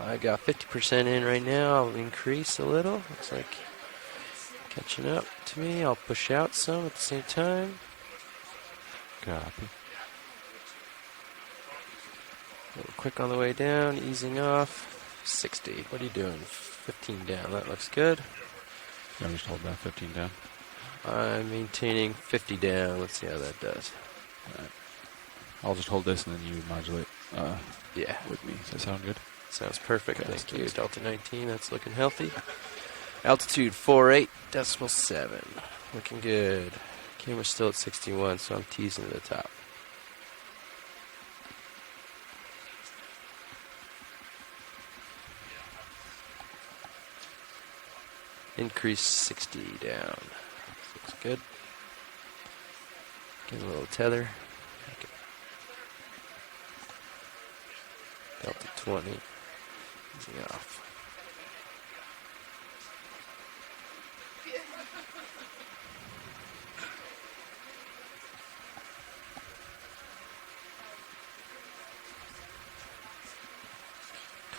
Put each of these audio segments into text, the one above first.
I got 50% in right now. I'll increase a little. Looks like catching up to me. I'll push out some at the same time. Copy. A little quick on the way down, easing off. 60. What are you doing? 15 down. That looks good. I'm just holding that 15 down. I'm maintaining 50 down. Let's see how that does. All right. I'll just hold this and then you modulate Yeah. with me. Does that sound good? Sounds perfect. Okay, Thank you. Delta 19. That's looking healthy. Altitude 48.7. Looking good. Camera's still at 61, so I'm teasing to the top. Increase 60 down. Looks good. Get a little tether. Okay. Delta 20. Easing off.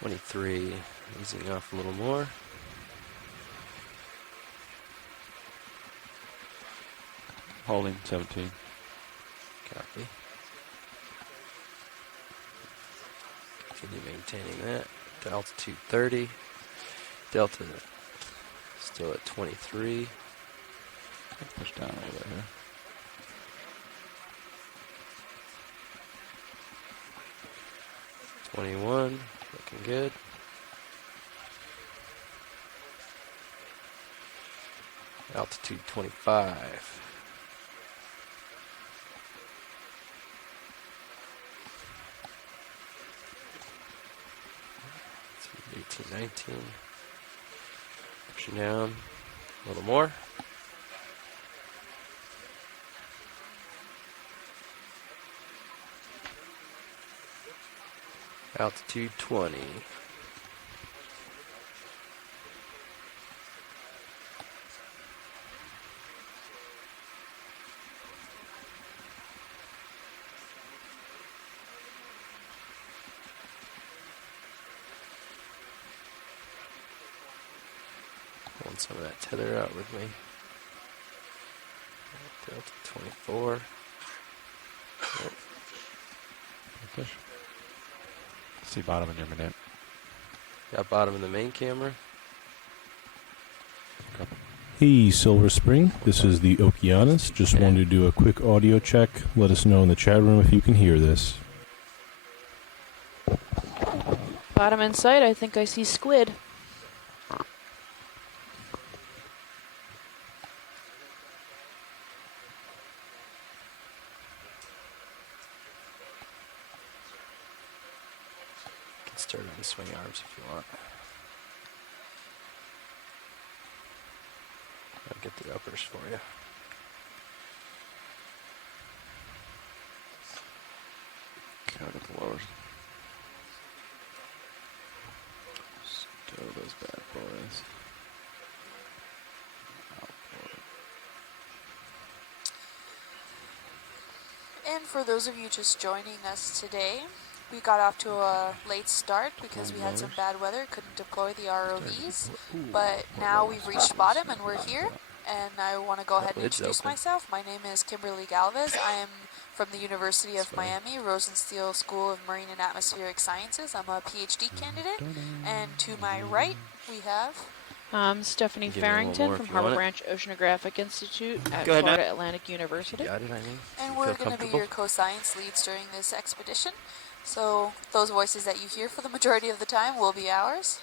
.23. Easing off a little more. Holding 17. Copy. Continue maintaining that. To altitude 30. Delta still at 23. Push down a little bit here. .21. Looking good. Altitude 25. 19. Pushing down a little more. Altitude 20. Pulling some of that tether out with me. Delta 24. Oh. Push. See bottom in your minute. Got bottom in the main camera. Okay. Hey, Silver Spring. This is the Okeanos. Just wanted to do a quick audio check. Let us know in the chat room if you can hear this. Bottom in sight, I think I see squid. Start on the swing arms if you want. I'll get the uppers for you. Got the lowers. Stow those bad boys. And for those of you just joining us today, we got off to a late start because we had some bad weather, couldn't deploy the ROVs, but now we've reached bottom and we're here, and I want to go ahead and introduce myself. My name is Kimberly Galvez. I am from the University of Miami, Rosenstiel School of Marine and Atmospheric Sciences. I'm a PhD candidate, and to my right we have... Stephanie Farrington from Harbor Branch Oceanographic Institute at Florida Atlantic University. Got it, I mean. And we're going to be your co-science leads during this expedition. So those voices that you hear for the majority of the time will be ours.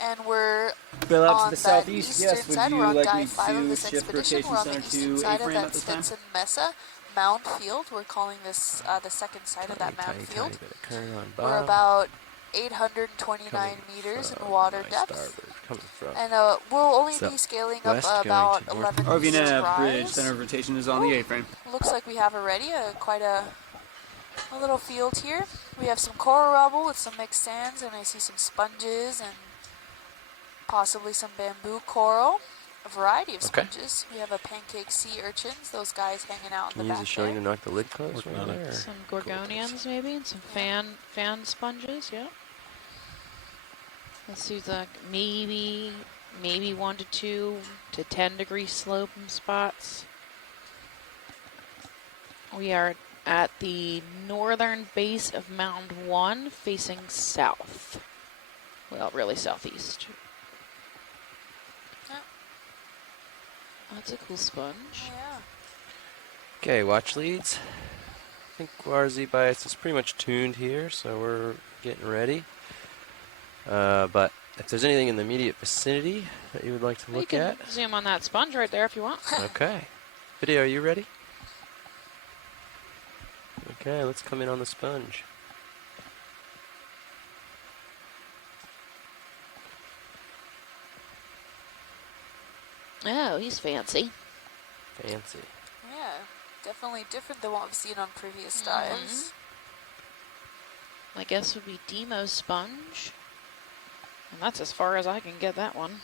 And we're on the eastern side. We're on Guy 5 of this expedition. We're on the eastern side of that Stetson Mesa Mound Field. We're calling this the second side of that Mound Field. We're about 829 meters in water depth. And we'll only be scaling up about 11 meters rise. Center of rotation is on the A-frame. Looks like we have already quite a little field here. We have some coral rubble with some mixed sands, and I see some sponges and possibly some bamboo coral. a variety of Okay. sponges. We have a pancake sea urchins, those guys hanging out Can in you the use a back shilling there. to knock the lid closed Working right on it. there? Some Cool, gorgonians thanks. maybe, and some fan sponges, yeah. Let's see, like maybe 1 to 2 to 10 degree slope in spots. We are at the northern base of Mound 1, facing south. Well, really southeast. Yep. That's a cool sponge. Yeah. Okay, watch leads. I think our Z-bias is pretty much tuned here, so we're getting ready. But if there's anything in the immediate vicinity that you would like to You look can at. zoom on that sponge right there if you want. Okay. Video, are you ready? Okay, let's come in on the sponge. Oh, he's fancy. Fancy. Yeah. Definitely different than what we've seen on previous dives. My guess would be Demo sponge. And that's as far as I can get that one.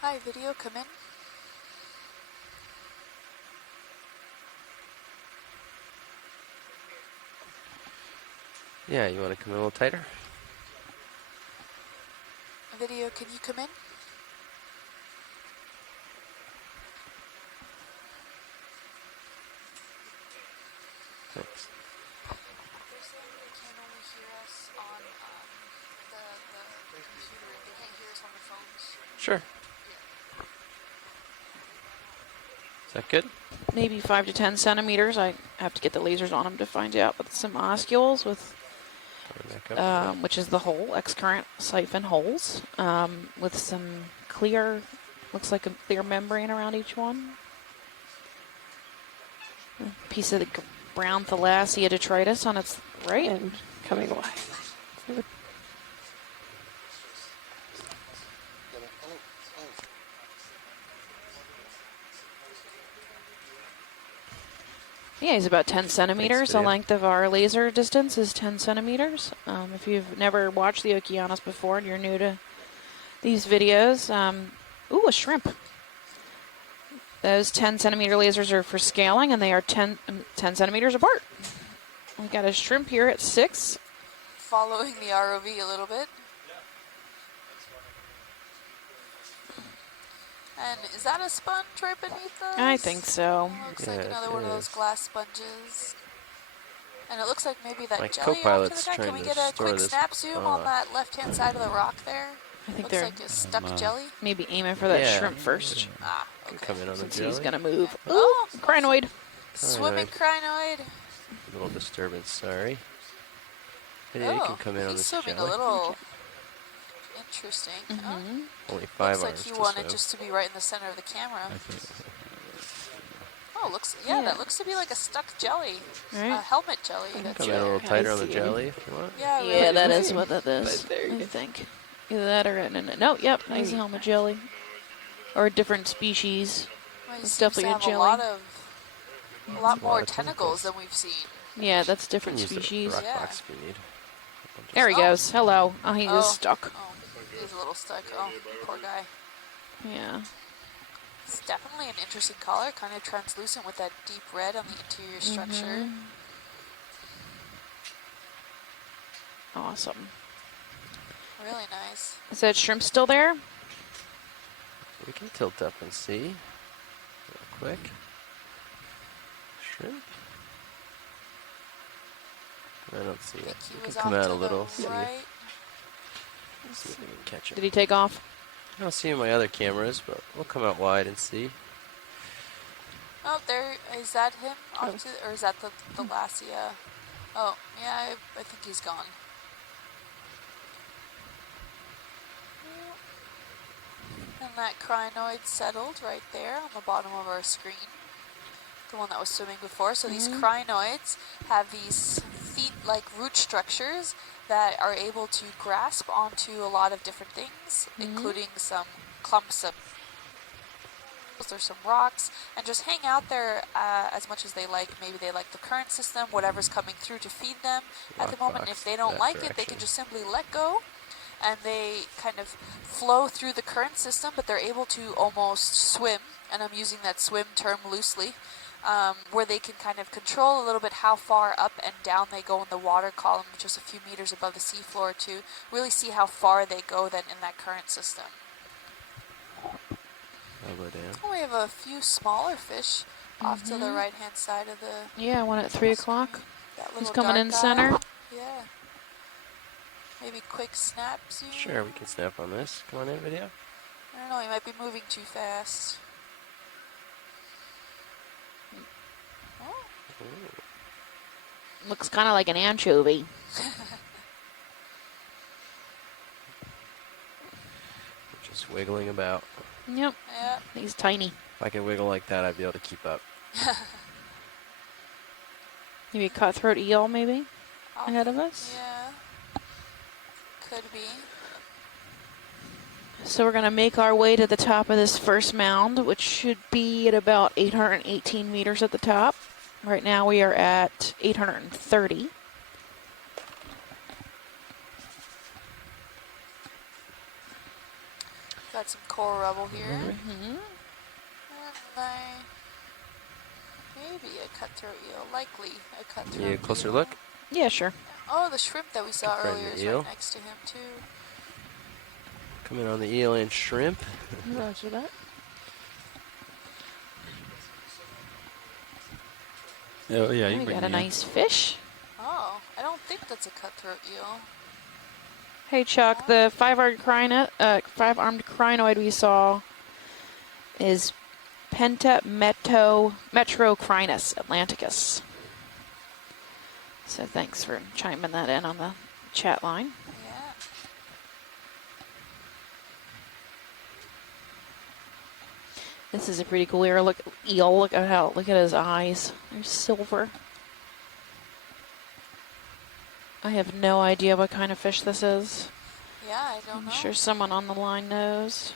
Hi, video, come in. Yeah, you want to come in a little tighter? Video, can you come in? Thanks. They're saying they can only hear us on the computer. They can't hear us on the phones. Sure. Is that good? Maybe 5 to 10 centimeters. I have to get the lasers on them to find out. But some oscules with, Back up. which is the hole, X-current siphon holes, with some clear, looks like a clear membrane around each one. A piece of the brown thalassia detritus on its right. And coming away. Yeah, he's about 10 centimeters. The video. length of our laser distance is 10 centimeters. If you've never watched the Okeanos before and you're new to these videos, ooh, a shrimp. Those 10 centimeter lasers are for scaling, and they are 10 centimeters apart. We got a shrimp here at 6. Following the ROV a little bit. And is that a sponge right beneath us? I think so. Looks Yeah, like it another one of those is. glass sponges. And it looks like maybe that My jelly off to co-pilot's the guy. Can trying we to get a store quick this- snap zoom on that left-hand side of the rock there? I think Looks they're like a stuck jelly. maybe aiming for that Yeah. shrimp first. Ah, Can okay. come in on the Since jelly. he's going to move. Yeah. Ooh, Oh, crinoid. Swimming crinoid. A little disturbance, sorry. Video, you Oh, can come in on he's this swimming jelly. a little interesting. Mm-hmm. Only 5 Looks like hours he to wanted swim. just to be right in the center of the camera. I think. Oh, looks yeah, Yeah. that looks to be like a stuck jelly, Right. a helmet jelly. That's Come in a little I tighter on the see. jelly if you want. yeah, Yeah, really. that is what that is. But there you I go. think. Either that or no. Yep, There nice you helmet jelly, or a different species. Well, he It's seems to definitely a have jelly. a lot more of tentacles tentacles. than we've seen. Yeah, that's You can different use the species. rock Yeah. box if you need. There he Oh. goes. Hello. Oh, he Oh. is stuck. Oh, he's a little stuck. Oh, poor guy. Yeah. It's definitely an interesting color, kind of translucent with that deep red on the interior structure. Awesome. Really nice. Is that shrimp still there? We can tilt up and see. Real quick. Shrimp. I don't see I it. think he We can was come off out to a little. the See, right. see if we can catch Did it. he take off? I don't see in my other cameras, but we'll come out wide and see. Oh, there is that him off to, or is that the thalassia? Oh, yeah, I think he's gone. And that crinoid settled right there on the bottom of our screen. The one that was swimming before. So these crinoids have these feet-like root structures that are able to grasp onto a lot of different things, including some clumps of there's some rocks, and just hang out there as much as they like. Maybe they like the current system, whatever's coming through to feed them at the moment. And if they don't like it, they can just simply let go, and they kind of flow through the current system, but they're able to almost swim, and I'm using that swim term loosely, where they can kind of control a little bit how far up and down they go in the water column, just a few meters above the seafloor, to really see how far they go then in that current system. I'll go down. Oh, we have a few smaller fish off to the right-hand side of the... Yeah, one at 3 o'clock. That He's little coming dark in guy. center. Yeah. Maybe quick snap zoom. Sure, we can snap on this. Come on in, video. I don't know, you might be moving too fast. Oh. Ooh. Looks kind of like an anchovy. Just wiggling about. Yep. Yeah. He's tiny. If I could wiggle like that, I'd be able to keep up. Maybe a cutthroat eel, maybe, ahead of us. Yeah. Could be. So we're going to make our way to the top of this first mound, which should be at about 818 meters at the top. Right now we are at 830. Got some coral rubble here. Mm-hmm. And maybe a cutthroat eel. Likely a cutthroat Need a closer eel. look? Yeah, sure. Oh, the shrimp that we saw Right in earlier the is eel. right next to him, too. Coming on the eel and shrimp. Roger that. Oh, yeah, you We can bring got a me in. nice fish. Oh, I don't think that's a cutthroat eel. Hey, Chuck, the five-armed crinoid we saw is Metrocrinus atlanticus. So thanks for chiming that in on the chat line. Yeah. This is a pretty cool eel. Look at his eyes. They're silver. I have no idea what kind of fish this is. Yeah, I don't I'm know. sure someone on the line knows.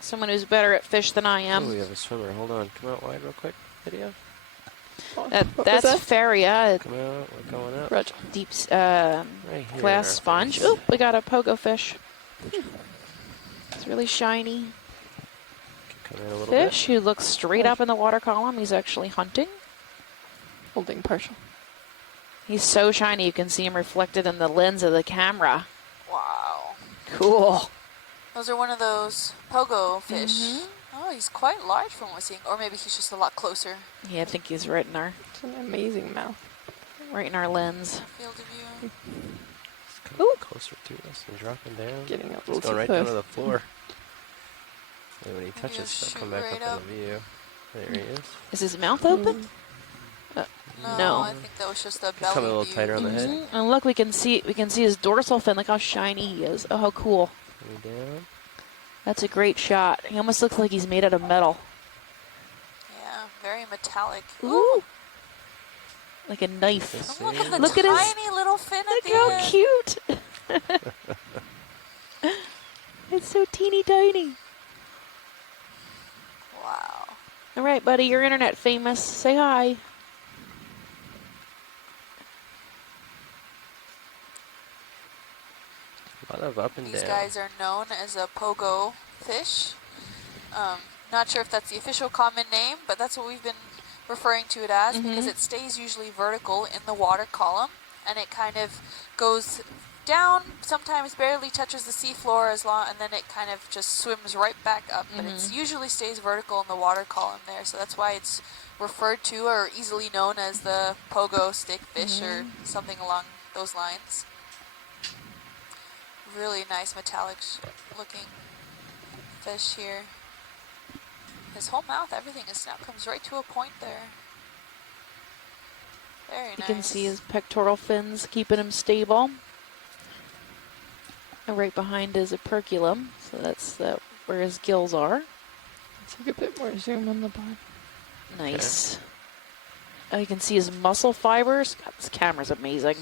Someone who's better at fish than I Oh, am. we have a swimmer. Hold on. Come out wide real quick. Video. What was That's that? Faria, Come out. We're going up. Roger. deep Right here. glass sponge. First. Oop, we got a pogo fish. It's really shiny Come in a little fish who looks straight up in the water column. He's actually hunting. Holding partial. He's so shiny you can see him reflected in the lens of the camera. Wow. Cool. Those are one of those pogo fish. Mhm. Oh, he's quite large from what we're seeing. Or maybe he's just a lot closer. Yeah, I think he's right in our It's an amazing mouth. lens. Field of view. bit. Come closer to us and dropping down. Getting a It's little going too right down close. to the floor. And when he Maybe touches, he'll he'll shoot come back right up up. in the view. There he is. Is his mouth open? No, No. I think that was just a Come belly a little view. tighter on the head. Mhm. And look, we can see his dorsal fin. Look how shiny he is. Oh, how cool. Coming down. That's a great shot. He almost looks like he's made out of metal. Yeah, very metallic. Ooh. Like a knife. Let's Look at see. the Look at his- tiny little fin at Look the how end. cute. It's so teeny tiny. Wow. All right, buddy, you're internet famous. Say hi. A lot of up and These down. guys are known as a pogo fish. Not sure if that's the official common name, but that's what we've been referring to it as because it stays usually vertical in the water column, and it kind of goes down, sometimes barely touches the seafloor and then it kind of just swims right back up, but it usually stays vertical in the water column there, so that's why it's referred to or easily known as the pogo stick fish or something along those lines. Really nice metallic looking fish here. His whole mouth, everything, his snout comes right to a point there. Very nice. You can see his pectoral fins keeping him stable. And right behind is a perculum, so that's where his gills are. Take a bit more zoom on the bottom. Nice. Oh, you can see his muscle fibers. God, this camera's amazing.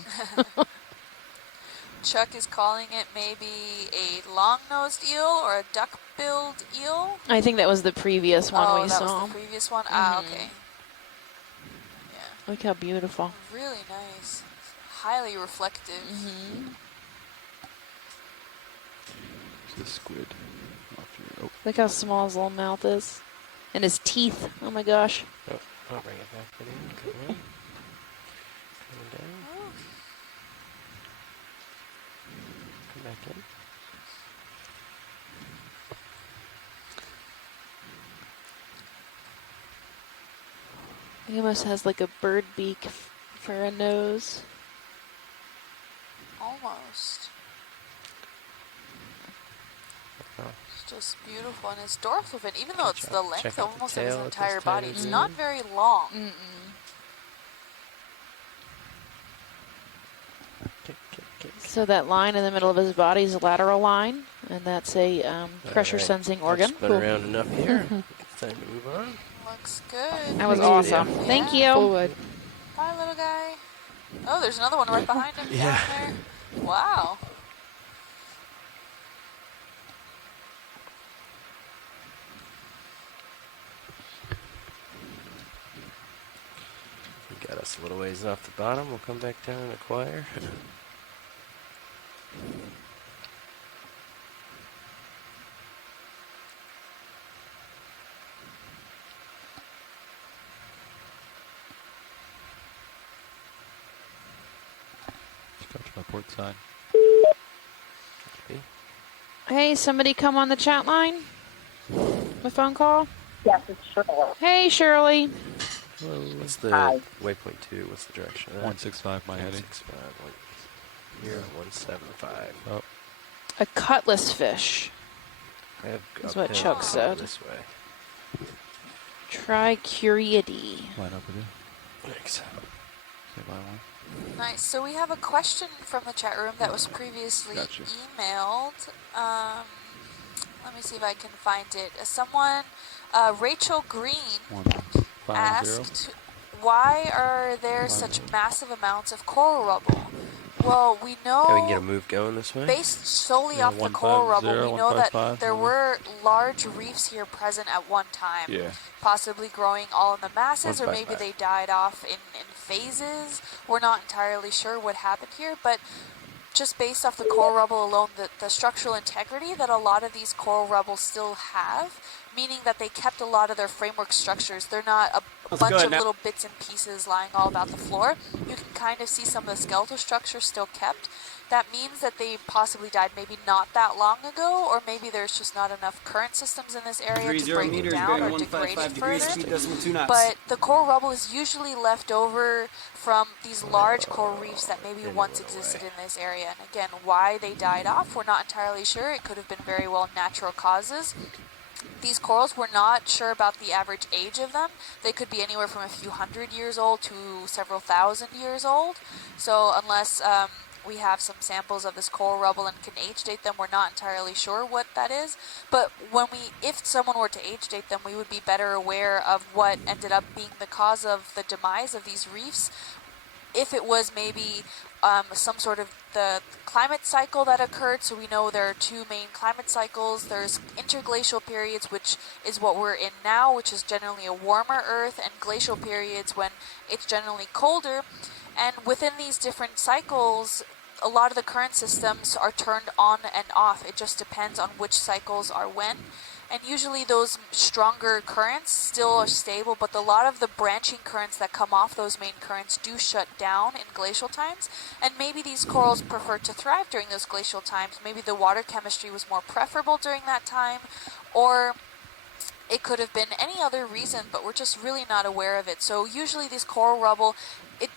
Chuck is calling it maybe a long-nosed eel or a duck-billed eel. I think that was the previous one we that saw. was the previous one? Ah, Mhm. okay. Yeah. Look how beautiful. Really nice. Highly reflective. Mm-hmm. It's the squid. Oh, Look how small his little mouth is. And his teeth. Oh my gosh. Oh, I'll bring it back in. Come on. Coming down. Oh. Come back in. He almost has like a bird beak for a nose. Almost. Oh. It's just beautiful. And his dorsal fin, even though it's Check the out length the almost of his tail at this entire body, tiny it's bit. not very long. Mm-mm. Kick. So that line in the middle of his body is a lateral line, and that's a pressure Alright. sensing I'll organ. spin around enough here. It's time to move on. Looks good. That was Thank you. awesome. Yeah. Thank you. Forward. Bye, little guy. Oh, there's another one right behind him Yeah. down there. Wow. He got us a little ways off the bottom. We'll come back down and acquire. just got to my port side. Okay. Hey, somebody come on the chat line? The phone call? Yes, it's Shirley. Hey, Shirley. What's the Hi. waypoint 2? What's the direction of that? 165 my heading. 165. Here, 175. Oh, A cutlass fish. I have That's what uphill, Chuck so said. This way. Tricuridae. line up with you. Thanks. Say bye one. Nice. So we have a question from the chat room that was previously Gotcha. emailed. Let me see if I can find it. Someone, Rachel Green, 150. asked, why are there such massive amounts of coral rubble? Well, we know, Yeah, we can get a move going this way. based solely Yeah, off the coral 150, rubble, we know that 155, there maybe. were large reefs here present at one time. Yeah. Possibly growing all in the masses, or maybe 155. they died off in phases. We're not entirely sure what happened here, but just based off the coral rubble alone, the structural integrity that a lot of these coral rubbles still have, meaning that they kept a lot of their framework structures. They're not a bunch of little bits and pieces lying all about the floor. You can kind of see some of the skeletal structure still kept. That means that they possibly died maybe not that long ago, or maybe there's just not enough current systems in this area to break it down or degrade it further. But the coral rubble is usually left over from these large coral reefs that maybe And it once went existed away. in this area. And again, why they died off, we're not entirely sure. It could have been very well natural causes. These corals, we're not sure about the average age of them. They could be anywhere from a few hundred years old to several thousand years old. So unless we have some samples of this coral rubble and can age date them, we're not entirely sure what that is. But if someone were to age date them, we would be better aware of what ended up being the cause of the demise of these reefs. If it was maybe some sort of the climate cycle that occurred, so we know there are two main climate cycles. There's interglacial periods, which is what we're in now, which is generally a warmer Earth, and glacial periods when it's generally colder. And within these different cycles, a lot of the current systems are turned on and off. It just depends on which cycles are when. And usually those stronger currents still are stable, but a lot of the branching currents that come off those main currents do shut down in glacial times. And maybe these corals prefer to thrive during those glacial times. Maybe the water chemistry was more preferable during that time, or it could have been any other reason, but we're just really not aware of it. So usually this coral rubble, it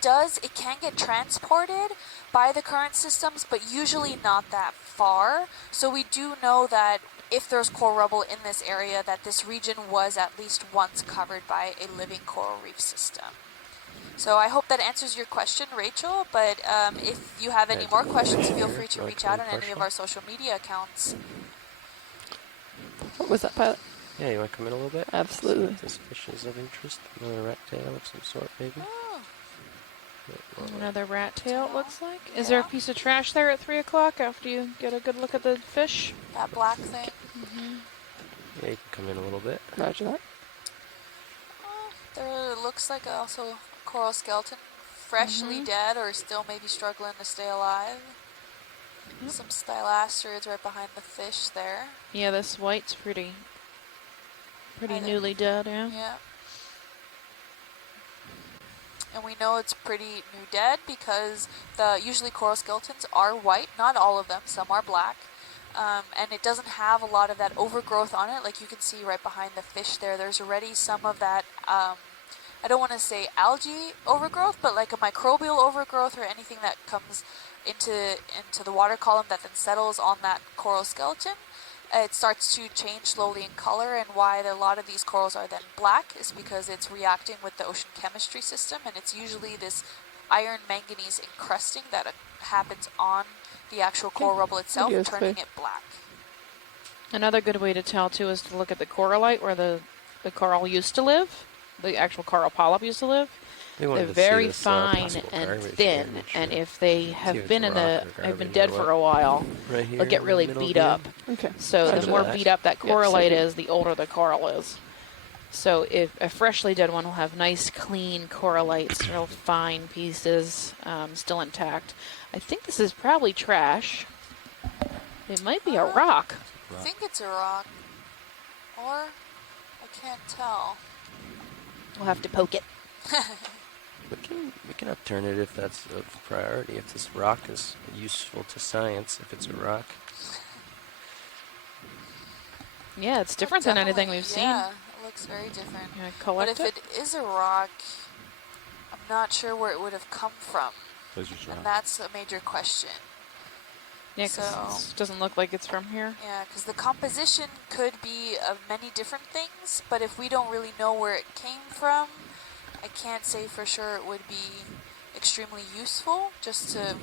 can get transported by the current systems, but usually not that far. So we do know that if there's coral rubble in this area, that this region was at least once covered by a living coral reef system. So I hope that answers your question, Rachel, but if you have any more questions, feel free to reach out on any of our social media accounts. What was that, Pilot? Yeah, you want to come in a little bit? Absolutely. This fish is of interest. Another rat tail of some sort, maybe. Oh, Another rat tail, it looks like. Is Yeah. there a piece of trash there at 3 o'clock after you get a good look at the fish? That black thing. Yeah, you can come in a little bit. Roger that. There looks like also a coral skeleton, freshly dead or still maybe struggling to stay alive. Some stylasterids right behind the fish there. Yeah, this white's pretty I think- newly dead, yeah. Yeah. And we know it's pretty new dead because usually coral skeletons are white, not all of them, some are black. And it doesn't have a lot of that overgrowth on it, like you can see right behind the fish there. There's already some of that, I don't want to say algae overgrowth, but like a microbial overgrowth or anything that comes into the water column that then settles on that coral skeleton. It starts to change slowly in color, and why a lot of these corals are then black is because it's reacting with the ocean chemistry system, and it's usually this iron manganese encrusting that happens on the actual coral rubble itself, Video's turning clear. it black. Another good way to tell, too, is to look at the corallite where the coral used to live, the actual coral polyp used to live. They They're wanted to see very this, fine possible and garbage thin, here, and sure. if they See have if been it's in the, rock or have been garbage dead or for what. a while, Right here, they'll get in really the middle beat here. up. Okay. So the Roger more that. beat up that Yeah, corallite so- is, the older the coral is. So if a freshly dead one will have nice, clean corallites, real fine pieces, still intact. I think this is probably trash. It might be a rock. I think it's a rock, or I can't tell. We'll have to poke it. We can upturn it if that's of priority. If this rock is useful to science, if it's a rock. Yeah, it's different than anything we've seen. Yeah, it looks very different. Yeah, But collect if it. it is a rock, I'm not sure where it would have come from, Those are and that's a major question. Yeah, 'cause so- it doesn't look like it's from here. Yeah, because the composition could be of many different things, but if we don't really know where it came from, I can't say for sure it would be extremely useful. Just to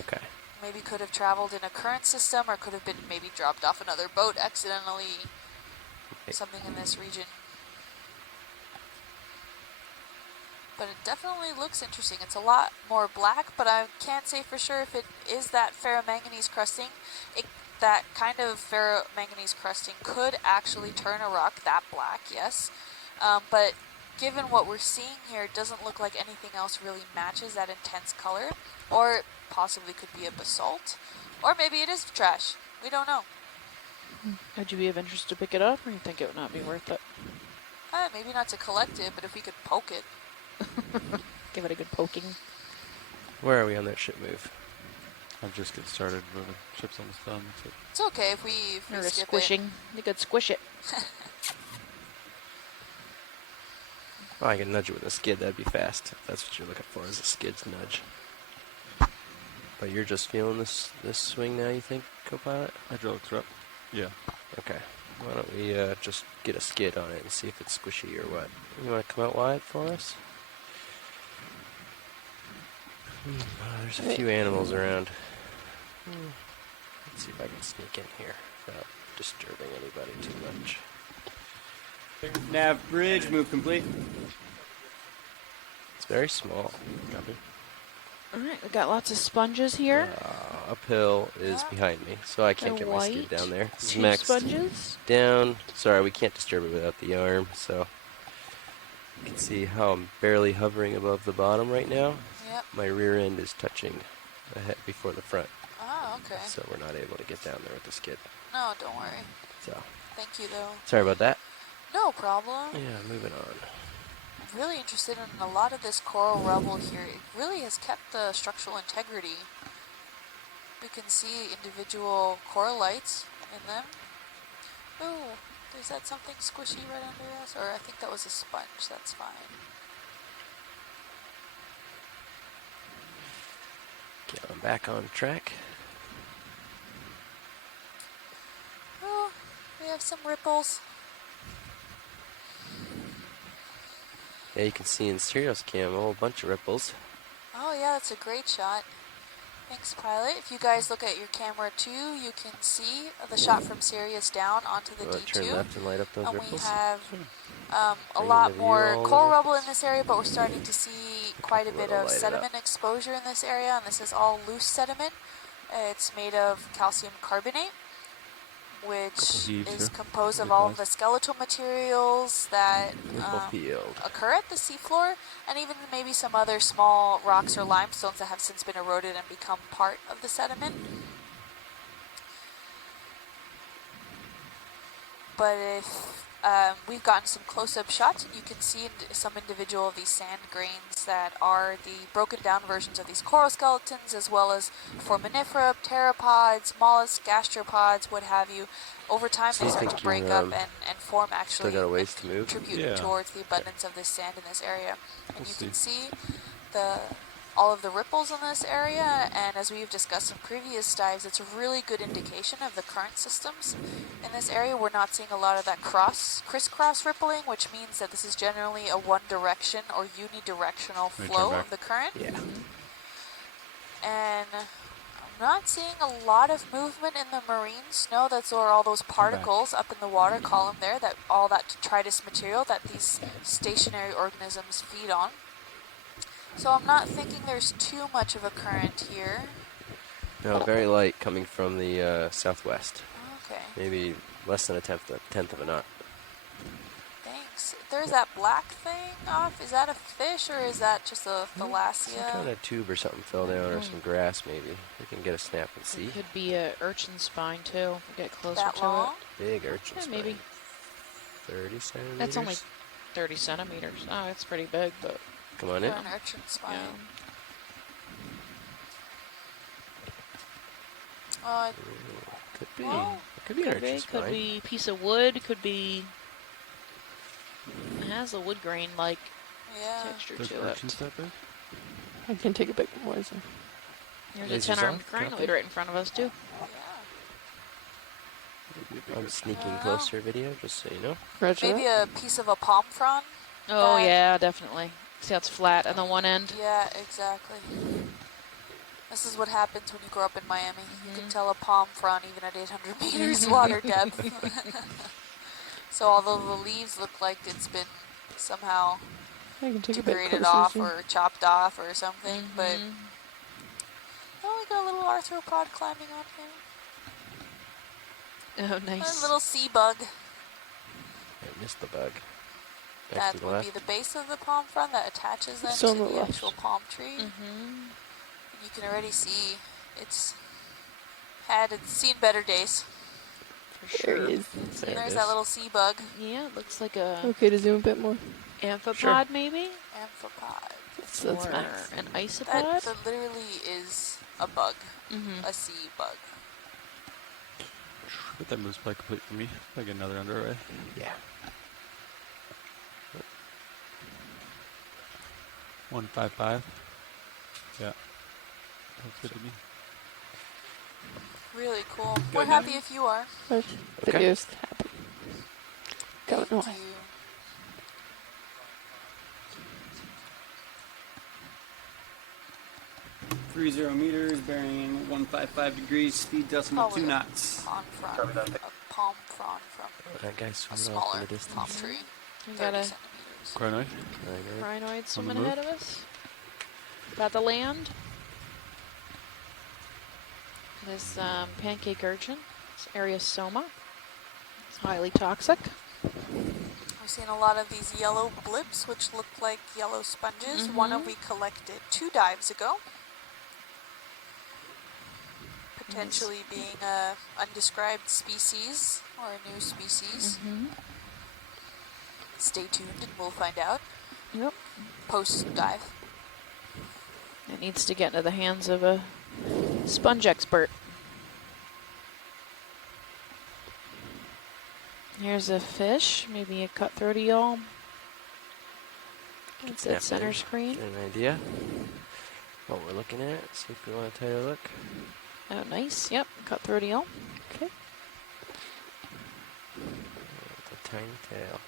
Okay. maybe could have traveled in a current system, or could have been maybe dropped off another boat accidentally, something in this region. But it definitely looks interesting. It's a lot more black, but I can't say for sure if it is that ferromanganese crusting. That kind of ferromanganese crusting could actually turn a rock that black, yes. But given what we're seeing here, it doesn't look like anything else really matches that intense color. Or it possibly could be a basalt. Or maybe it is trash. We don't know. Would you be of interest to pick it up, or you think it would not be worth it? Maybe not to collect it, but if we could poke it. Give it a good poking. Where are we on that ship move? I'm just getting started moving. Ship's almost done. That's it. It's okay if we Or a skip squishing. You could squish it. Oh, I can nudge it with a skid. That'd be fast. If that's what you're looking for, is a skid's nudge. But you're just feeling this swing now, you think, co-pilot? Hydraulics are up. Yeah. Okay. Why don't we just get a skid on it and see if it's squishy or what? You want to come out wide for us? There's a few animals around. Let's see if I can sneak in here without disturbing anybody too much. Nav bridge, move complete. It's very small. Copy. All right, we got lots of sponges here. Uphill is behind me, so I can't They're get my skid white. down there. This is 2 max sponges. down. Sorry, we can't disturb it without the arm, so you can see how I'm barely hovering above the bottom right now. Yep. My rear end is touching the head before the front, Oh, okay. so we're not able to get down there with the skid. No, don't worry. So, Thank you, though. sorry about that. No problem. Yeah, moving on. I'm really interested in a lot of this coral rubble here. It really has kept the structural integrity. We can see individual corallites in them. Ooh, is that something squishy right under us? Or I think that was a sponge. That's fine. Okay, I'm back on track. Oh, we have some ripples. Yeah, you can see in Serious Cam a whole bunch of ripples. Oh yeah, that's a great shot. Thanks, pilot. If you guys look at your camera too, you can see the shot from Sirius down onto the You want to turn D2. left and light up those And we ripples? have a Bring lot into view more all the coral rubble in ripples. this area, but we're starting to see quite a couple bit that'll of light it up. sediment exposure in this area, and this is all loose sediment. It's made of calcium carbonate, which heaves is here. composed of Pretty all nice. of the skeletal materials that Ripple field. occur at the seafloor, and even maybe some other small rocks or limestones that have since been eroded and become part of the sediment. But if we've gotten some close-up shots, and you can see some individual of these sand grains that are the broken down versions of these coral skeletons, as well as foraminifera, pteropods, mollusks, gastropods, what have you. Over time, So they you start think to break you're, up and form actually got a and ways to move? contribute Yeah. towards the abundance of this sand in this area. And We'll you see. can see all of the ripples in this area, and as we've discussed in previous dives, it's a really good indication of the current systems in this area. We're not seeing a lot of that crisscross rippling, which means that this is generally a one direction or unidirectional Let me turn flow back. of the current. Yeah. And I'm not seeing a lot of movement in the marine snow. That's where all those particles up in the water column there, that all that detritus material that these stationary organisms feed on. So I'm not thinking there's too much of a current here. No, very light coming from the southwest. Okay, Maybe less than a tenth of a knot. thanks. There's that black thing off. Is that a fish or is that just a Some thalassia? kind of tube or something fell down, or some grass maybe. We can get a snap and see. It could be a urchin spine too. If we get closer That to long? Big urchin Yeah, spine. maybe. 30 centimeters. That's only 30 centimeters. Oh, it's pretty big, but Come on For in. an urchin spine. yeah. Could be. Well, It could be an Could urchin be, spine. could be a piece of wood, could be. It has a wood grain like yeah. texture There's to it. urchins that big? I can take a bit more zoom. There's a Lasers 10-armed off, drop crinoid it. right in front of us too. Yeah. I'm sneaking Wow. closer video, just so you know. Roger Maybe that. a piece of a palm frond. Oh That- yeah, definitely. See how it's flat on the one end? Yeah, exactly. This is what happens when you grow up in Miami. You can Mhm. tell a palm frond even at 800 meters water depth. So although the leaves look like it's been somehow I can take a bit degraded closer off zoom. or chopped off or something, but Mhm. oh, we got a little arthropod climbing on here. Oh, A nice. little sea bug. I missed the bug. Next That to the would left. be the base of the palm frond that attaches then It's on to the the left. actual palm tree. Mm-hmm. You can already see it's seen better days. For There sure. he is. There it There's is. that little sea bug. Yeah, it looks like a Okay, to zoom a bit more. amphipod Sure. maybe? Amphipod. That's or max. an That isopod? literally is a bug, Mm-hmm. a sea bug. But that moves by complete for me. Like another underway. Yeah. 155. Yeah. That's good to me. Really cool. We're happy if you are. Right. Okay. Video's happy. Going Thank away. you. Three 0 meters, bearing 155 degrees, speed decimal Probably 2 a knots. palm frond, a palm frond from That guy's a swimming off in smaller the palm distance. tree, We 30 got a centimeters. Crinoid. Right, crinoid swimming move. ahead of us. About to land. This pancake urchin. It's Ariosoma. It's highly toxic. We've seen a lot of these yellow blips, which look like yellow sponges. One of we collected 2 dives ago. Potentially being a undescribed species or a new species. Mm-hmm. Stay tuned and we'll find out. Yep. Post dive. It needs to get into the hands of a sponge expert. Here's a fish, maybe a cutthroat eel. It's snap at center in. screen. Get an idea what we're looking at. See if we want to take a look. Oh, nice. Yep, cutthroat eel. Okay. With a tiny tail.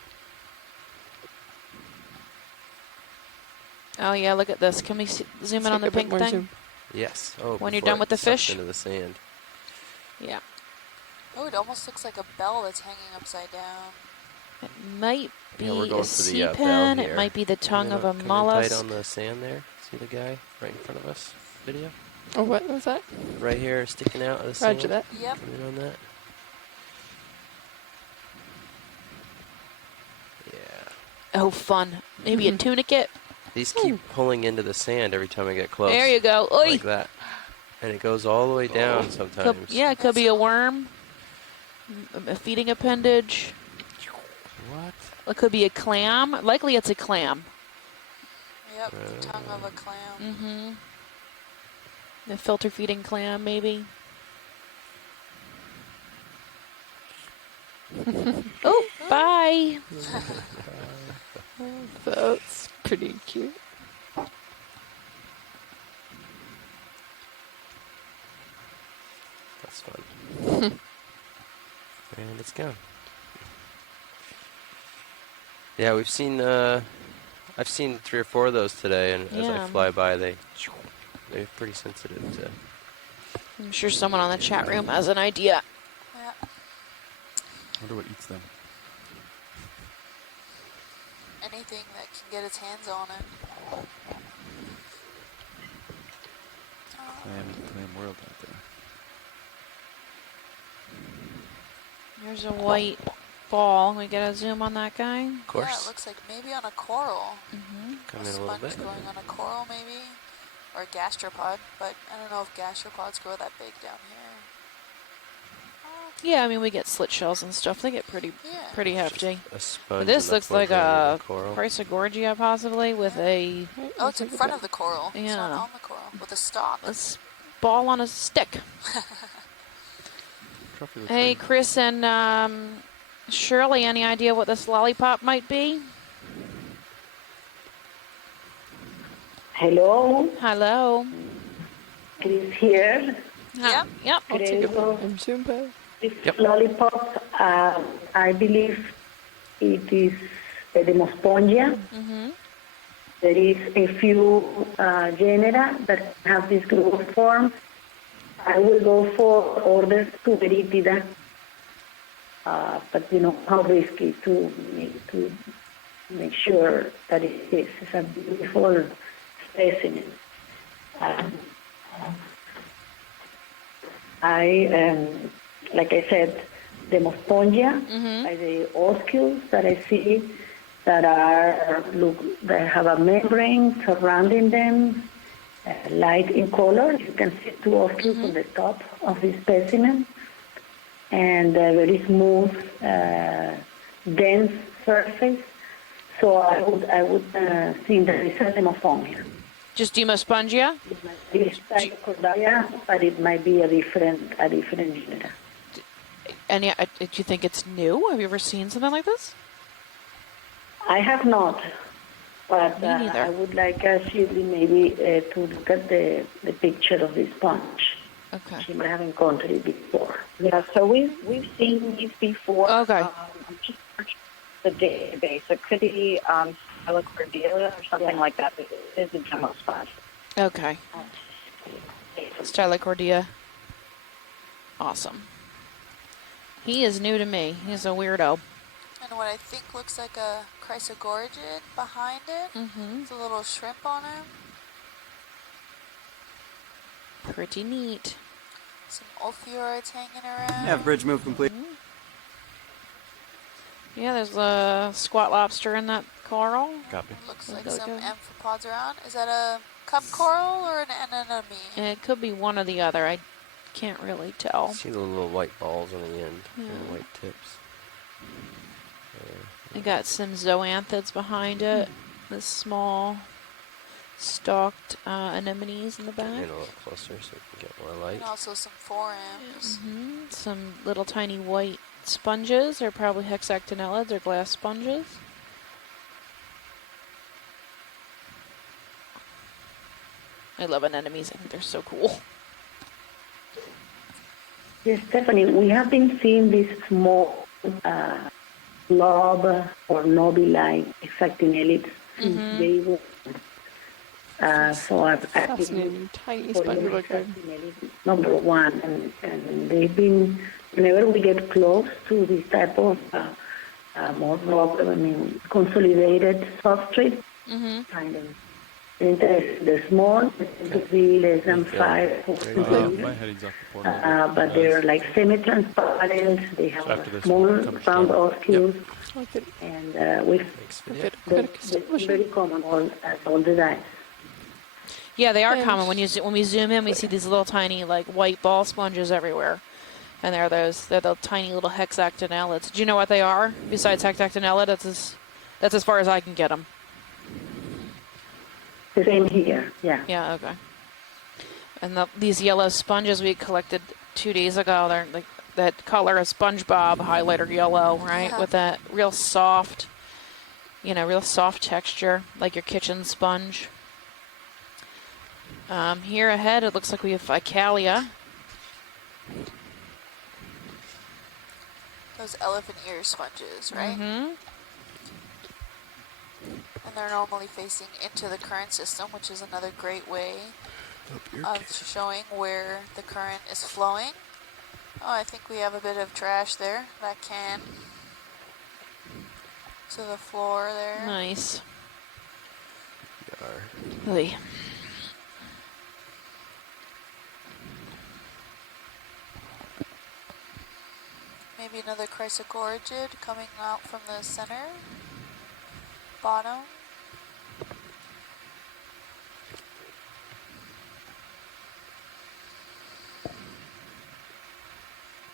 Oh yeah, look at this. Can we zoom in on the Take a bit pink more thing? zoom. Yes. Oh, When you're before done with it the sucks fish? into the sand. Yeah. Oh, it almost looks like a bell that's hanging upside down. It might Yeah, we're be going a for the sea bell pen. It here. might be the tongue of a Come in tight mollusk. on the sand there. See the guy right in front of us? Video? Oh, what was that? Right here, sticking out of the Roger sand. that. Yep. Come in on that. Yeah. Oh, fun. Maybe a tunicate. These keep pulling into the sand every time I get close. There you go. Oi. Like that. And it goes all the way down sometimes. Yeah, it could be a worm, a feeding appendage. What? It could be a clam. Likely it's a clam. Yep, the tongue of a clam. Mm-hmm. The filter feeding clam, maybe. Oh, bye. That's pretty cute. That's fun. And it's gone. Yeah, we've seen, I've seen 3 or 4 of those today, and as I Yeah. fly by, they're pretty sensitive to. I'm sure someone on the chat room has an idea. Yeah. I wonder what eats them. Anything that can get its hands on it. Clam world out there. There's a white ball. We get a zoom on that guy. Of Yeah, it course. looks like maybe on a coral. Mm-hmm. Come A in a little sponge bit. growing on a coral, maybe, or a gastropod. But I don't know if gastropods grow that big down here. Yeah, I mean we get slit shells and stuff. They get pretty Yeah. hefty. A sponge. But this and looks the like plug a coral. Chrysogorgia possibly with a Oh, it's in front of the coral. It's not Yeah. on the coral with a stalk. ball on a stick. Trophy looks Hey, good. Chris and Shirley, any idea what this lollipop might be? Hello, Hello. Chris here. Yep. Yep. I'll take a Creo I'm soon back. this Yep. lollipop, I believe it is a Demospongia. Mm-hmm. There is a few genera that have this growth form. I will go for orders to Veritida, but you know how risky to make sure that it is. It's a beautiful specimen. Like I said, Demospongia, by the oscules that I see that have a membrane surrounding them, light in color. You can see 2 oscules on the top of the specimen, and a very smooth, dense surface. So I would think that it's a Demospongia. Just Demospongia? It's Cordalia, but it might be a different genera. And yeah, do you think it's new? Have you ever seen something like this? I have not, but Me neither. I would like Shirley maybe to look at the picture of this sponge. Okay. She might have encountered it before. Yeah, so we've seen these before. Okay. I'm just searching the database. It could be Stylocordia or something like that. But it is a demo spot. Okay. Stylocordia. Awesome. He is new to me. He's a weirdo. And what I think looks like a chrysogorgid behind it. Mm-hmm. It's a little shrimp on it. Pretty neat. Some ophiurids hanging around. Yeah, bridge move complete. Yeah, there's a squat lobster in that coral. Copy. Looks like Okay. some amphipods around. Is that a cup coral or an anemone? It could be one or the other. I can't really tell. See the little white balls on the end, Yeah. and white tips. I got some zoanthids behind it. The small stalked anemones in the Get back. in a little closer so we can get more light. And also some forams. Some little tiny white sponges. They're probably hexactinellids or glass sponges. I love anemones. I think they're so cool. Yes, Stephanie, we have been seeing these small blob or knobby-like hexactinellids since they were. So I've Fascinating. Tiny sponge lizard. number one, and they've been, whenever we get close to this type of more rock, consolidated substrate, kind of interesting. They're small, they tend to be less than 5 or 6 My millimeters. heading's off the portal. But they're like semi-transparent. They have So after this, small we'll come round start. oscules, Okay. and we've Thanks, video. they're very common all the time. Yeah, they are And- common. When we zoom in, we see these little tiny like white ball sponges everywhere, and they're the tiny little hexactinellids. Do you know what they are besides hexactinellid? That's as far as I can get them. The same here, yeah. Yeah, okay. And these yellow sponges we collected 2 days ago, they're like that color of SpongeBob highlighter yellow, right? Yeah. With that real soft texture, like your kitchen sponge. Here ahead, it looks like we have Ficalia. Those elephant ear sponges, right? Mm-hmm. And they're normally facing into the current system, which is another great way of showing where the current is flowing. Oh, I think we have a bit of trash there. That can to the floor there. Nice. Yar. Oy. Maybe another chrysocorygid coming out from the center. Bottom.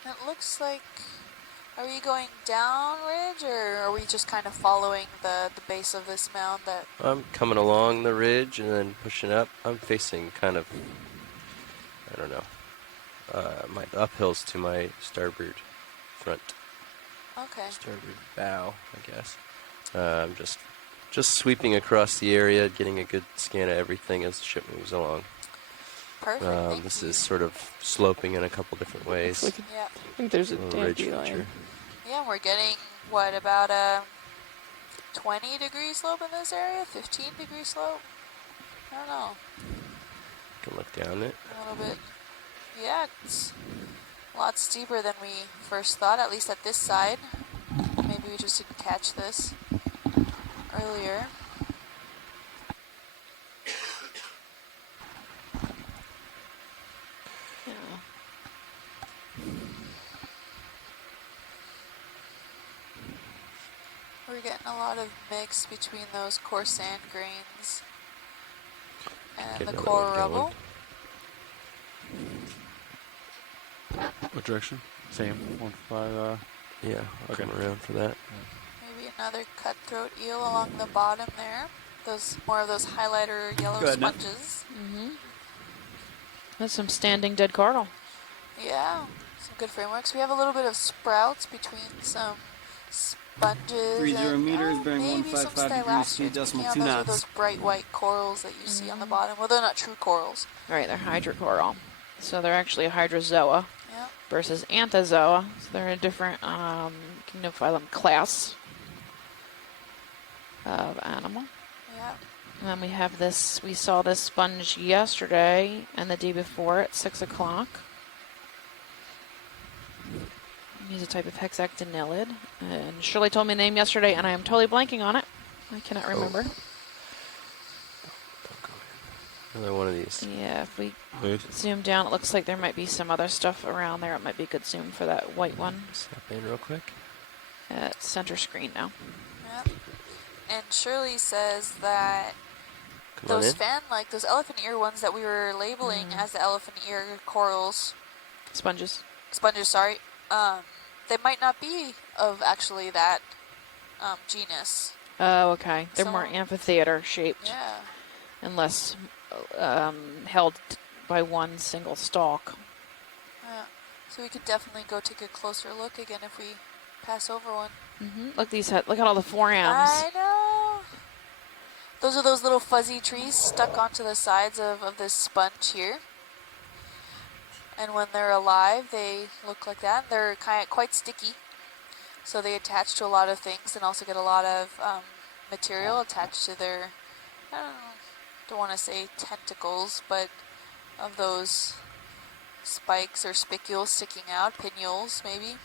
It looks like, are we going down ridge, or are we just kind of following the base of this mound that, I'm coming along the ridge and then pushing up. I'm facing kind of, I don't know, my uphills to my starboard front. okay. Starboard bow, I guess. I'm just sweeping across the area, getting a good scan of everything as the ship moves along. Perfect, thank This you. is sort of sloping in a couple different ways. Looks like Yeah, I think there's a Little ridge dandelion. feature. yeah, we're getting, what, about a 20-degree slope in this area? 15-degree slope? I don't know. Can look down it. A little bit. Yeah, it's a lot steeper than we first thought, at least at this side. Maybe we just didn't catch this earlier. Yeah. We're getting a lot of mix between those coarse sand grains and Get the another core one rubble. going. What direction? Same. 1-5. Yeah, I'll Okay. come around for that. Maybe another cutthroat eel along the bottom there. Those more of those highlighter yellow Go ahead, Nat. sponges. Mm-hmm. That's some standing dead coral. Yeah, some good frameworks. We have a little bit of sprouts between some sponges 30 and meters, bearing maybe some 155 degrees, speed stylastrids. decimal Yeah, 2 those are knots. those bright white corals that you see on the bottom. Well, they're not true corals. Right, they're hydrocoral. So they're actually a hydrozoa Yeah. versus anthozoa. So they're a different kinophyllum class of animal. Yeah. And then we have this, we saw this sponge yesterday and the day before at 6 o'clock. He's a type of hexactinellid. And Shirley told me the name yesterday and I am totally blanking on it. I cannot remember. Another one of these. Yeah, if we Lid. zoom down, it looks like there might be some other stuff around there. It might be a good zoom for that white one. Step in real quick. At center screen now. Yeah. And Shirley says that Come on those in. like those elephant ear ones that we were labeling as the elephant ear corals, Sponges. sponges, sorry, they might not be of actually that genus. Oh, okay. They're more So- amphitheater shaped Yeah. and less held by one single stalk. Yeah. So we could definitely go take a closer look again if we pass over one. Look look at all the forams. I know. Those are those little fuzzy trees stuck onto the sides of this sponge here. And when they're alive, they look like that. They're quite sticky. So they attach to a lot of things and also get a lot of material attached to their, I don't know, don't want to say tentacles, but of those spikes or spicules sticking out, pinnules maybe.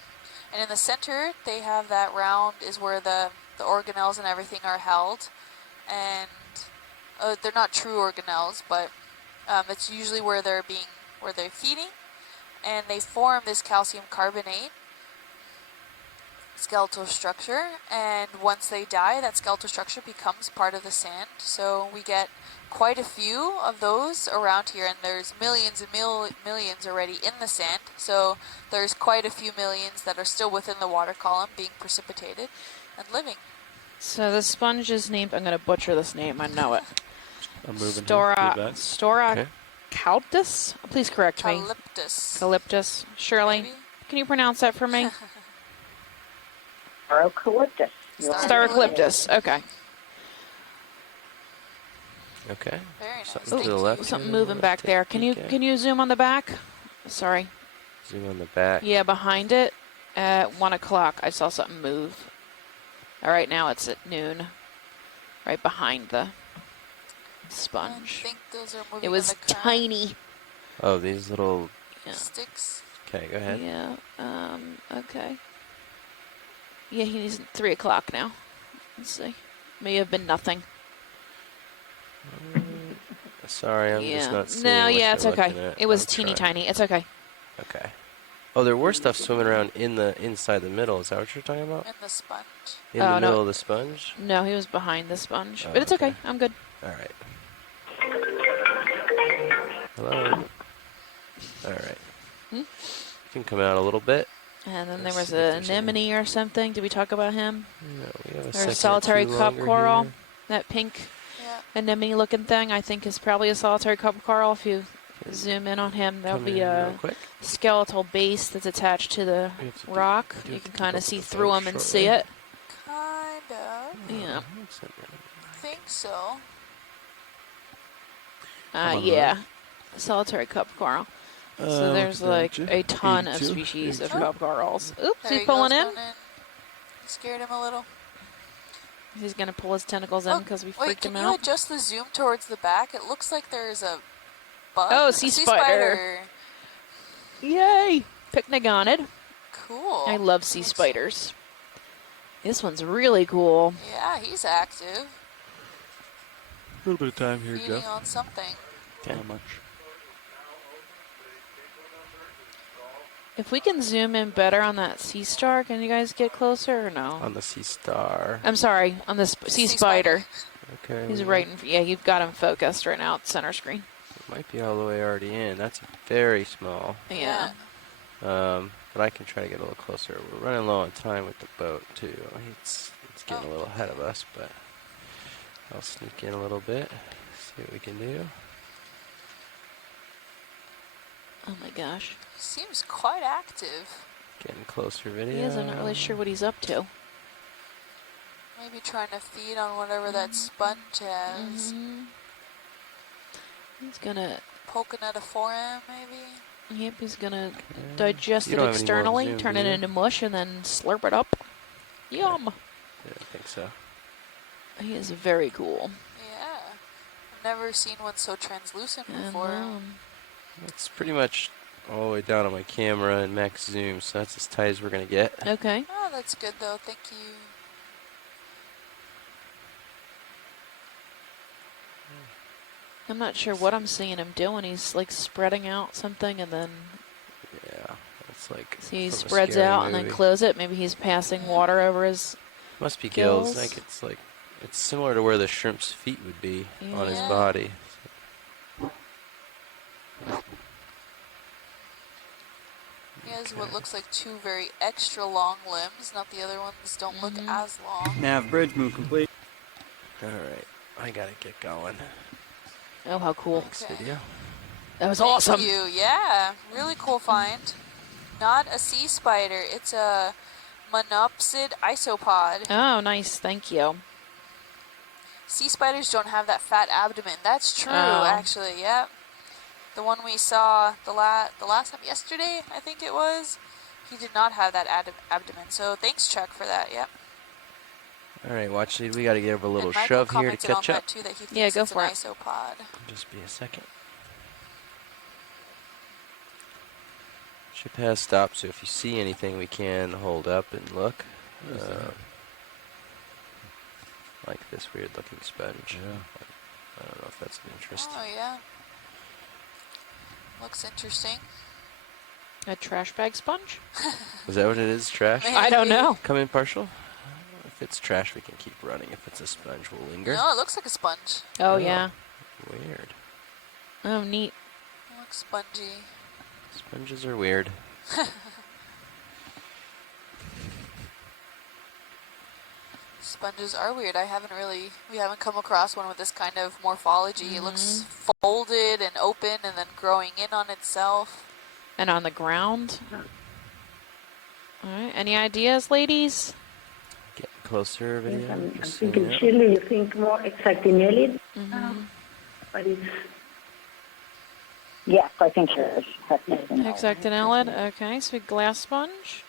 And in the center, they have that round is where the organelles and everything are held. And they're not true organelles, but it's usually where they're feeding. And they form this calcium carbonate skeletal structure, and once they die, that skeletal structure becomes part of the sand. So we get quite a few of those around here, and there's millions and millions already in the sand. So there's quite a few millions that are still within the water column being precipitated and living. So the sponge is named, I'm going to butcher this name, I know it. I'm moving Stora Okay. Calyptus? Please correct me. Calyptus. Calyptus. Shirley, Maybe? can you pronounce that for me? Starocalyptus. Starocalyptus. Okay. Okay. Very nice. Something Thank to the you. left. Something here, moving back take a there. peek Can you zoom on the back? Sorry. Zoom on the back. Yeah, behind it at 1 o'clock, I saw something move. All right, now it's at noon, right behind the sponge. I think those are moving It was in the current. tiny. Oh, these little. Yeah. Sticks. Okay, go ahead. Yeah. Okay. Yeah, he's 3 o'clock now. Let's see. May have been nothing. Sorry, I'm just not seeing. No, what yeah, it's you're okay. looking at. It was I'm teeny trying. tiny. It's okay. Okay. Oh, there were stuff swimming around inside the middle. Is that what you're talking about? In the sponge. In Oh, the no. middle of the sponge? No, he was behind the sponge. Oh, But it's okay. okay. I'm good. All right. Hello. All right. Hmm? You can come out a little bit. And then Let's there was see if a there's any- anemone or something. Did we talk about him? No, we have a Or second a or solitary two cup longer coral. here. That pink Yeah. anemone looking thing, I think, is probably a solitary cup coral. If you zoom in on him, there'll Come be in a real quick. skeletal base that's attached to the We have to rock. do You have can to kind go of to see the through boat them and shortly. see it. Kind of. Yeah. I think so. I'm on the Yeah. Solitary cup coral. So there's like a ton of 82, species of 83. cup corals. Oops, There he's he pulling goes, in. going in. Scared him a little. He's going to pull his tentacles in because we Wait, freaked can him you out. adjust the zoom towards the back? It looks like there's a bug. Oh, A sea spider. Yay! Picnigonid. Cool. I love sea spiders. This one's really cool. Yeah, he's active. A little bit of time here, Feeding Jeff. on something. Not much. If we can zoom in better on that sea star, can you guys get closer or no? On the sea star. I'm sorry, on the sea spider. Okay. He's we right in, yeah, you've got him focused right now at center screen. Might be all the way already in. That's very small. Yeah. But I can try to get a little closer. We're running low on time with the boat too. It's getting a little ahead of us, but I'll sneak in a little bit. See what we can do. Oh my gosh. Seems quite active. Getting closer video. He is, I'm not really sure what he's up to. Maybe trying to feed on whatever that sponge has. He's gonna, Poking at a forearm, maybe. yep, he's gonna digest You it don't have any more externally, zoom, turn do it you? into mush, and then slurp it up. Yum. Yeah, I think so. He is very cool. Yeah. I've never seen one so translucent And, before. It's pretty much all the way down on my camera and max zoom, so that's as tight as we're gonna get. Okay. Oh, that's good though. Thank you. I'm not sure what I'm seeing him doing. He's like spreading out something and then Yeah, it's like. see he from a spreads scary out and then movie. close it. Maybe he's passing water over his. Must be gills. Gills. Like it's similar to where the shrimp's feet would be on his Yeah. body. He has what looks like two very extra long limbs. Not the other ones don't look Mm-hmm. as long. Nav bridge move complete. All right, I gotta get going. Oh, how cool! Next Okay. video. That was Thank awesome. you. Yeah, really cool find. Not a sea spider. It's a monopsid isopod. Oh, nice. Thank you. Sea spiders don't have that fat abdomen. That's true, Oh. actually. Yep. The one we saw the last time yesterday, I think it was. He did not have that abdomen. So thanks, Chuck, for that. Yep. All right, watch lead. We got to give a little And Michael shove here to commented on catch up. that too, that he thinks Yeah, go it's for an it. isopod. Just be a second. Ship has stopped, so if you see anything, we can hold up and look. Like this weird-looking sponge. Yeah. I don't know if that's of interest. Oh yeah, looks interesting. A trash bag sponge? Is that what it is? Trash? I don't know. Come in partial? If it's trash, we can keep running. If it's a sponge, we'll linger. No, it looks like a sponge. Oh, yeah. Weird. Oh, neat. It looks spongy. Sponges are weird. Sponges are weird. We haven't come across one with this kind of morphology. It looks folded and open and then growing in on itself. And on the ground. All right. Any ideas, ladies? Get closer, video. Yes, I'm just thinking so Chile, you think more exactinelli, but it's, Yes, I think you're Hexactinellid. Okay, so glass sponge.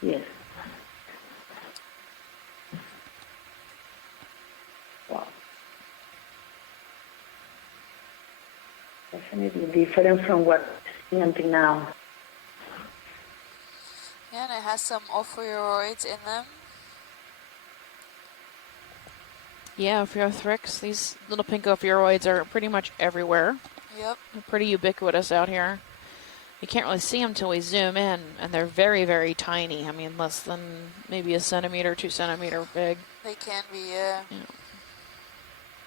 yes. Wow. Definitely different from what I've seen until now. Yeah, and it has some ophiuroids in them. Yeah, Ophiothrix. These little pink ophiuroids are pretty much everywhere. Yep. They're pretty ubiquitous out here. You can't really see them until we zoom in, and they're very, very tiny. I mean, less than maybe a centimeter, 2 centimeter big. They can be, yeah. Yeah.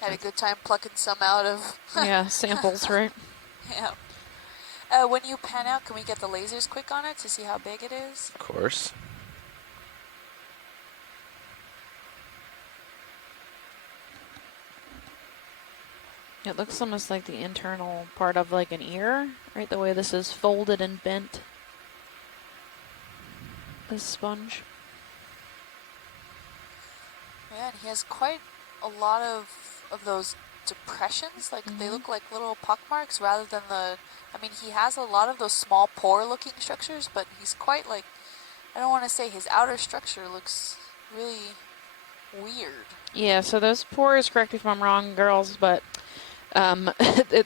Had a good time plucking some out of. Yeah, samples, right? Yeah. When you pan out, can we get the lasers quick on it to see how big it is? Of course. It looks almost like the internal part of like an ear, right? The way this is folded and bent. This sponge. Yeah, and he has quite a lot of those depressions. Like, they look like little pock marks rather than the... I mean, he has a lot of those small pore-looking structures, but he's quite like... I don't want to say his outer structure looks really weird. Yeah, so those pores, correct me if I'm wrong, girls, but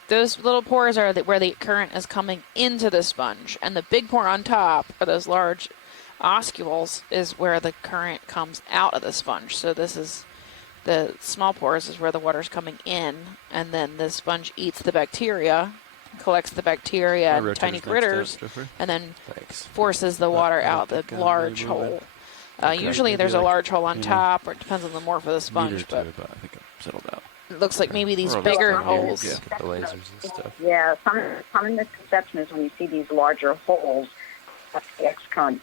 those little pores are where the current is coming into the sponge, and the big pore on top, or those large oscules, is where the current comes out of the sponge. So this is the small pores is where the water's coming in, and then the sponge eats the bacteria, collects the bacteria and tiny critters, and then forces the water out the large hole. Usually there's a large hole on top, or it depends on the morph of the sponge, but I think I'm settled out. it looks like maybe these We're bigger almost done here. holes. Yeah, the lasers and stuff. Yeah, some misconception is when you see these larger holes, that's the excurrent,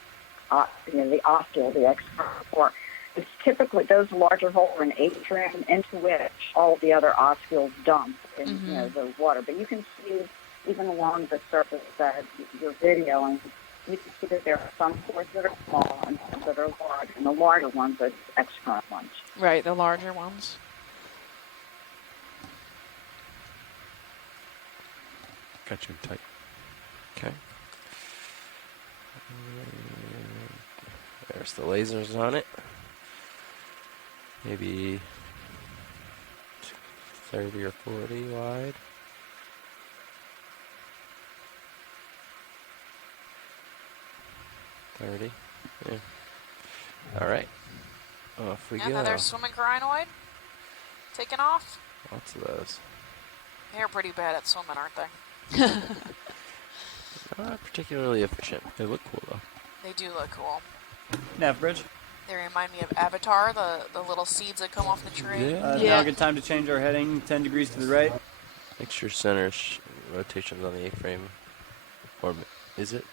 the oscule, the excurrent pore. It's typically those larger holes are an atrium into which all the other oscules dump in the water. But you can see even along the surface that you're videoing, you can see that there are some pores that are small and some that are large, and the larger ones are excurrent ones. Right, the larger ones. Got you tight. Okay. There's the lasers on it. Maybe 30 or 40 wide. $30. Yeah. All right. Off we go. Another swimming crinoid taking off. Lots of those. They're pretty bad at swimming, aren't they? Not particularly efficient. They look cool though. They do look cool. Nav bridge. They remind me of Avatar, the little seeds that come off the tree. Now a good time to change our heading 10 degrees to the right. Make sure center rotation's on the A-frame. Or is it?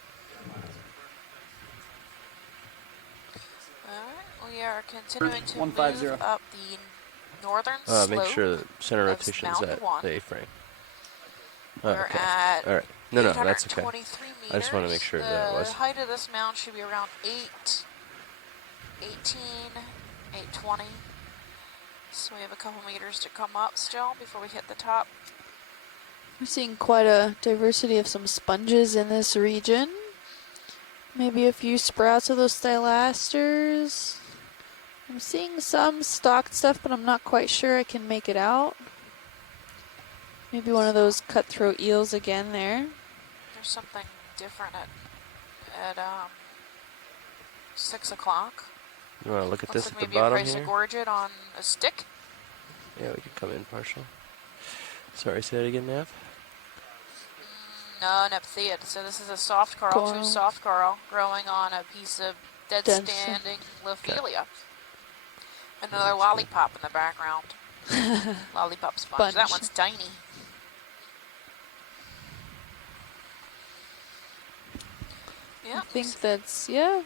Alright, we are continuing to 150. move up the northern slope. Make sure the center of rotation's Mound at 1. the A-frame. We're okay. at All right. No, that's okay. 823 meters. I just want to make sure that it was. The height of this mound should be around 18, 820. So we have a couple meters to come up still before we hit the top. We're seeing quite a diversity of some sponges in this region. Maybe a few sprouts of those thylasters. I'm seeing some stocked stuff, but I'm not quite sure I can make it out. Maybe one of those cutthroat eels again there. There's something different at 6 o'clock. You want to look at Looks this like at the maybe a bottom price here? of gorget on a stick. Yeah, we could come in partial. Sorry, say that again, Nav. No, Nepthiad. So this is a soft coral, true soft coral, growing on a piece of dead standing Lophelia. Another lollipop in the background. Lollipop sponge. That one's tiny. Yeah. I think that's, yeah.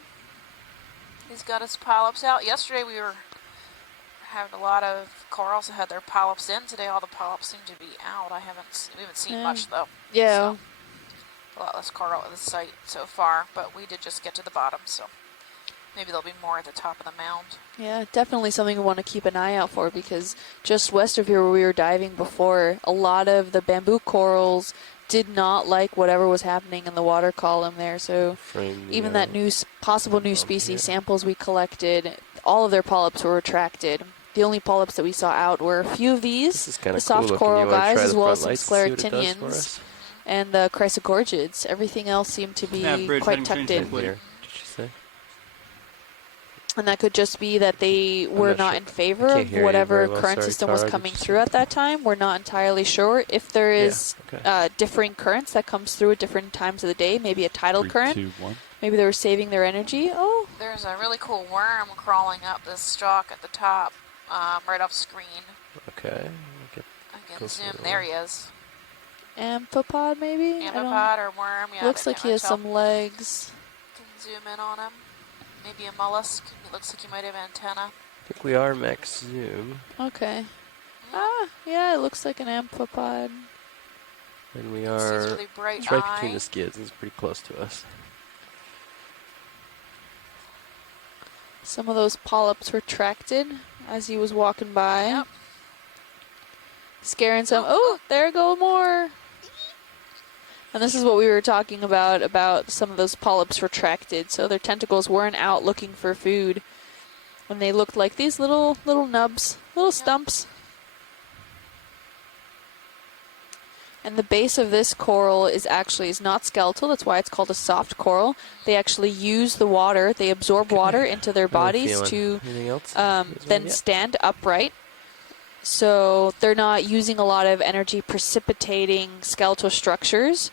He's got his polyps out. Yesterday we were having a lot of corals that had their polyps in. Today all the polyps seem to be out. We haven't seen much though. Yeah. So, a lot less coral at the site so far, but we did just get to the bottom, so maybe there'll be more at the top of the mound. Yeah, definitely something we want to keep an eye out for, because just west of here where we were diving before, a lot of the bamboo corals did not like whatever was happening in the water column there. So even that possible new species samples we collected, all of their polyps were retracted. The only polyps that we saw out were a few of these, the soft coral guys, as well as some scleractinians and the chrysogorgids. Everything else seemed to be quite tucked in. Did she say? And that could just be that they were not in favor of whatever current system was coming through at that time. We're not entirely sure if there is differing currents that comes through at different times of the day. Maybe a tidal current. 3, 2, 1. Maybe they were saving their energy. Oh, there's a really cool worm crawling up this stalk at the top, right off screen. Okay. I can zoom. There he is. Amphipod, maybe? Amphipod or worm, yeah. Looks like he has some legs. Can zoom in on him. Maybe a mollusk. He looks like he might have antenna. I think we are max zoom. Okay. Yeah, it looks like an amphipod. And we are really bright it's right between the skids. It's pretty close to us. Some of those polyps retracted as he was walking by. Yep. Scaring some. Oh, there go more. And this is what we were talking about some of those polyps retracted. So their tentacles weren't out looking for food. When they looked like these little nubs, little stumps. And the base of this coral is not skeletal. That's why it's called a soft coral. They actually use the water. They absorb water into their bodies to then stand upright. So they're not using a lot of energy precipitating skeletal structures.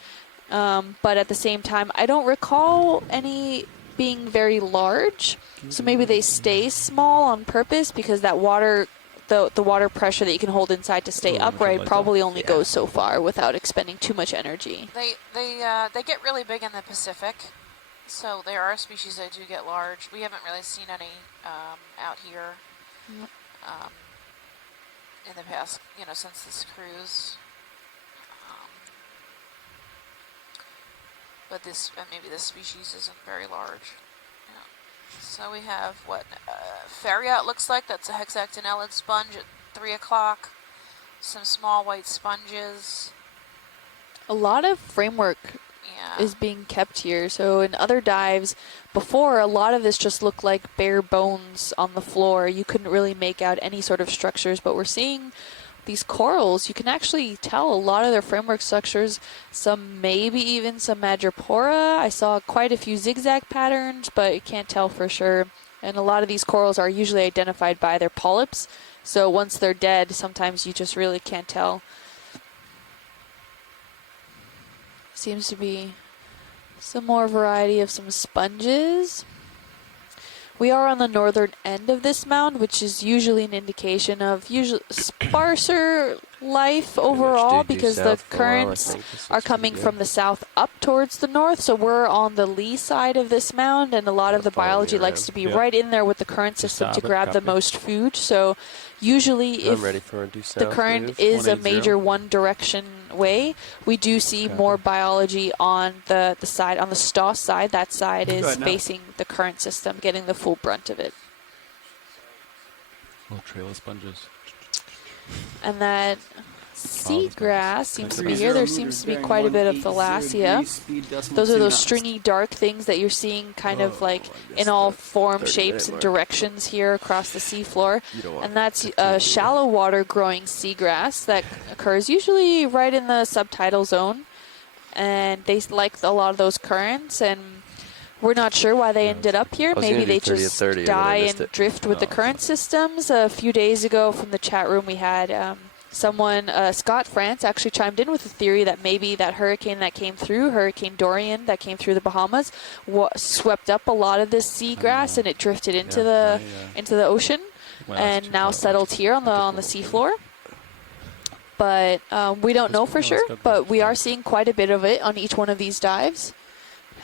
But at the same time, I don't recall any being very large. So maybe they stay small on purpose because that water, the water pressure that you can hold inside to stay upright probably only goes so far without expending too much energy. They get really big in the Pacific. So there are species that do get large. We haven't really seen any out here. In the past, since this cruise. But maybe this species isn't very large. So we have what Ferriot looks like. That's a hexactinellid sponge at 3 o'clock. Some small white sponges. A lot of framework is being kept here. So in other dives before, a lot of this just looked like bare bones on the floor. You couldn't really make out any sort of structures, but we're seeing these corals, you can actually tell a lot of their framework structures, some maybe even some madrepora. I saw quite a few zigzag patterns, but you can't tell for sure. And a lot of these corals are usually identified by their polyps. So once they're dead, sometimes you just really can't tell. Seems to be some more variety of some sponges. We are on the northern end of this mound, which is usually an indication of sparser life overall because the currents are coming from the south up towards the north. So we're on the lee side of this mound, and a lot of the biology likes to be right in there with the current system to grab the most food. So usually if the current is a major one direction way, we do see more biology on the side, on the Stoss side. That side is facing the current system, getting the full brunt of it. Little trail of sponges. And that seagrass seems to be Breeze here. There around seems to be bearing quite a bit of 180 thalassia. degrees, speed decimal Those are 2 those knots. stringy dark things that you're seeing kind of like in all form, shapes, and directions here across the seafloor. And that's shallow water growing seagrass that occurs usually right in the subtidal zone. And they like a lot of those currents, and we're not sure why they ended up here. I was Maybe gonna do they 30 at just 30 and then I die missed and it. drift with the current systems. A few days ago from the chat room, we had someone, Scott France, actually chimed in with a theory that maybe that hurricane that came through, Hurricane Dorian, that came through the Bahamas, swept up a lot of this seagrass and it drifted into the ocean and now settled here on the seafloor. But we don't know for sure, but we are seeing quite a bit of it on each one of these dives.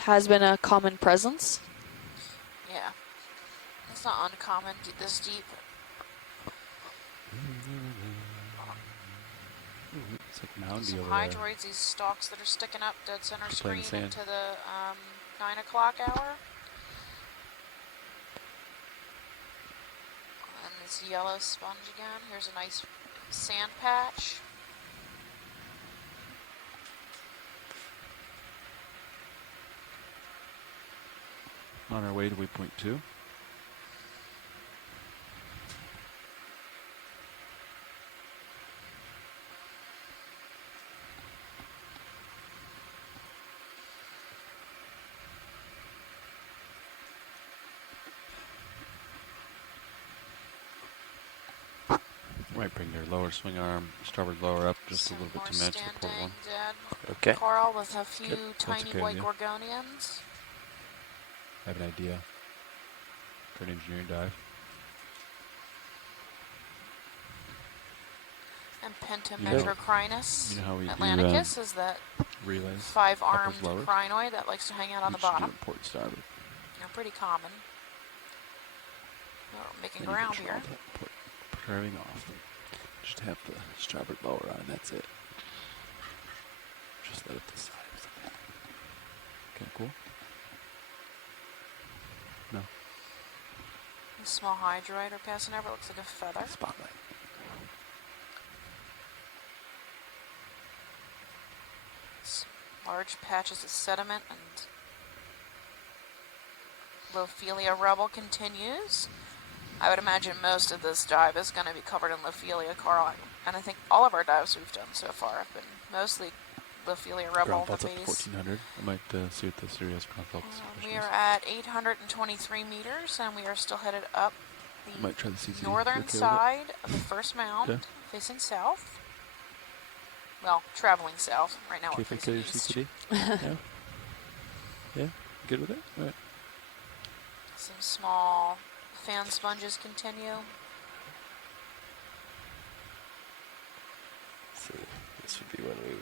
Has been a common presence. Yeah. It's not uncommon this deep. It's like moundy Some over there. hydroids, these stalks that are sticking up dead center Just playing screen sand. into the 9 o'clock hour. And this yellow sponge again. Here's a nice sand patch. On our way to waypoint 2. Might bring your lower swing arm, starboard lower up just a little bit to match the port one. Dead Okay. coral with a few That's tiny good, white yeah. gorgonians. I have an idea for an engineering dive. And Pentametrocrinus You know how we do, atlanticus is that Relays. 5-armed uppers, lowers. crinoid that likes to hang out on the You should do bottom. it port starboard. They're pretty common. We're making Then you ground control here. the port curving off. Just have the starboard lower on, that's it. Just let it decide. Okay, cool. No. A small hydroid are passing over. Looks like a feather. Spotlight. Large patches of sediment and Lophelia rubble continues. I would imagine most of this dive is going to be covered in Lophelia coral, and I think all of our dives we've done so far have been mostly Lophelia rubble Ground on fault's the up to base. 1400. I might see what the serious ground faults We are at 823 meters, and we are still headed up I might try the CCD. northern Okay with it? side of the first mound, Okay. facing south. Well, traveling south. Right now Okay, we're if I tell facing your east. CCD? Yeah? Yeah? Good with it? Alright. Some small fan sponges continue. Let's see, this would be when we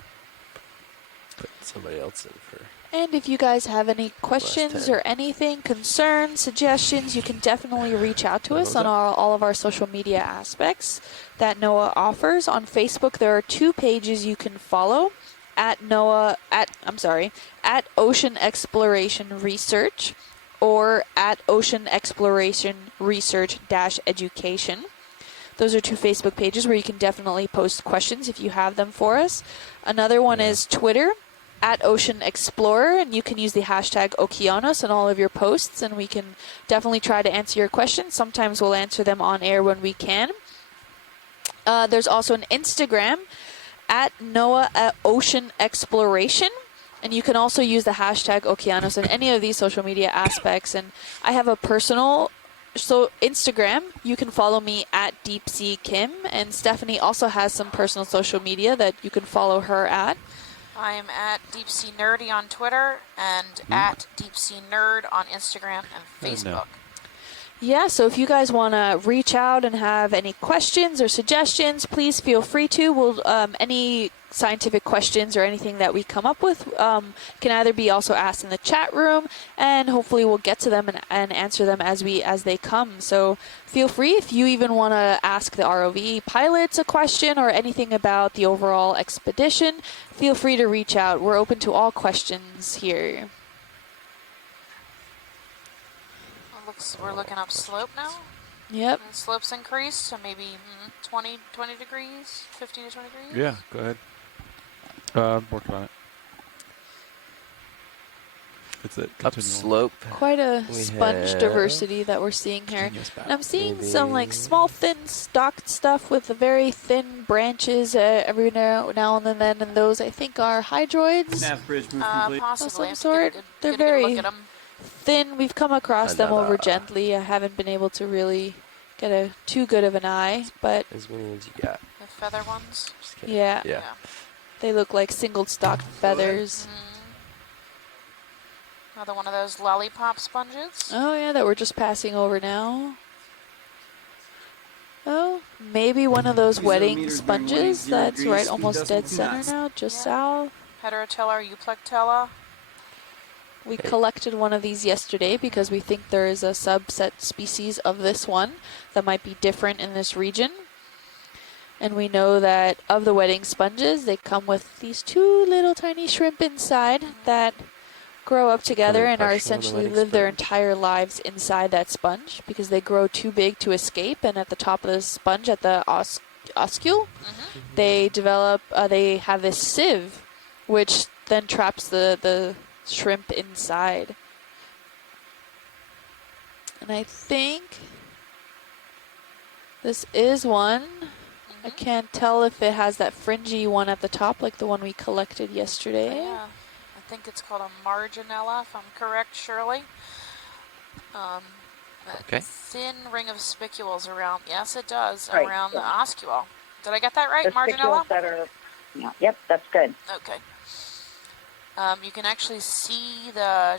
put somebody else in for. And if you guys have any questions 10. or anything, concerns, suggestions, you can definitely reach out to What us was on that? all of our social media aspects that NOAA offers. On Facebook, there are 2 pages you can follow at Ocean Exploration Research or at Ocean Exploration Research Education. Those are 2 Facebook pages where you can definitely post questions if you have them for us. Another one is Twitter at Ocean Explorer, and you can use the hashtag Okeanos in all of your posts, and we can definitely try to answer your questions. Sometimes we'll answer them on air when we can. There's also an Instagram at NOAA Ocean Exploration, and you can also use the hashtag Okeanos in any of these social media aspects. And I have a personal Instagram, you can follow me at Deep Sea Kim, and Stephanie also has some personal social media that you can follow her at. I am at Deep Sea Nerdy on Twitter and at Deep Sea Nerd on Instagram and Facebook. Yeah, so if you guys want to reach out and have any questions or suggestions, please feel free to. We'll any scientific questions or anything that we come up with can either be also asked in the chat room, and hopefully we'll get to them and answer them as they come. So feel free if you even want to ask the ROV pilots a question or anything about the overall expedition. Feel free to reach out. We're open to all questions here. We're looking up slope now. Yep. And slopes increase, so maybe 20 degrees, 15 to 20 degrees. Yeah, go ahead. Working on it. It's a continual. Upslope. Quite a We sponge have diversity that we're seeing here. Continuous And I'm seeing Maybe- some like small, thin, stalked stuff with the very thin branches every now and then, and those I think are hydroids. Nav bridge move complete. Possibly. Of some I have to sort. Get a They're good very look at 'em. thin. We've come across them over Another. gently. I haven't been able to really get a too good of an eye, but As many as you got. The feather ones. Just kidding. yeah, Yeah. they look like single stalked feathers. Another one of those lollipop sponges. Oh yeah, that we're just passing over now. Oh, maybe one of those 30 wedding meters, bearing sponges 180 that's degrees, right speed almost decimal dead 2 center knots. now, just Yeah. south. Heterotella or euplectella. We collected one of these yesterday because we think there is a subset species of this one that might be different in this region. And we know that of the wedding sponges, they come with these two little tiny shrimp inside that grow up together and are impression on the essentially wedding live their sponge. entire lives inside that sponge because they grow too big to escape. And at the top of the sponge, at the oscule, they develop, they have this sieve, which then traps the shrimp inside. And I think this is one. I can't tell if it has that fringy one at the top like the one we collected yesterday. Yeah. I think it's called a marginella, if I'm correct, Shirley. That Okay. thin ring of spicules around, yes it does, Right, around the yeah. oscule. Did I get that right, The marginella? spicules that are, yeah, yep, that's good. Okay. You can actually see the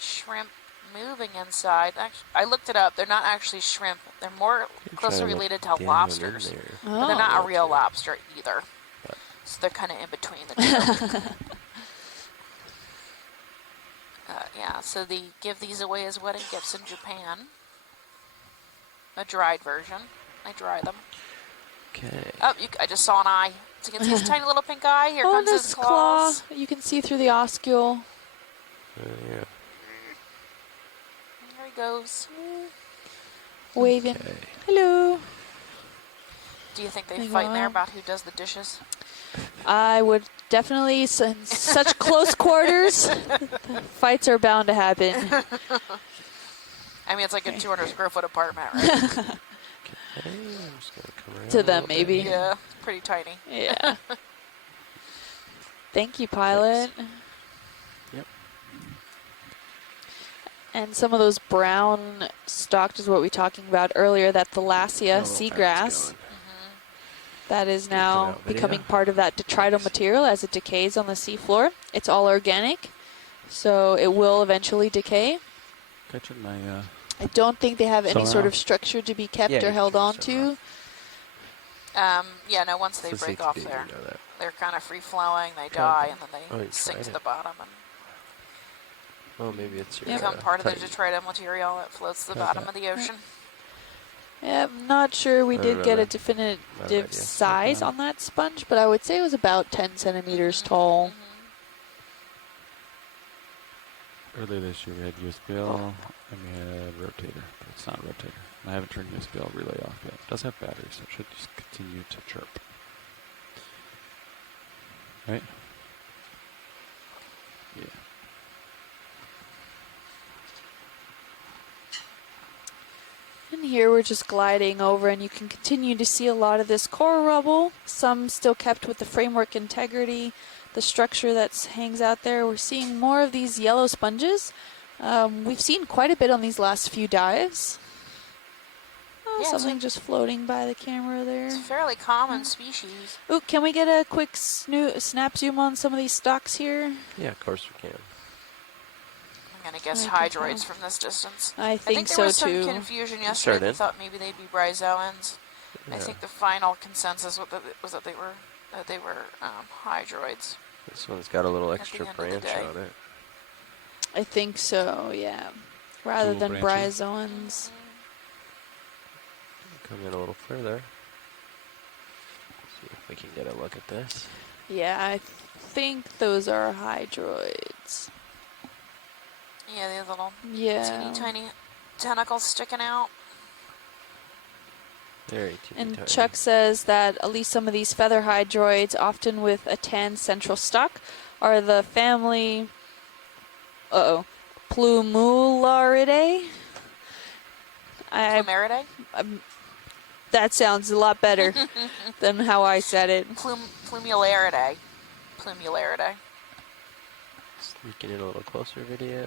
shrimp moving inside. Actually, I looked it up. They're not actually shrimp. They're more closely related to lobsters. But they're not a real lobster either. So they're kind of in between the two. Yeah, so they give these away as wedding gifts in Japan. A dried version. I dry them. Okay. Oh, I just saw an eye. So you can see his tiny little pink eye. Here Oh, comes this his claw. claws. You can see through the oscule. Yeah. There he goes. Waving. Okay. Hello. Do you think they There you fight in go. there about who does the dishes? I would definitely, in such close quarters, fights are bound to happen. I mean, it's like a 200 square foot apartment, right? Okay, I'm just gonna come around To a them, little bit. maybe. Yeah, it's pretty tiny. Yeah. Thank you, pilot. Yep. And some of those brown stalked is what we were talking about earlier, that thalassia seagrass. That is come now out video. becoming part of that detrital material as it decays on the seafloor. It's all organic, so it will eventually decay. Catching my. I don't think they have any Sonar sort of off. structure to be kept Yeah, or you held can on turn sonar to. Yeah, no, once they It's break the off CTD, there, you know that. they're kind of free flowing, they Tried die, it. and then Oh, they you sink tried to it. the bottom and Well, maybe it's your. become part of the tiny- detrital material that floats to the Tried bottom that. of the ocean. Yeah, I'm not sure we I did get a remember. definitive idea. size on that sponge, but I would say it was about 10 centimeters tall. Earlier this year we had USBL and we had rotator, but it's not a rotator. And I haven't turned USBL relay off yet. It does have batteries, so it should just continue to chirp. Right? Yeah. And here we're just gliding over, and you can continue to see a lot of this coral rubble, some still kept with the framework integrity, the structure that hangs out there. We're seeing more of these yellow sponges. We've seen quite a bit on these last few dives. Oh, Yeah, something just floating by the camera there. It's a fairly common species. Ooh, can we get a quick snap zoom on some of these stalks here? Yeah, of course we can. I'm going to guess I can hydroids tell. from this distance. I I think there so was some too. confusion yesterday. Sure They did. thought maybe they'd be bryozoans. I Yeah. think the final consensus was that they were hydroids. This one's got a little At the extra end of the branch day. on it. I think so, yeah. Rather Dual than branching. bryozoans. Come in a little further. See if we can get a look at this. Yeah, I think those are hydroids. Yeah, they have little Yeah. teeny tiny tentacles sticking out. Very teeny And tiny. Chuck says that at least some of these feather hydroids, often with a tan central stalk, are the family Plumularidae. Plumeridae? That sounds a lot better than how I said it. Plumularidae. Plumularidae. Sneaking in a little closer video.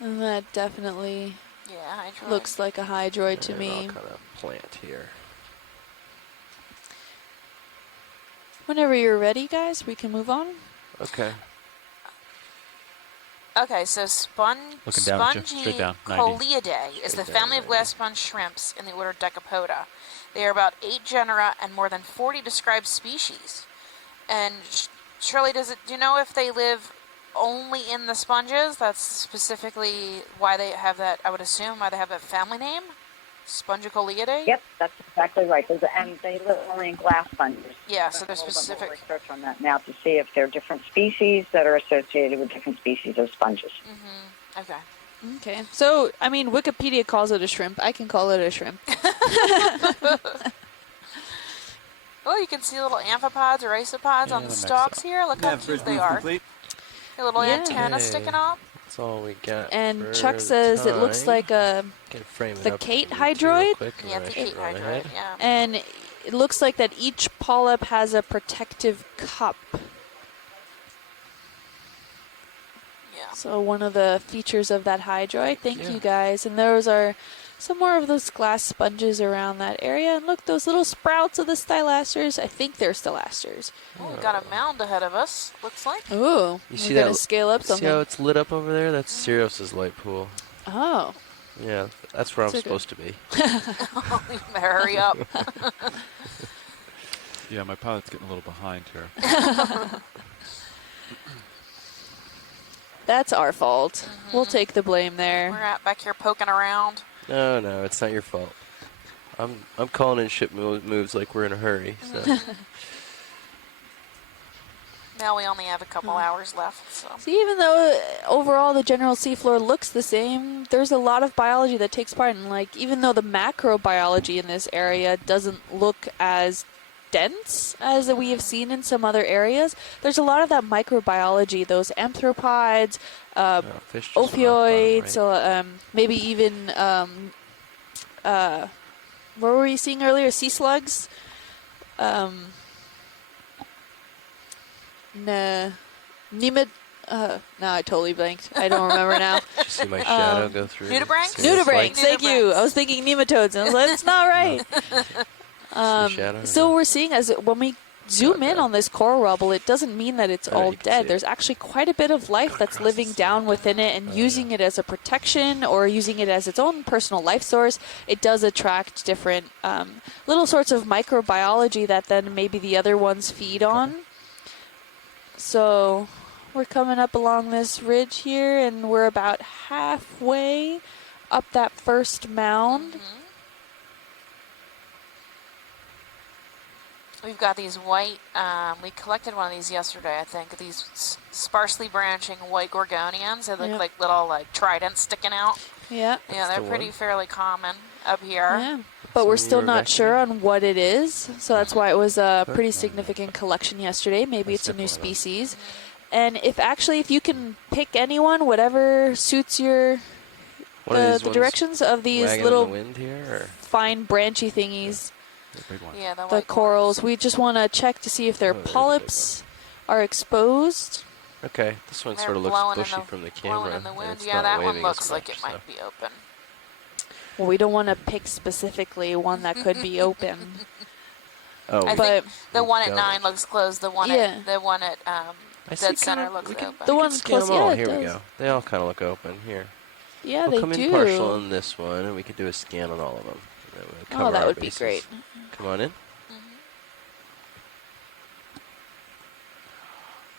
And that definitely Yeah, hydroid. looks like a hydroid to And me. I'll kind of plant here. Whenever you're ready, guys, we can move on. Okay. Okay, so Looking down at you, straight down, 90. Spongicoleidae is the Straight family down, of glass sponge shrimps in the order Decapoda. They are about 8 genera and more than 40 described species. And Shirley, do you know if they live only in the sponges? That's specifically why they have that, I would assume, why they have that family name? Spongicoleidae? Yep, that's exactly right. And they live only in glass sponges. Yeah, so Done they're a little bit more specific. research on that now to see if there are different species that are associated with different species of sponges. Mm-hmm. Okay. Okay. So, I mean, Wikipedia calls it a shrimp. I can call it a shrimp. Oh, you can see little amphipods or isopods on the next stalks here. Look how First cute they move are. complete. A little Yeah. antenna Hey. sticking up. That's all we got. And for Chuck the says it looks time. like a, Can frame it the up Kate if we need to real hydroid? quick, and Yeah, then the I should Kate run hydroid, ahead. yeah. and it looks like that each polyp has a protective cup. Yeah. So one of the features of that hydroid. Thank Yeah. you guys. And those are some more of those glass sponges around that area. And look, those little sprouts of the stylasters. I think they're stylasters. Oh, we got a mound ahead of us, looks like. Ooh, You we're see gonna that? scale up See how something. it's lit up over there? That's Sirius's light pool. Oh, Yeah, that's where I'm So good. supposed to be. We better hurry up. Yeah, my pilot's getting a little behind here. that's our fault. We'll take the blame We're there. out back here poking around. No, it's not your fault. I'm calling in ship moves like we're in a hurry. So Now we only have a couple hours left, so. See, even though overall the general seafloor looks the same, there's a lot of biology that takes part. And like, even though the macrobiology in this area doesn't look as dense as we have seen in some other areas, there's a lot of that microbiology, those anthropoids, fish just went off bottom opioids, right. maybe even what were we seeing earlier? Sea slugs. Nemid. No, I totally blanked. I don't remember now. Did you see my shadow go through? Nudibranchs? See those Nudibranchs, lights? thank you. I was thinking nematodes, and I was like, that's not right. shadow or So no? we're seeing as when we zoom in on this coral rubble, it doesn't mean that it's Oh, all you can see dead. it. There's actually quite a bit of life that's living down within it and using it as a protection or using it as its own personal life source. It does attract different little sorts of microbiology that then maybe the other ones feed on. So we're coming up along this ridge here, and we're about halfway up that first mound. We've got these white, we collected one of these yesterday, I think. These sparsely branching white gorgonians. They look Yep. like little tridents sticking out. Yeah. Yeah, they're the pretty one. fairly common up here. Yeah. But we're one still you were not back sure there? on what it is. So that's why it was a pretty Okay. significant collection yesterday. Maybe That's it's a new definitely not. species. And if you can pick anyone, whatever suits your One of these the ones directions of these wagging in little the wind here, fine branchy thingies, The big one. Yeah, the the white corals, we just want to check to see if their Oh, there's a big polyps are exposed. or okay, this one They're sort of looks blowing in bushy the- from the blowing camera. in the and wind. it's Yeah, not that one waving looks as like much, it so. might be open. Well, we don't want to pick specifically one that could be open. Oh, I But- think the one at Don't. 9 looks closed. The one Yeah. I see dead center kinda- looks we can- open. The we one can scan close, them all. yeah, it Here we does. go. They all kind of look open here. Yeah, We'll they come do. in partial on this one, and we could do a scan on all of them. And then we'll cover that our would be bases. great. Come on in.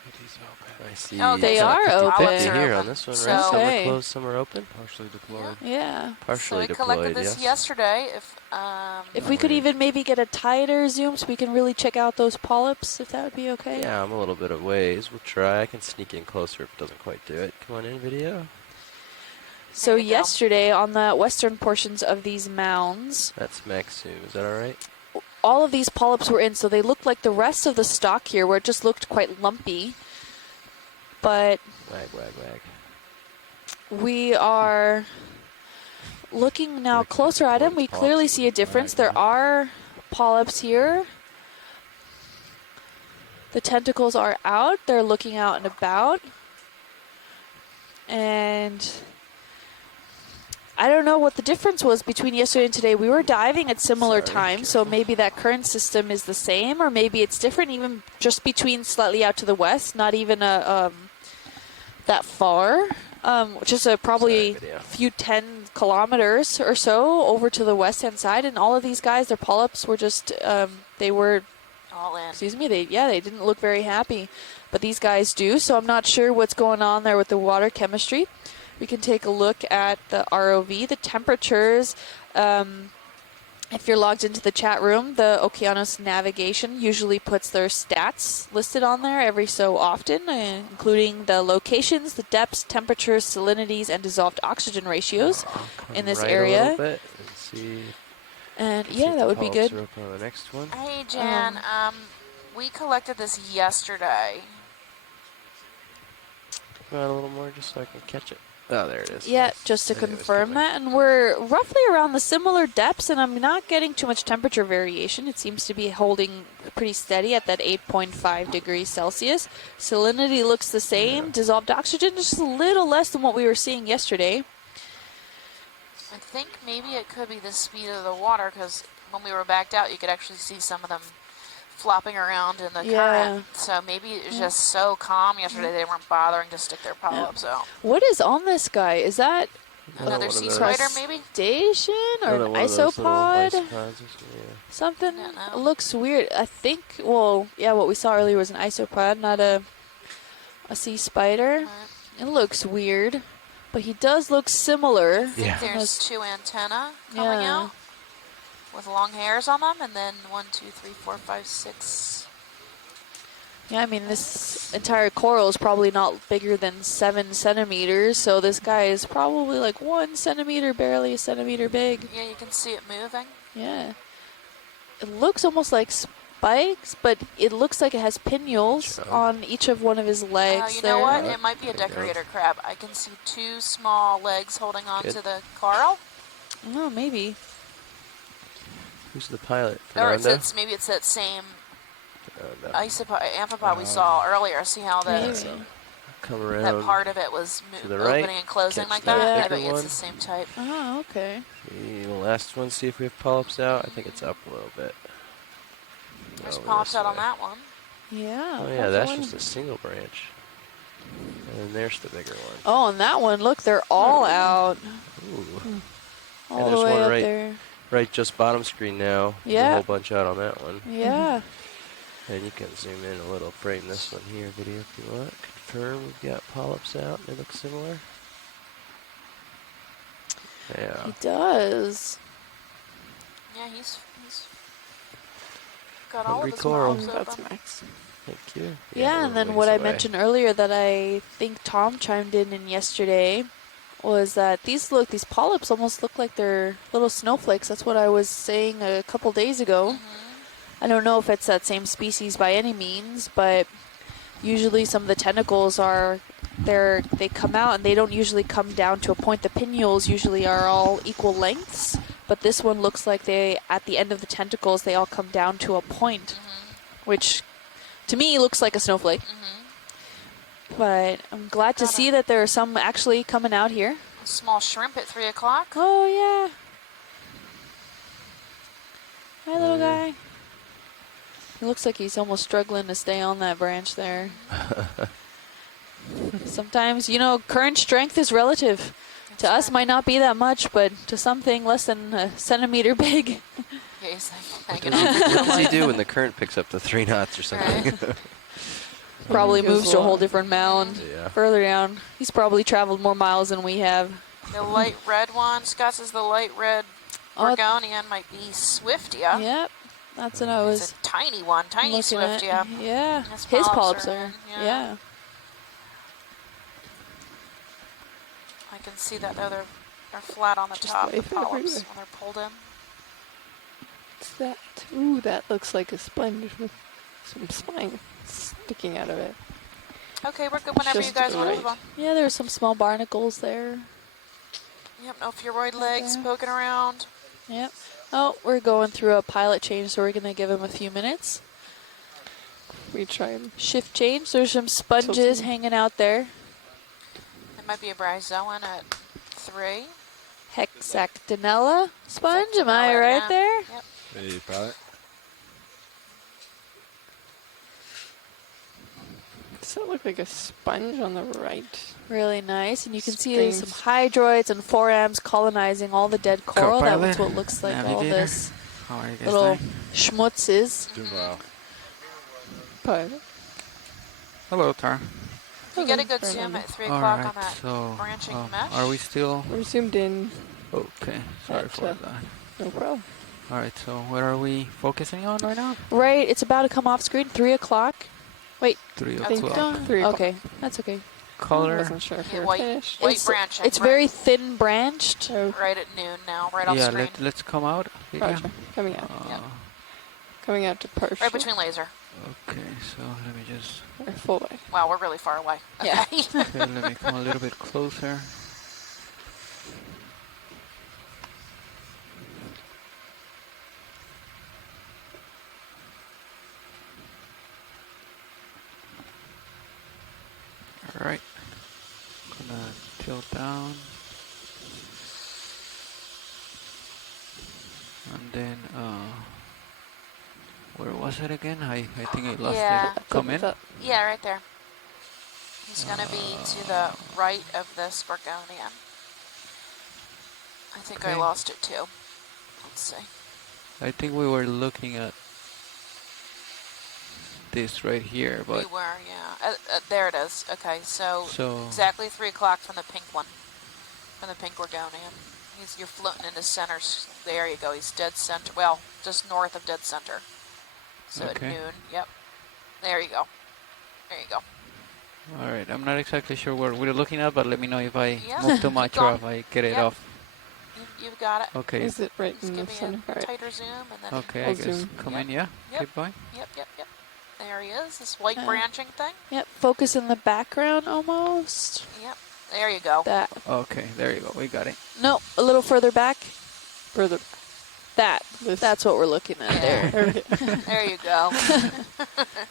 It is open. I see. Oh, They kinda are 50-50 open. here on this one, So- right? Some Okay. are closed, some are open. Partially deployed. Yeah. Partially so we deployed, collected this yes. yesterday. If we could even maybe get a tighter zoom so we can really check out those polyps, if that would be okay. Yeah, I'm a little bit of ways. We'll try. I can sneak in closer if it doesn't quite do it. Come on in, video. So There you go. yesterday on the western portions of these mounds, That's Maxu. Is that all right? all of these polyps were in, so they looked like the rest of the stock here, where it just looked quite lumpy. But Wag, wag, wag. we are looking now closer at him. We clearly see a difference. There are polyps here. The tentacles are out. They're looking out and about. And I don't know what the difference was between yesterday and today. We were diving at similar times, so maybe that current system is the same, or maybe it's different even just between slightly out to the west, not even that far. Just probably a few 10 kilometers or so over to the west-hand side. And all of these guys, their polyps were just, they were, All in. excuse me, they didn't look very happy. But these guys do, so I'm not sure what's going on there with the water chemistry. We can take a look at the ROV, the temperatures. If you're logged into the chat room, the Okeanos navigation usually puts their stats listed on there every so often, including the locations, the depths, temperatures, salinities, and dissolved oxygen ratios in this area. A little bit and see. And see yeah, if that the would be polyps good. are up on the next one. Hey, Jan. We collected this yesterday. Come on a little more just so I can catch it. Oh, there it is. Yeah, Nice. just to I knew it was confirm coming. that. And we're roughly around the similar depths, and I'm not getting too much temperature variation. It seems to be holding pretty steady at that 8.5 degrees Celsius. Salinity looks the same. Yeah. Dissolved oxygen is just a little less than what we were seeing yesterday. I think maybe it could be the speed of the water, because when we were backed out, you could actually see some of them flopping around in the current. So maybe it was just so calm yesterday they weren't bothering to stick their polyps out. What is on this guy? Is that Another one sea of those- spider, maybe? station or Another an one of those little isopod? isopods or something, yeah. Something Don't know. It looks weird. I think, well, yeah, what we saw earlier was an isopod, not a sea spider. It looks weird, but he does look similar. I think Yeah. there's two antennae coming Yeah. out with long hairs on them, and then 1, 2, 3, 4, 5, 6. Yeah, I mean, this entire coral is probably not bigger than 7 centimeters, so this guy is probably like 1 centimeter, barely a centimeter big. Yeah, you can see it moving. Yeah. It looks almost like spikes, but it looks like it has pinnules on each of one of his legs You there. know what? It might be a decorator crab. I can see 2 small legs holding on Good. to the coral. Oh, maybe. Who's the pilot? Or Fernando? maybe it's that same No. amphipod we saw earlier. See how Maybe. Come that around. part of it was to the opening right, and closing catch like that that? I bigger bet you it's one. the same type. Oh, okay. The last one, see if we have polyps out. I think it's up a little bit. There's Over polyps this out on way. that one. Yeah. Oh yeah, that's one. just a single branch. And then there's the bigger one. Oh, and that one, look, they're all out. Ooh. All there's the way one up right- there. Right, just bottom screen now. There's Yeah. a whole bunch out on that one. Yeah. And you can zoom in a little, frame this one here, video if you want. Confirm we've got polyps out. They look similar. Yeah. He does. Yeah, he's got all Hungry of his coral. mouths That's open. Max. Thank you. Yeah, and then we're what I ways away. mentioned earlier that I think Tom chimed in yesterday was that these polyps almost look like they're little snowflakes. That's what I was saying a couple days ago. I don't know if it's that same species by any means, but usually some of the tentacles they come out and they don't usually come down to a point. The pinnules usually are all equal lengths, but this one looks like at the end of the tentacles, they all come down to a point, which to me looks like a snowflake. But I'm glad to see that there are some actually coming out here. A small shrimp at 3 o'clock. Oh, yeah. Hi, little guy. He looks like he's almost struggling to stay on that branch there. Sometimes, current strength is relative. To us, might not be that much, but to something less than a centimeter big. Yeah, he's like What hanging does, on. what does he do when the current picks up to 3 knots or something? Probably moves to a whole different mound Yeah. further down. He's probably traveled more miles than we have. The light red one, Scott says the light red Oh, Oregonian might be Swiftia. Yep, that's what I was It's a tiny one, tiny looking at. Swiftia. Yeah, His his polyps polyps are are. in, Yeah. I I can see that they're flat on the Just top, the life polyps, everywhere. when they're pulled in. What's that? Ooh, that looks like a sponge with some spine sticking out of it. Okay, we're good whenever you Just guys want to right. move on. Yeah, there's some small barnacles there. Yep, no furoid legs there. poking around. Yep. Oh, we're going through a pilot change, so we're going to give him a few minutes. We tried. Shift change. There's some sponges Tilting. hanging out there. It might be a bryozoan at 3. Hexactinella sponge. Am I Hexactinella, right yeah. there? Yep. Hey, pilot. Does that look like a sponge on the right? Really nice. And you can see there's some Screens. hydroids and forams colonizing all the dead coral. That was Co-pilot, what looks like all navigator. this How are you guys little doing? schmutz is. Doing well. But Hello, Tara. You get a good Right zoom on. at 3 All o'clock right, on that so branching mesh. are we still we're zoomed in. okay? Sorry At, for uh, that. No problem. All right, so what are we focusing on right now? Right, it's about to come off screen. 3 o'clock. Wait, 3 That's o'clock. good. 3 o'clock. okay, that's okay. I Color. wasn't sure if Yeah, we were white. finished. White It's- branching. It's right, very thin branched. Oh, right at noon now, right off Yeah, screen. let's come out. Yeah. Roger. Coming out. Yep. Coming out to partial. Right between laser. Okay, so let me just Or full way. Wow, we're really far away. Yeah. Okay. okay, let me come a little bit closer. All right, gonna tilt down, and then where was it again? I think I lost Yeah. it. Come in. Yeah, right there. He's going to be to the right of this Gorgonian. I think I Okay. lost it too. Let's see. I think we were looking at this right here, We but were, yeah. There it is. Okay, so so exactly 3 o'clock from the pink one. From the pink Gorgonian. You're floating into center. There you go. He's dead center. Well, just north of dead center. So Okay. at noon. Yep. There you go. There you go. all right. I'm not exactly sure what we're looking at, but let me know if I Yeah, move too keep much or going. if I get it Yep. off. You've got it. Okay. Is it right Just in the give me center? a All right. tighter zoom and then. Okay, I'll I guess zoom. come Yep. in. Yeah. Yep. Keep going. Yep. There he is. This white Yeah. branching thing. Yep, focus in the background almost. Yep. There you go. That. Okay, there you go. We got it. No, a little further back. Further. That. This. That's what we're looking at there. There you go.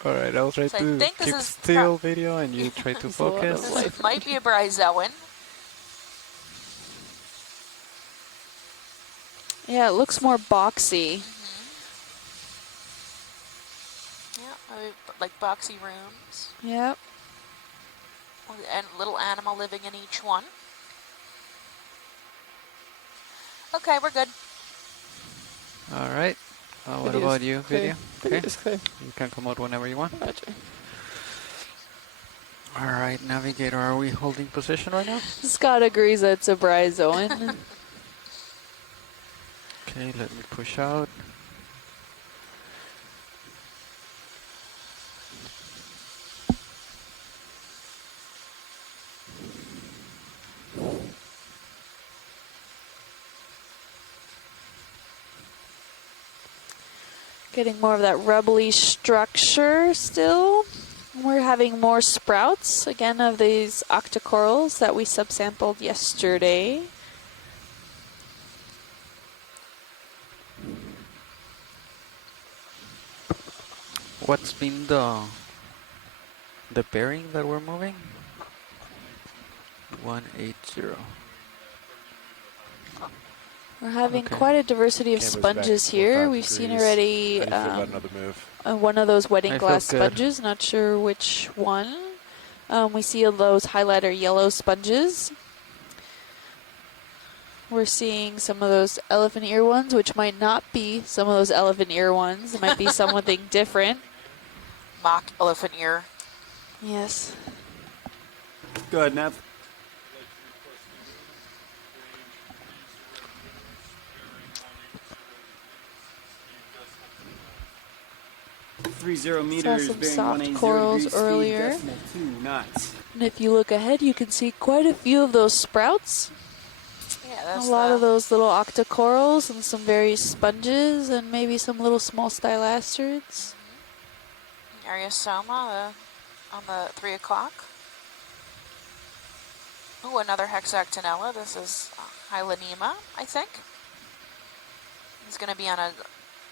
All right, I'll try So I to think this keep is still video, and you try to It's a lot of focus. light. This might be a bryozoan. Yeah, it looks more boxy. Yeah, like boxy rooms. Yep. And little animal living in each one. Okay, we're good. All right. What Video's about you, clear. video? Video Okay. is clear. You can come out whenever you want. Roger. All right, navigator. Are we holding position right now? Scott agrees that it's a bryozoan. Okay, let me push out. Getting more of that rubbly structure still. We're having more sprouts, again, of these octocorals that we subsampled yesterday. What's been the bearing that we're moving? 180. We're having Okay. quite a diversity of Cameras back sponges to here. 45 We've seen degrees. already How do you feel about another move? one of those wedding I feel glass good. sponges, not sure which one. We see those highlighter yellow sponges. We're seeing some of those elephant ear ones, which might not be some of those elephant ear ones. It might be something different. Mock elephant ear. Yes. Go ahead, Nav. Saw 30 meters, some bearing soft 180 corals degrees, earlier. speed decimal 2 knots. And if you look ahead, you can see quite a few of those sprouts. Yeah, A that's lot of those little octocorals and some various sponges and maybe some little small stylasterids. Ariosoma on the 3 o'clock. Ooh, another hexactinella. This is Hylanema, I think. He's going to be on a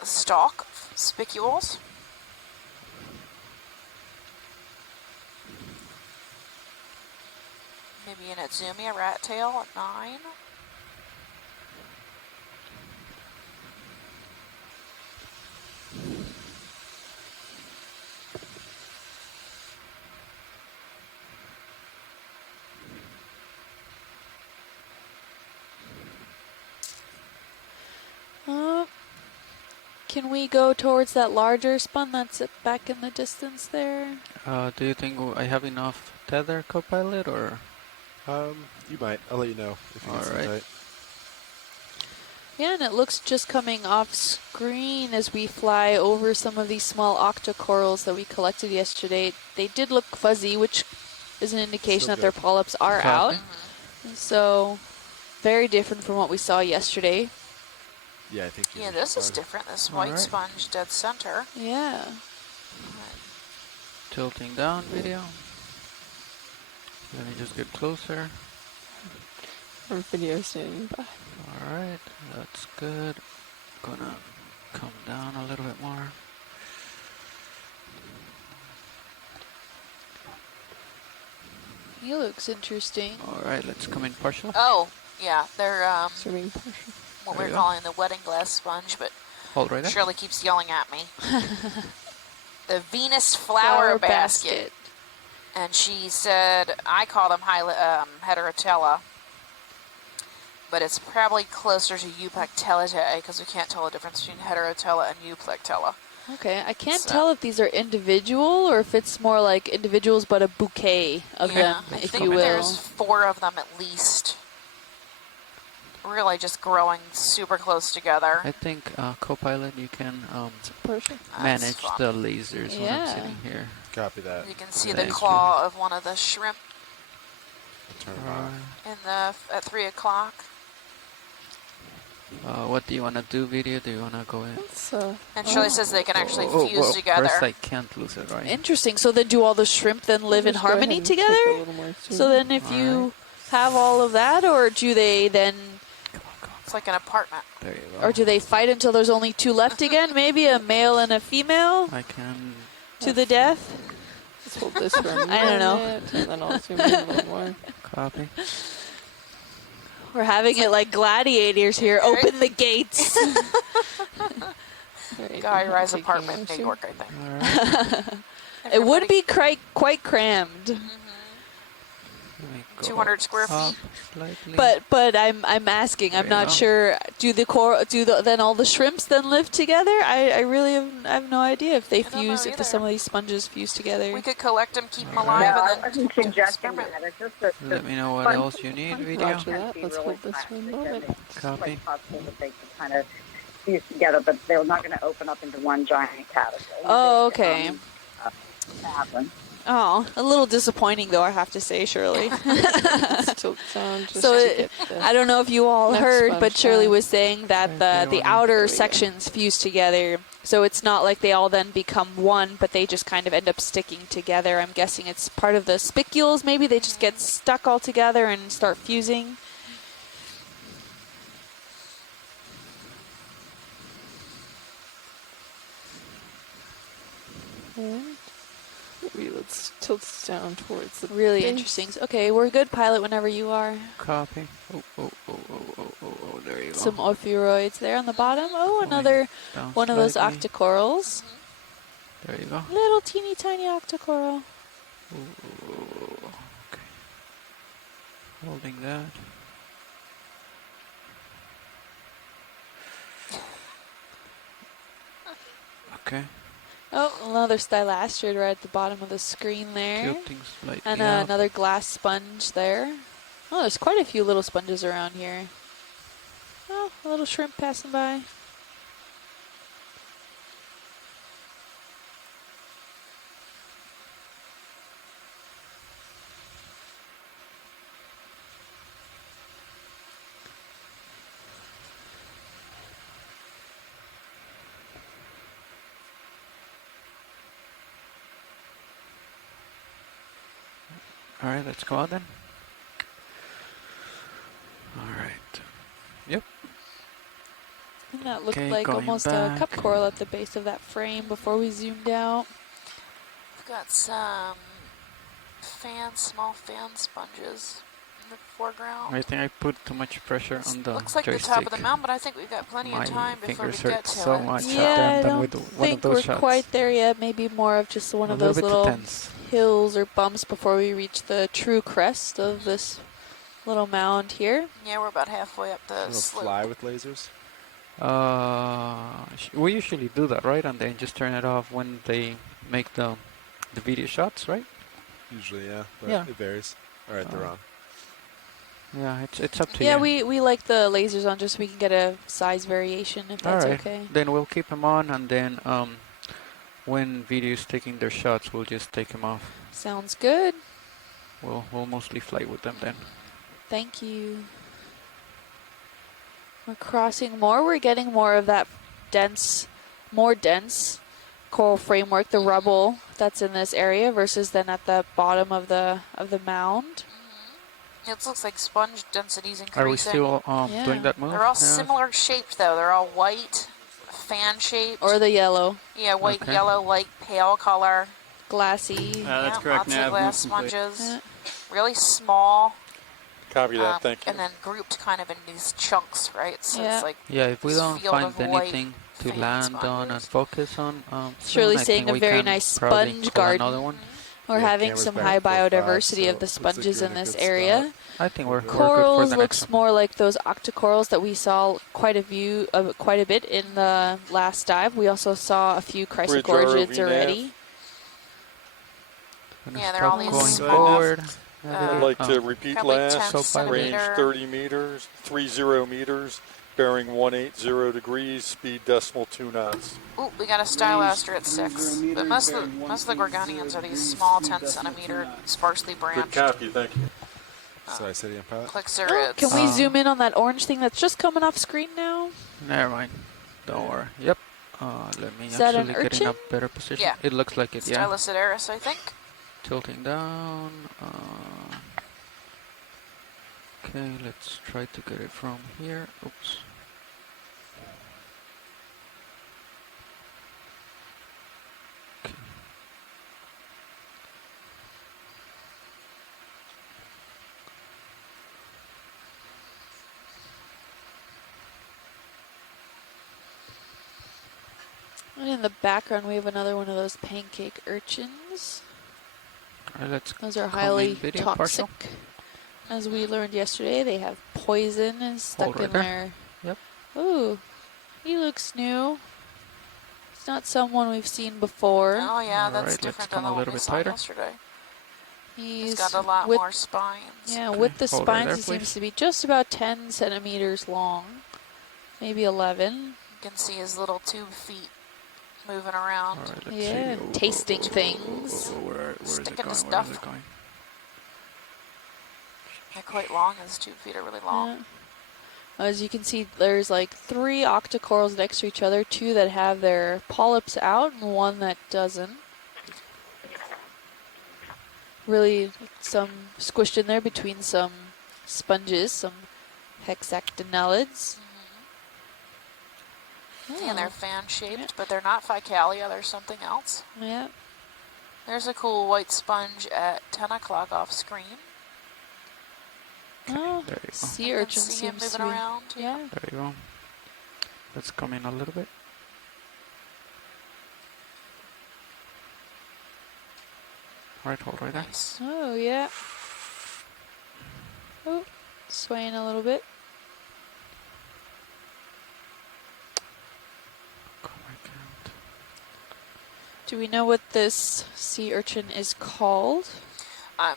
stalk of spicules. Maybe an Atsumi, a rat tail at 9. Can we go towards that larger spun that's back in the distance there? Do you think I have enough tether, co-pilot, or? You might. I'll let you know if you get some Alright. tight. Yeah, and it looks just coming off screen as we fly over some of these small octocorals that we collected yesterday. They did look fuzzy, which is an indication Still that their good. polyps are out. Copy. So, very different from what we saw yesterday. Yeah, I think you Yeah, should this is fine. different. This white Alright. sponge dead center. Yeah. Tilting down video. Let me just get closer. Our video standing by. Alright, that's good. Gonna come down a little bit more. He looks interesting. Alright, let's come in partial. Oh, yeah, they're Swimming partial. what There we're you go. calling the wedding glass sponge, but Hold right there. Shirley keeps yelling at me. The Venus flower basket. And she said, I call them heterotella, but it's probably closer to Euplectellatae because we can't tell the difference between heterotella and Euplectella. Okay, I can't So- tell if these are individual or if it's more like individuals but a bouquet of them, I if think you will. there's 4 of them at least. Really just growing super close together. I think, co-pilot, you can Partial. manage That's fun. the lasers when I'm Yeah. sitting here. Copy that. You can see Thank the you. claw of one of the shrimp Turn it on. at 3 o'clock. What do you want to do, video? Do you want to go in? Let's, And Shirley says they can actually Oh, fuse well, together. First I can't lose it, right? Interesting. So then do all the shrimp then live in just go ahead harmony and take together? a little more So zoom. then if you have all of that, or do they then, Come on, come on. It's like an apartment. There you go. or do they fight until there's only 2 left again? Maybe a male and a female I can... to the death? Let's hold this for a minute. I don't know. And then I'll zoom in a little more. Copy. We're having it like gladiators here. Open the gates. Right, Guy I'm Rise taking apartment, more New zoom. York, I think. Alright. It would Everybody- be quite crammed. Let me go 200 square up feet. slightly. But I'm asking. I'm There you not go. sure. Then all the shrimps then live together? I really have no idea if they I don't know fuse, if some either. of these sponges fuse together. We could collect them, keep them Alright. alive, No, I and then wasn't do suggesting experiment. that. It's just that Let me know what sponge- else you need, sponge video. Roger tend that. to be Let's really hold this fast for a because moment. It's Copy. quite possible that they can kind of fuse together, but they're not going to open up into one giant caterpillar. Oh, okay. Happen. Oh, a little disappointing though, I have to say, Shirley. Let's tilt down just So to it- get the I don't know if you all next heard, sponge but Shirley down. was saying that Okay, the one- outer there we go. sections fuse together. So it's not like they all then become one, but they just kind of end up sticking together. I'm guessing it's part of the spicules. Maybe they just get stuck all together and start fusing. Alright. Maybe let's tilt this down towards the Really base. interesting. Okay, we're good, pilot, whenever you are. Copy. Oh, there you go. Some ophiuroids there on the bottom. Oh, Going another down one of those slightly. octocorals. There you go. Little teeny tiny octocoral. Ooh, okay. Holding that. Okay. Oh, another stylastrid right at the bottom of the screen there. Tilting slightly And up. another glass sponge there. Oh, there's quite a few little sponges around here. Oh, a little shrimp passing by. All right, let's go out then. All right. Yep. And that looked Okay, like going almost a cup back. coral at the base of that frame before we zoomed out. We've got some small fan sponges in the foreground. I think I put too much pressure on the Looks like joystick. the top of the mound, but I think we've got plenty My of time before we fingers get hurt to so it. much Yeah, after I I'm done don't with one of think those we're shots. quite there yet. Maybe more of just one A of little those bit too little tense. hills or bumps before we reach the true crest of this little mound here. Yeah, we're about halfway up the It'll slope. fly with lasers. We usually do that, right? And then just turn it off when they make the video shots, right? Usually, yeah. But Yeah. it varies. All right, they're on. Yeah, it's up to Yeah, you. we like the lasers on just so we can get a size variation if that's All right. okay. Then we'll keep them on, and then when video's taking their shots, we'll just take them off. Sounds good. We'll mostly fly with them then. Thank you. We're crossing more. We're getting more of that more dense coral framework, the rubble that's in this area versus then at the bottom of the mound. It looks like sponge density's increasing. Are we still doing that move? They're all Yeah. similar shaped though. They're all white, fan shaped. Or the yellow. Yeah, white, Okay. yellow, light pale color. Glassy. That's Yeah, correct, lots Nav. of glass Move complete. sponges. Yeah. Really small. Copy that, thank you. And then grouped kind of in these chunks, right? So Yeah. it's like Yeah, if we this don't field find of white anything to fan land on and sponges. focus on, Shirley's soon, I saying think a we very can nice probably sponge pull garden. another one. We're Yeah, having camera's some back high 4.5, biodiversity so of the looks like sponges you're in in a this good area. spot. I think we're good for Corals the looks next one. more like those octocorals that we saw quite a bit in the last dive. We also saw a few Bridge chrysogorgids ROV already. Gonna Yeah, they're stop all these going small, forward. I'd like to repeat probably 10 last. So far, Range centimeter. 30 meters, 30 meters, bearing 180 degrees, speed decimal 2 knots. Ooh, we got a stylaster at 6. 30 But meters, most of bearing the gorgonians are 180 these degrees, small speed 10 decimal centimeter, 2 knots. sparsely Good branched copy, thank you. So I said again, pilot. Clixurids. Can we zoom in on that orange thing that's just coming off screen now? Never mind. Don't worry. Yep. Let me Is that an actually get in a urchin? better position. Yeah. It looks like it, yeah. Styloceteris, I think. Tilting down. Okay, let's try to get it from here. Oops. Okay. And in the background, we have another one of those pancake urchins. Alright, let's Those are come highly in video toxic. partial. As we learned yesterday, they have poison stuck Hold right in there. there. Yep. Ooh, he looks new. It's not someone we've seen before. Oh yeah, All that's right, let's different come than the a one little we bit saw tighter. yesterday. He's He's got a lot with, more spines. Yeah, Okay, with the hold right spines, there, he seems please. to be just about 10 centimeters long, maybe 11. You can see his little tube feet moving around. Alright, let's Yeah, see. tasting things. Where is it Sticking to going? Where is stuff. it going? They're quite long. His tube feet are really long. Yeah. As you can see, there's like 3 octocorals next to each other, 2 that have their polyps out and 1 that doesn't. Really some squished in there between some sponges, some hexactinellids. And they're fan-shaped, but they're not Ficalia. They're something else. Yeah. There's a cool white sponge at 10 o'clock off screen. Oh, There you go. sea You urchin can see him seems to moving be. around. Yeah. There you go. Let's come in a little bit. Alright, hold right there. Nice. Oh, yeah. Oh, swaying a little bit. Oh my god. Do we know what this sea urchin is called?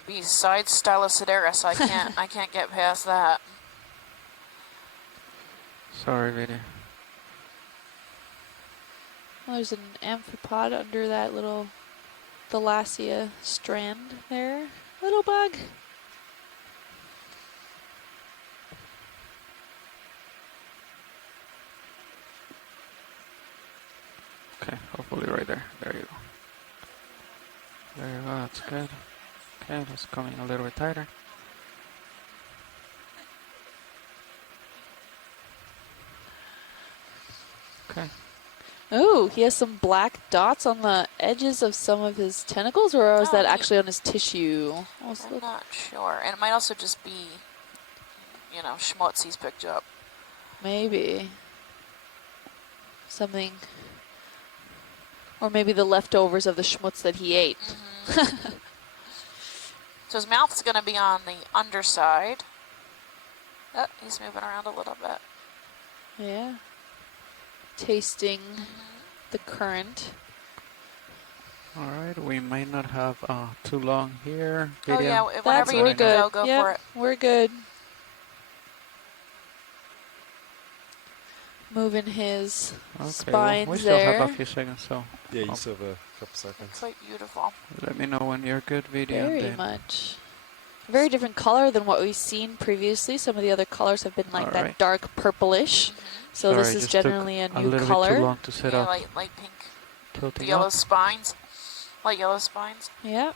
Besides Styloceteris, I can't get past that. Sorry, video. Well, there's an amphipod under that little Thalassia strand there. Little bug. Okay, hopefully right there. There you go. There you go, that's good. Okay, that's coming a little bit tighter. Okay. Ooh, he has some black dots on the edges of some of his tentacles, or is that actually on his tissue? I'm not sure. And it might also just be, you know, schmutz he's picked up. Maybe. Something. Or maybe the leftovers of the schmutz that he ate. Mm-hmm. So his mouth's going to be on the underside. Oh, he's moving around a little bit. Yeah. Tasting the current. All right, we might not have too long here. Oh yeah, whenever you we're need good. to go Yep, for it. we're good. Moving his spines we still there. have a few seconds, so. Yeah, you still have a couple seconds. Quite beautiful. Let me know when you're good, video. Very much. Very different color than what we've seen previously. Some of the other colors have been like that dark purplish. So Sorry, this is just generally a took new little color. bit too long to set Yeah, up. light pink. Tilting Yellow up. spines. Light yellow spines. Yeah.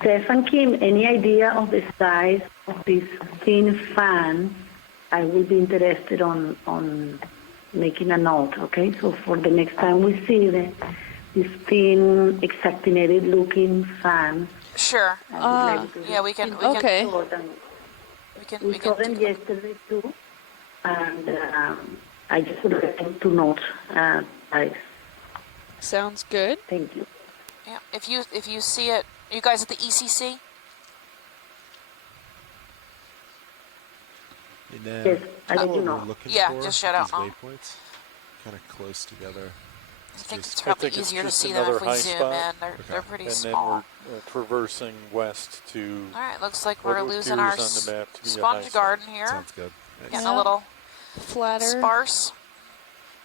Stefan, Kim, any idea of the size of this thin fan? I will be interested on making a note, okay? So for the next time we see this thin, exactinated looking fan. Sure. Yeah, we can. Okay. We saw them yesterday too, and I just would like to note, guys. Sounds good. Thank you. Yeah, if you see it, you guys at the ECC? Yes, I let you know. Yeah, just shout out. Waypoints, kind of close together. I think it's probably easier to see them if we zoom in. They're pretty small. And then we're traversing west to. All right, looks like what we're losing our appears on the map to be a sponge high garden spot. here. Sounds good. Getting a little flatter, sparse.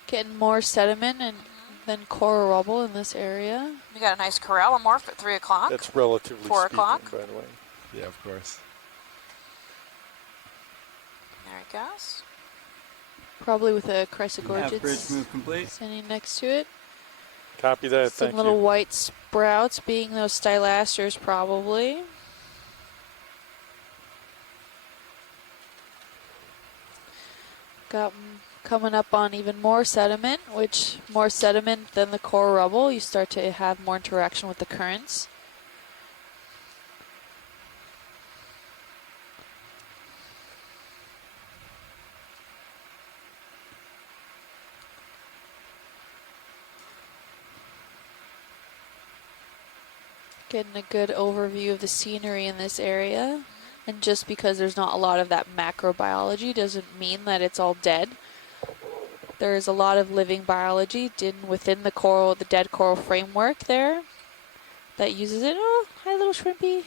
Getting more sediment and then coral rubble in this area. We got a nice corallimorph at 3 o'clock. That's relatively 4 speaking, o'clock. by the way. Yeah, of course. There it goes. Probably with a chrysogorgid bridge move complete. standing next to it. Copy that. Some Thank little you. white sprouts, being those stylasters probably. Got coming up on even more sediment, which more sediment than the coral rubble, you start to have more interaction with the currents. Getting a good overview of the scenery in this area. And just because there's not a lot of that macrobiology doesn't mean that it's all dead. There is a lot of living biology within the coral, the dead coral framework there that uses it. Oh, hi little shrimpy.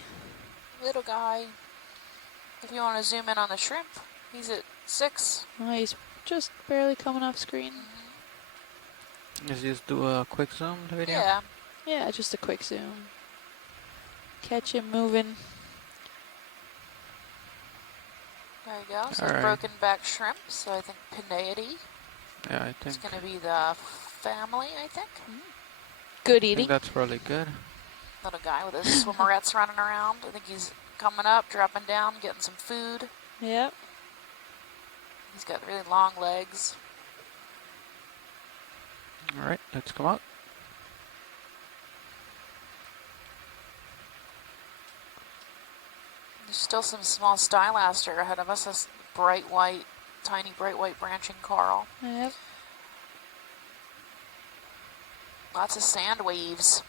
Little guy. If you want to zoom in on the shrimp, he's at 6. Oh, he's just barely coming off screen. Let's just do a quick zoom the video. Yeah. Yeah, just a quick zoom. Catch him moving. There you go. So All right. broken back shrimp. So I think Pineidae. Yeah, I think. It's going to be the family, I think. Good I eating. think that's probably good. Little guy with his swimmerettes running around. I think he's coming up, dropping down, getting some food. Yep. He's got really long legs. All right, let's come out. There's still some small stylaster ahead of us. This bright white, tiny bright white branching coral. Yep. Lots of sand waves.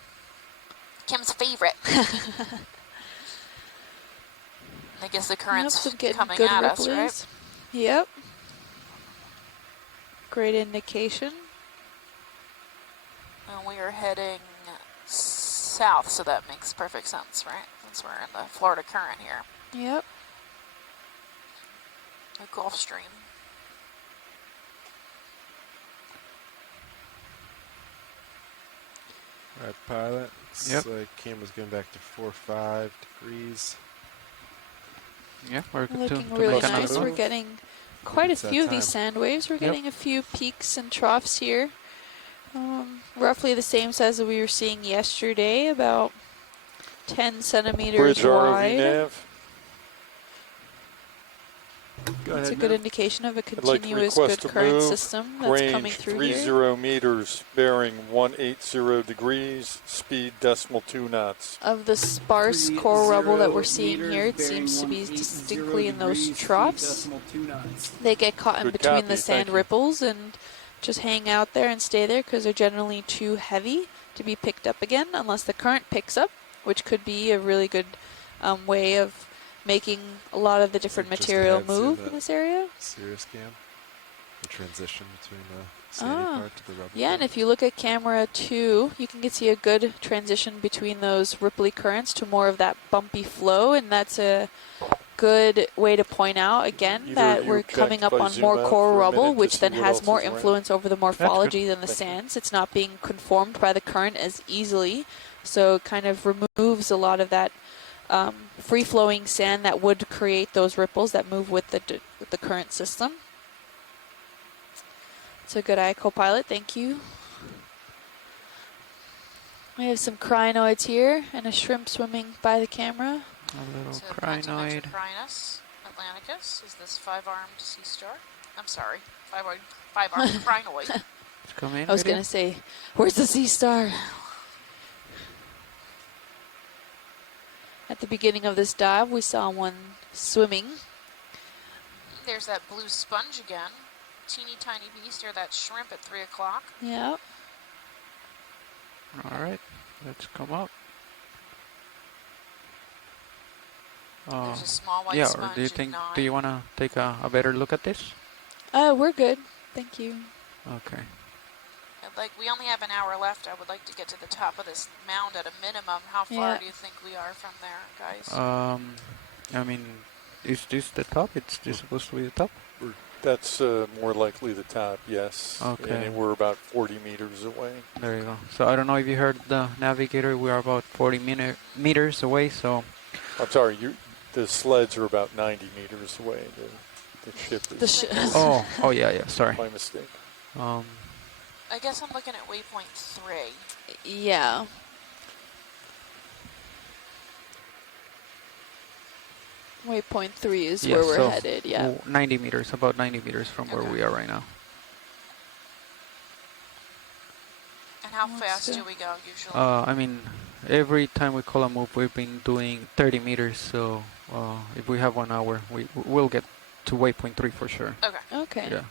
Kim's favorite. I guess the current's Yep, so getting coming good at us, ripplies. right? Yep. Great indication. And we are heading south, so that makes perfect sense, right? Since we're in the Florida current here. Yep. The Gulf Stream. All right, pilot. Yep. So camera's going back to 4-5 degrees. Yeah, we're good Looking to really make another nice. move. We're getting quite a It's that few of these time. sand waves. We're Yep. getting a few peaks and troughs here. Roughly the same size that we were seeing yesterday, about 10 centimeters Bridge ROV wide. nav. Go That's ahead, a good Nav. indication of a I'd like to continuous good request a current move. system that's coming Range through 30 here. meters, bearing 180 degrees, speed decimal 2 knots. Of the sparse coral rubble that we're seeing here, it seems to be distinctly in those troughs. They get caught in Good between copy, the sand thank you. ripples and just hang out there and stay there because they're generally too heavy to be picked up again unless the current picks up, which could be a really good way of making a lot of the different Just material ahead, see move that in this area. Serious cam. The transition between the sandy part to the rubber. Yeah, and part. if you look at camera 2, you can see a good transition between those ripply currents to more of that bumpy flow, and that's a good way to point out again Either that of you we're object coming up if I on zoom more out coral for a rubble, minute to which see then what has else more is around? influence over the morphology than the Thank you. sands. It's not being conformed by the current as easily, so it kind of removes a lot of that free-flowing sand that would create those ripples that move with the current system. It's a good eye, co-pilot. Thank you. We have some crinoids here and a shrimp swimming by the camera. A little So not to mention crinoid. Crinus atlanticus is this five-armed sea star. I'm sorry, five-armed crinoid. Let's come in. I was going to say, where's the sea star? At the beginning of this dive, we saw one swimming. There's that blue sponge again. Teeny tiny beast, or that shrimp at 3 o'clock. Yeah. All right, let's come up. There's a small white yeah, sponge or do you at think? 9. Do you want to take a better look at this? We're good. Thank you. Okay. We only have an hour left. I would like to get to the top of this mound at a minimum. How far do you think we are from there, guys? I mean, is this the top? Is this supposed to be the top? That's more likely the top, yes. Okay. And we're about 40 meters away. There you go. So I don't know if you heard the navigator. We are about 40 meters away. So I'm sorry, the sleds are about 90 meters away. The ship is. oh yeah. Sorry. My mistake. I guess I'm looking at waypoint 3. Yeah. Waypoint 3 is where we're headed, yeah. 90 meters, about 90 meters from where we are right now. And how fast do we go usually? I mean, every time we call a move, we've been doing 30 meters. So if we have 1 hour, we'll get to waypoint 3 for sure. Okay. Yeah.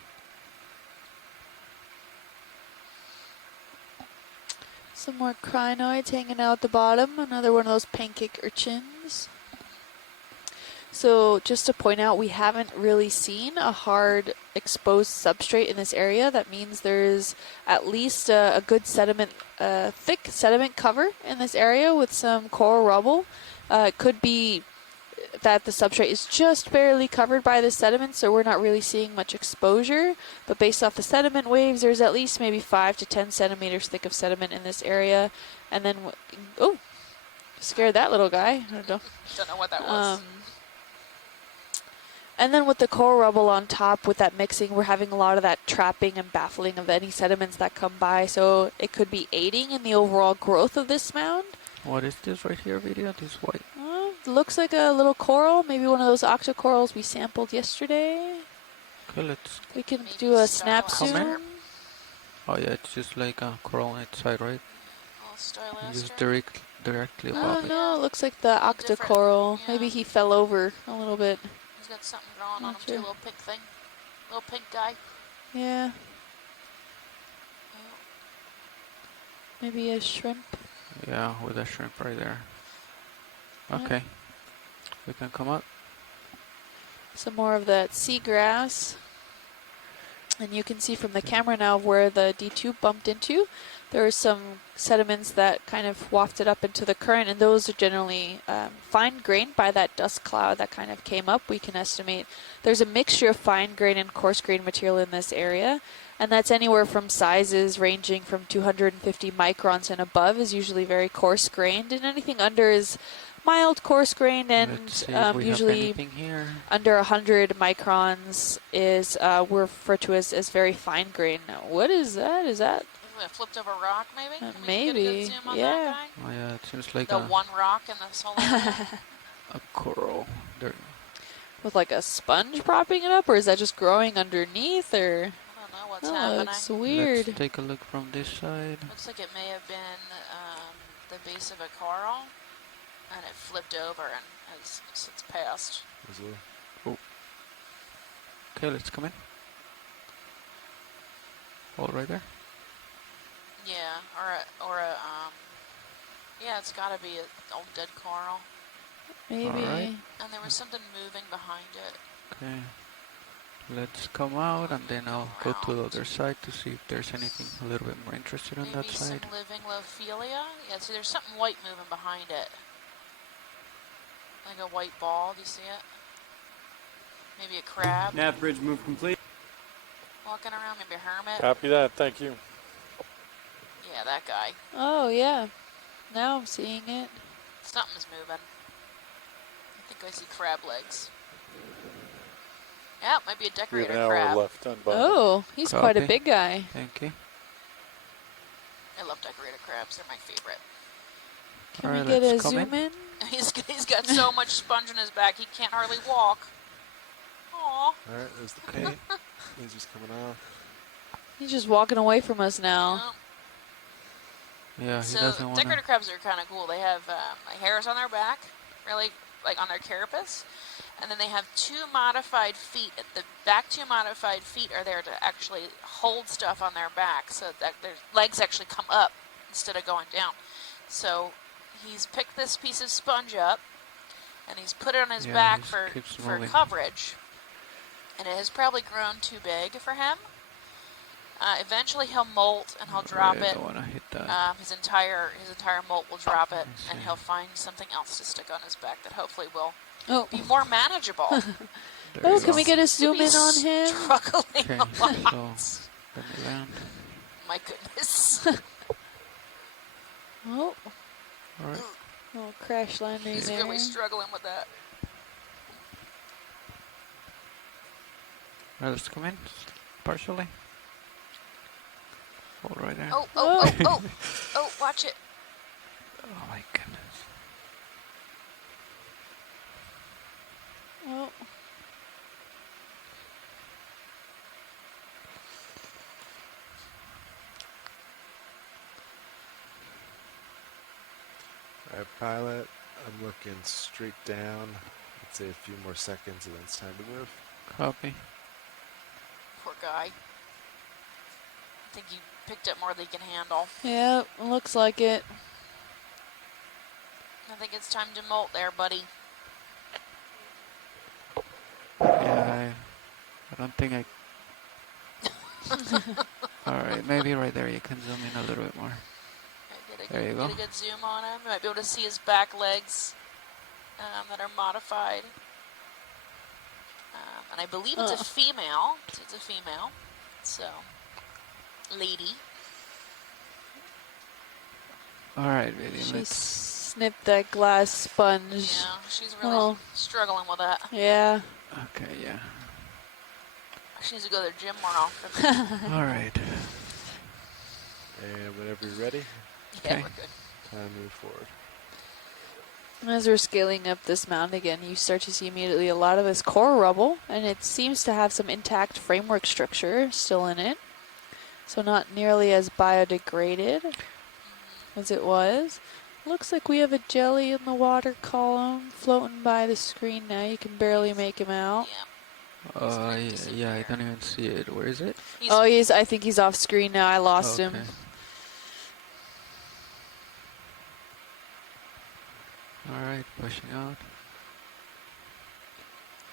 Some more crinoids hanging out at the bottom. Another one of those pancake urchins. So just to point out, we haven't really seen a hard exposed substrate in this area. That means there's at least a good sediment, thick sediment cover in this area with some coral rubble. It could be that the substrate is just barely covered by the sediment, so we're not really seeing much exposure. But based off the sediment waves, there's at least maybe 5 to 10 centimeters thick of sediment in this area. And then, oh, scared that little guy. I don't know. Don't know what that was. And then with the coral rubble on top, with that mixing, we're having a lot of that trapping and baffling of any sediments that come by. So it could be aiding in the overall growth of this mound. What is this right here, video? This white? Looks like a little coral, maybe one of those octocorals we sampled yesterday. Okay, let's. We can do a snap zoom. Oh yeah, it's just like a coral on its side, right? Just directly above it. No, it looks like the octocoral. Maybe he fell over a little bit. He's got something growing on him too, little pink thing. Little pink guy. Yeah. Maybe a shrimp. Yeah, with a shrimp right there. Okay. We can come up. Some more of that seagrass. And you can see from the camera now where the D2 bumped into. There are some sediments that kind of wafted up into the current, and those are generally fine-grained by that dust cloud that kind of came up. We can estimate there's a mixture of fine-grained and coarse-grained material in this area, and that's anywhere from sizes ranging from 250 microns and above is usually very coarse-grained, and anything under is mild coarse-grained, and usually under 100 microns is we're referred to as very fine-grained. Now, what is that? Is that A flipped over rock, maybe? Can we Maybe, get a good zoom on yeah. that guy? Oh yeah, it seems like The one rock in this whole area? a coral. There. With like a sponge propping it up, or is that just growing underneath, or? I don't know what's That happening. looks weird. Let's take a look from this side. Looks like it may have been the base of a coral, and it flipped over and has since passed. Oh. Okay, let's come in. Hold right there. Yeah, yeah, it's got to be an old dead coral. Maybe. Alright. And there was something moving behind it. Okay. Let's come out and then I'll go to the other side to see if there's anything a little bit more interested on that Maybe side. some living Lophelia. Yeah, see, there's something white moving behind it. Like a white ball. Do you see it? Maybe a crab. Nav bridge move complete. Walking around, maybe a hermit. Copy that. Thank you. Yeah, that guy. Oh, yeah. Now I'm seeing it. Something's moving. I think I see crab legs. Yeah, it might be a We have decorator an hour crab. left on bottom. Oh, he's quite a Copy. big guy. Thank you. I love decorator crabs. They're my favorite. Can Alright, we get a let's come zoom in? He's got so much sponge in his back, he can't hardly walk. Aw. Alright, there's the paint. Laser's coming off. He's just walking away from us now. Yeah, he So doesn't want decorator to. crabs are kind of cool. They have like hairs on their back, really, like on their carapace, and then they have two modified feet. The back two modified feet are there to actually hold stuff on their back, so that their legs actually come up instead of going down. So he's picked this piece of sponge up, and he's put it on his Yeah, back he for keeps moving. coverage, and it has probably grown too big for him. Eventually he'll molt and he'll drop I it. don't want to hit that. His entire molt will drop it, I and see. he'll find something else to stick on his back that hopefully will Oh, be more manageable. There oh, you can go. we get a He'll zoom be in on him? struggling Okay, a lot. so let me land. My goodness. Oh, Alright. little crash landing He's there. really struggling with that. Alright, let's come in. Partially. Hold right there. Oh, watch it. Oh my goodness. Oh, Alright, pilot. I'm looking straight down. I'd say a few more seconds and then it's time to move. Copy. Poor guy. I think he picked up more than he can handle. yeah, looks like it. I think it's time to molt there, buddy. Yeah, I don't think I. Alright, maybe right there you can zoom in a little bit more. There you go. Get a good zoom on him. You might be able to see his back legs that are modified. And I believe it's a female. It's a female. So, lady. Alright, really, She let's. snipped that glass sponge. Yeah, she's really Oh. struggling with that. Yeah. Okay, yeah. She needs to go to the gym more often. Alright. And whenever you're ready, Yeah, Okay. we're good. time to move forward. As we're scaling up this mound again, you start to see immediately a lot of this coral rubble, and it seems to have some intact framework structure still in it. So not nearly as biodegraded as it was. Looks like we have a jelly in the water column floating by the screen now. You can barely make him out. Yeah, I don't even see it. Where is it? I think he's off screen now. I lost him. Okay. Alright, pushing out.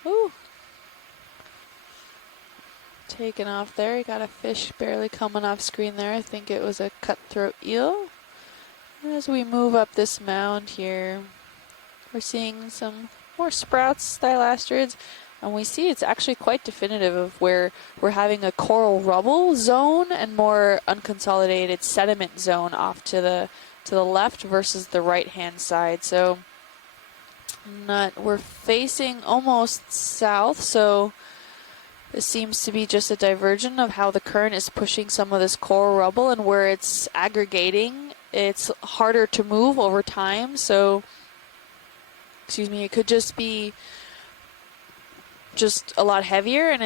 Ooh. Taken off there. You got a fish barely coming off screen there. I think it was a cutthroat eel. As we move up this mound here, we're seeing some more sprouts, stylastrids, and we see it's actually quite definitive of where we're having a coral rubble zone and more unconsolidated sediment zone off to the left versus the right hand side. So we're facing almost south, so This seems to be just a diversion of how the current is pushing some of this coral rubble, and where it's aggregating, it's harder to move over time. So, excuse me, it could just be just a lot heavier, and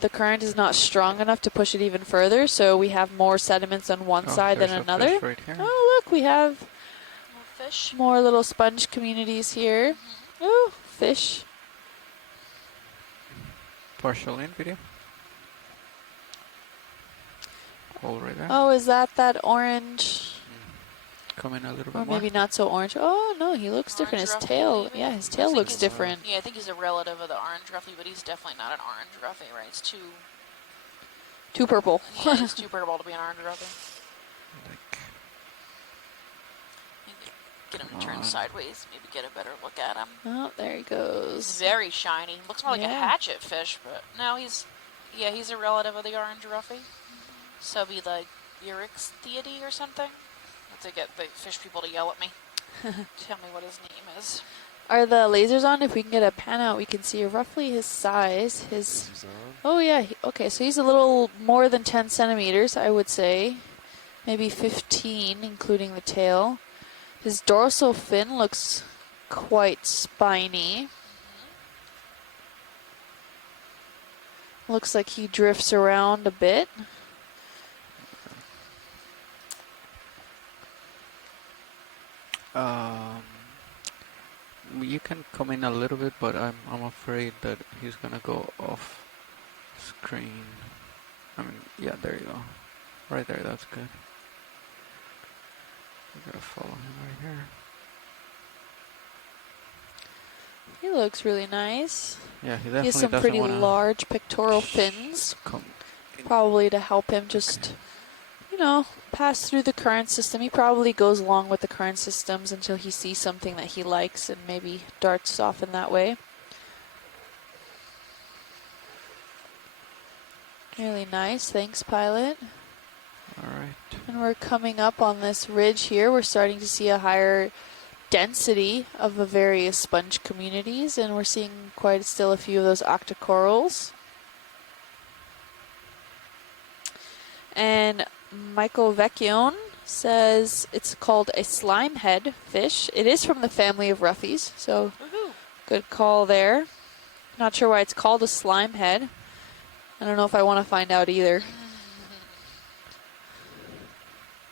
the current is not strong enough to push it even further. So we have more sediments on one side than another. Fish right here. Oh, look, we have Fish. more little sponge communities here. Oh, fish. Partial in video. Hold right there. Oh, is that orange? Come in a little bit Or more. maybe not so orange. Oh, no, he looks different. His tail, maybe? yeah, his tail looks different. Yeah, I think he's a relative of the orange ruffy, but he's definitely not an orange ruffy, right? It's too purple. Yeah, he's too purple to be an orange ruffy. Get him to turn sideways, maybe get a better look at him. Oh, there he goes. He's very shiny. Looks more like a Yeah. hatchet fish, but no, he's a relative of the orange ruffy. So be the EX1907 or something. To get the fish people to yell at me. Tell me what his name is. Are the lasers on? If we can get a pan out, we can see roughly his size. Oh yeah, okay, so he's a little more than 10 centimeters, I would say. Maybe 15, including the tail. His dorsal fin looks quite spiny. Looks like he drifts around a bit. You can come in a little bit, but I'm afraid that he's gonna go off screen. I mean, yeah, there you go. Right there, that's good. We gotta follow him right here. He looks really nice. Yeah, he definitely has some doesn't pretty wanna large pectoral fins. Probably to help him just, pass through the current system. He probably goes along with the current systems until he sees something that he likes and maybe darts off in that way. Really nice. Thanks, pilot. All right. And we're coming up on this ridge here. We're starting to see a higher density of the various sponge communities, and we're seeing quite still a few of those octocorals. And Michael Vecchione says it's called a slime head fish. It is from the family of roughies, so good call there. Not sure why it's called a slime head. I don't know if I want to find out either.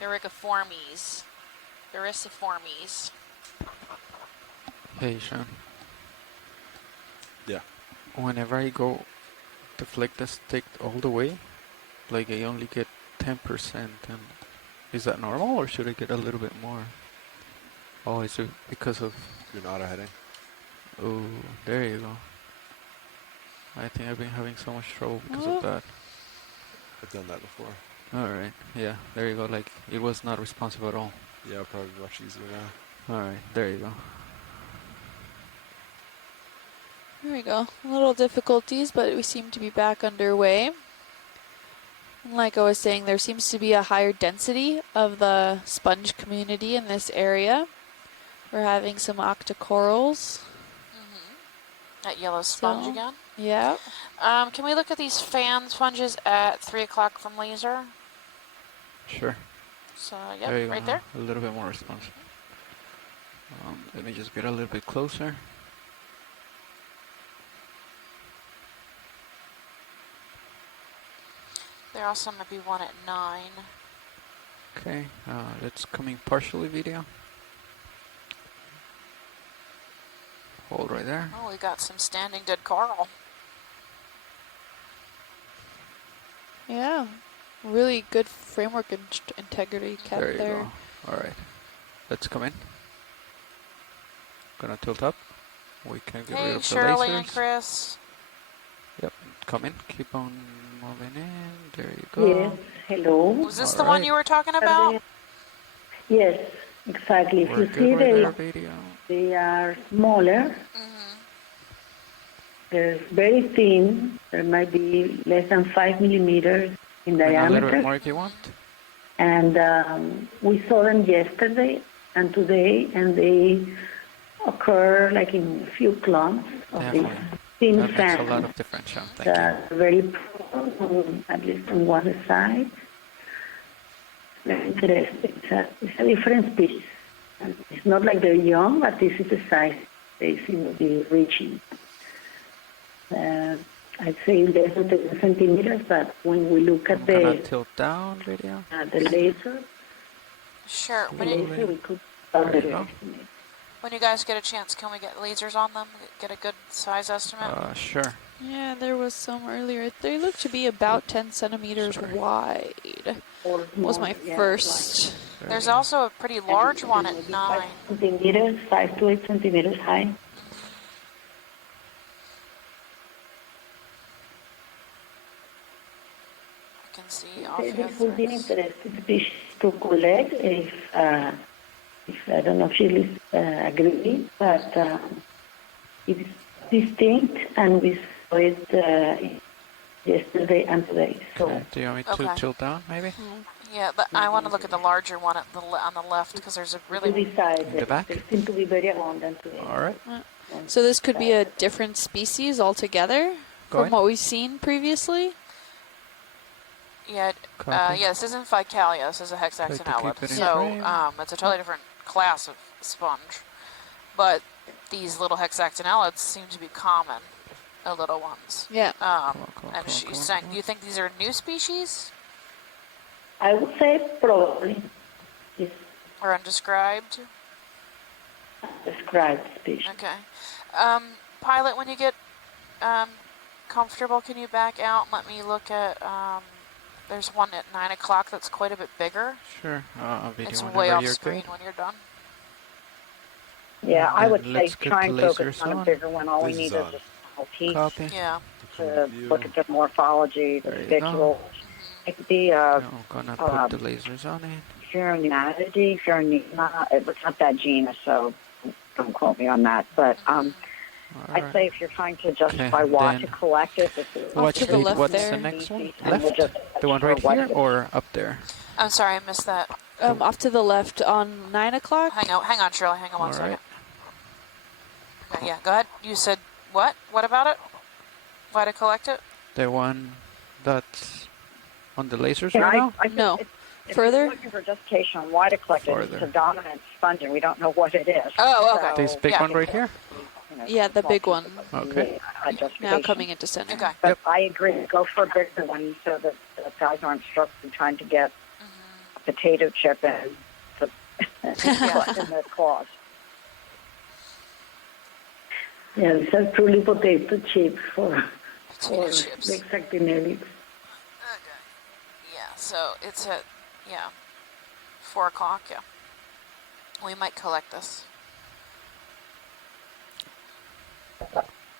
Veriformes. Vericiformes. Hey, Sean. Yeah. Whenever I go to flick the stick all the way, like I only get 10%, and is that normal, or should I get a little bit more? Oh, is it because of... You're not auto-heading. Oh, there you go. I think I've been having so much trouble because of that. I've done that before. Alright, yeah, there you go, like, it was not responsive at all. Yeah, it'll probably be much easier now. Alright, there you go. There we go. A little difficulties, but we seem to be back underway. And like I was saying, there seems to be a higher density of the sponge community in this area. We're having some octocorals. That yellow sponge again? Yeah. Can we look at these fan sponges at 3 o'clock from laser? Sure. So, There you yep, go, right there. a little bit more responsive. Let me just get a little bit closer. There also might be one at 9. Okay, let's come in partially video. Hold right there. Oh, we got some standing dead coral. Yeah. Really good framework integrity kept There you there. go. Alright. Let's come in. Gonna tilt up. We can get rid Hey, of the Shirley lasers. and Chris. Yep, come in. Keep on moving in. There you go. Yes, hello. Was this the one you were talking about? Yes, exactly. If We're you good see with our video. they are smaller. They're very thin. There might be less than 5 millimeters in And a little bit diameter. more if you want. And we saw them yesterday and today, and they occur like in a few clumps of these. Definitely. thin That makes a lot sand of difference, Sean. Thank you. that are very poor, at least on one side. Very interesting. It's a different species. And it's not like they're young, but this is the size they seem to be reaching. I'd say less than 10 centimeters, but when we look at I'm gonna tilt down video. the laser, Sure. the laser we could already estimate. When you guys get a chance, can we get lasers on them? Get a good size estimate? Sure. Yeah, there was some earlier. They look to be about 10 centimeters wide. Was my first. There's also a pretty large one at 9 centimeters, 5 to 8 centimeters high. I can see This would be an interesting species to collect if I don't know if she'll agree, but it's distinct and we saw it yesterday and today. So Do you want me to tilt down, maybe? Yeah, but I want to look at the larger one at on the left because there's a really... In the back? They seem to be very abundant today. All right. So this could be a different species altogether from what we've seen previously? Yeah, this isn't Ficalia, this is a hexaxonellid. So it's a totally different class of sponge. But these little hexaxonellids seem to be common, the little ones. Yeah. And she's saying, do you think these are new species? I would say probably. Yes. Or undescribed? Described species. Okay. Pilot, when you get comfortable, can you back out and let me look at... there's one at 9 o'clock that's quite a bit bigger. Sure. I'll video it's whenever way off you're screen good. when you're done. Yeah, I would say let's get try the and focus lasers on a on. bigger one. All we This need is is on. a small piece Copy. Yeah. to look at the morphology, the There you go. visual. It could be I'm gonna put the lasers on it. Furinati, it's not that genus, so don't quote me on that. But I'd say if you're trying to justify why to collect it, What's to the left what's there. the next one? And we'll Left? just The one right here or up there? I'm sorry, I missed that. Off to the left on 9 o'clock? Hang on, Shirley. Hang on one second. Right. Okay, yeah, go ahead. You said what? What about it? Why to collect it? The one that's on the lasers Yeah, right now? No. If Further? you're looking for justification on why to collect it, it's a dominant sponge, and we don't know what it is. Oh, okay. This big one right here? Yeah, the big one. Okay. Now coming into center. Okay. But I agree. Go for a bigger one so that the guys aren't struggling trying to get a potato chip in their claws. Yeah, these are truly potato chips for chips. the hexaxonellids. Okay. Yeah, so it's at, 4 o'clock, yeah. We might collect this.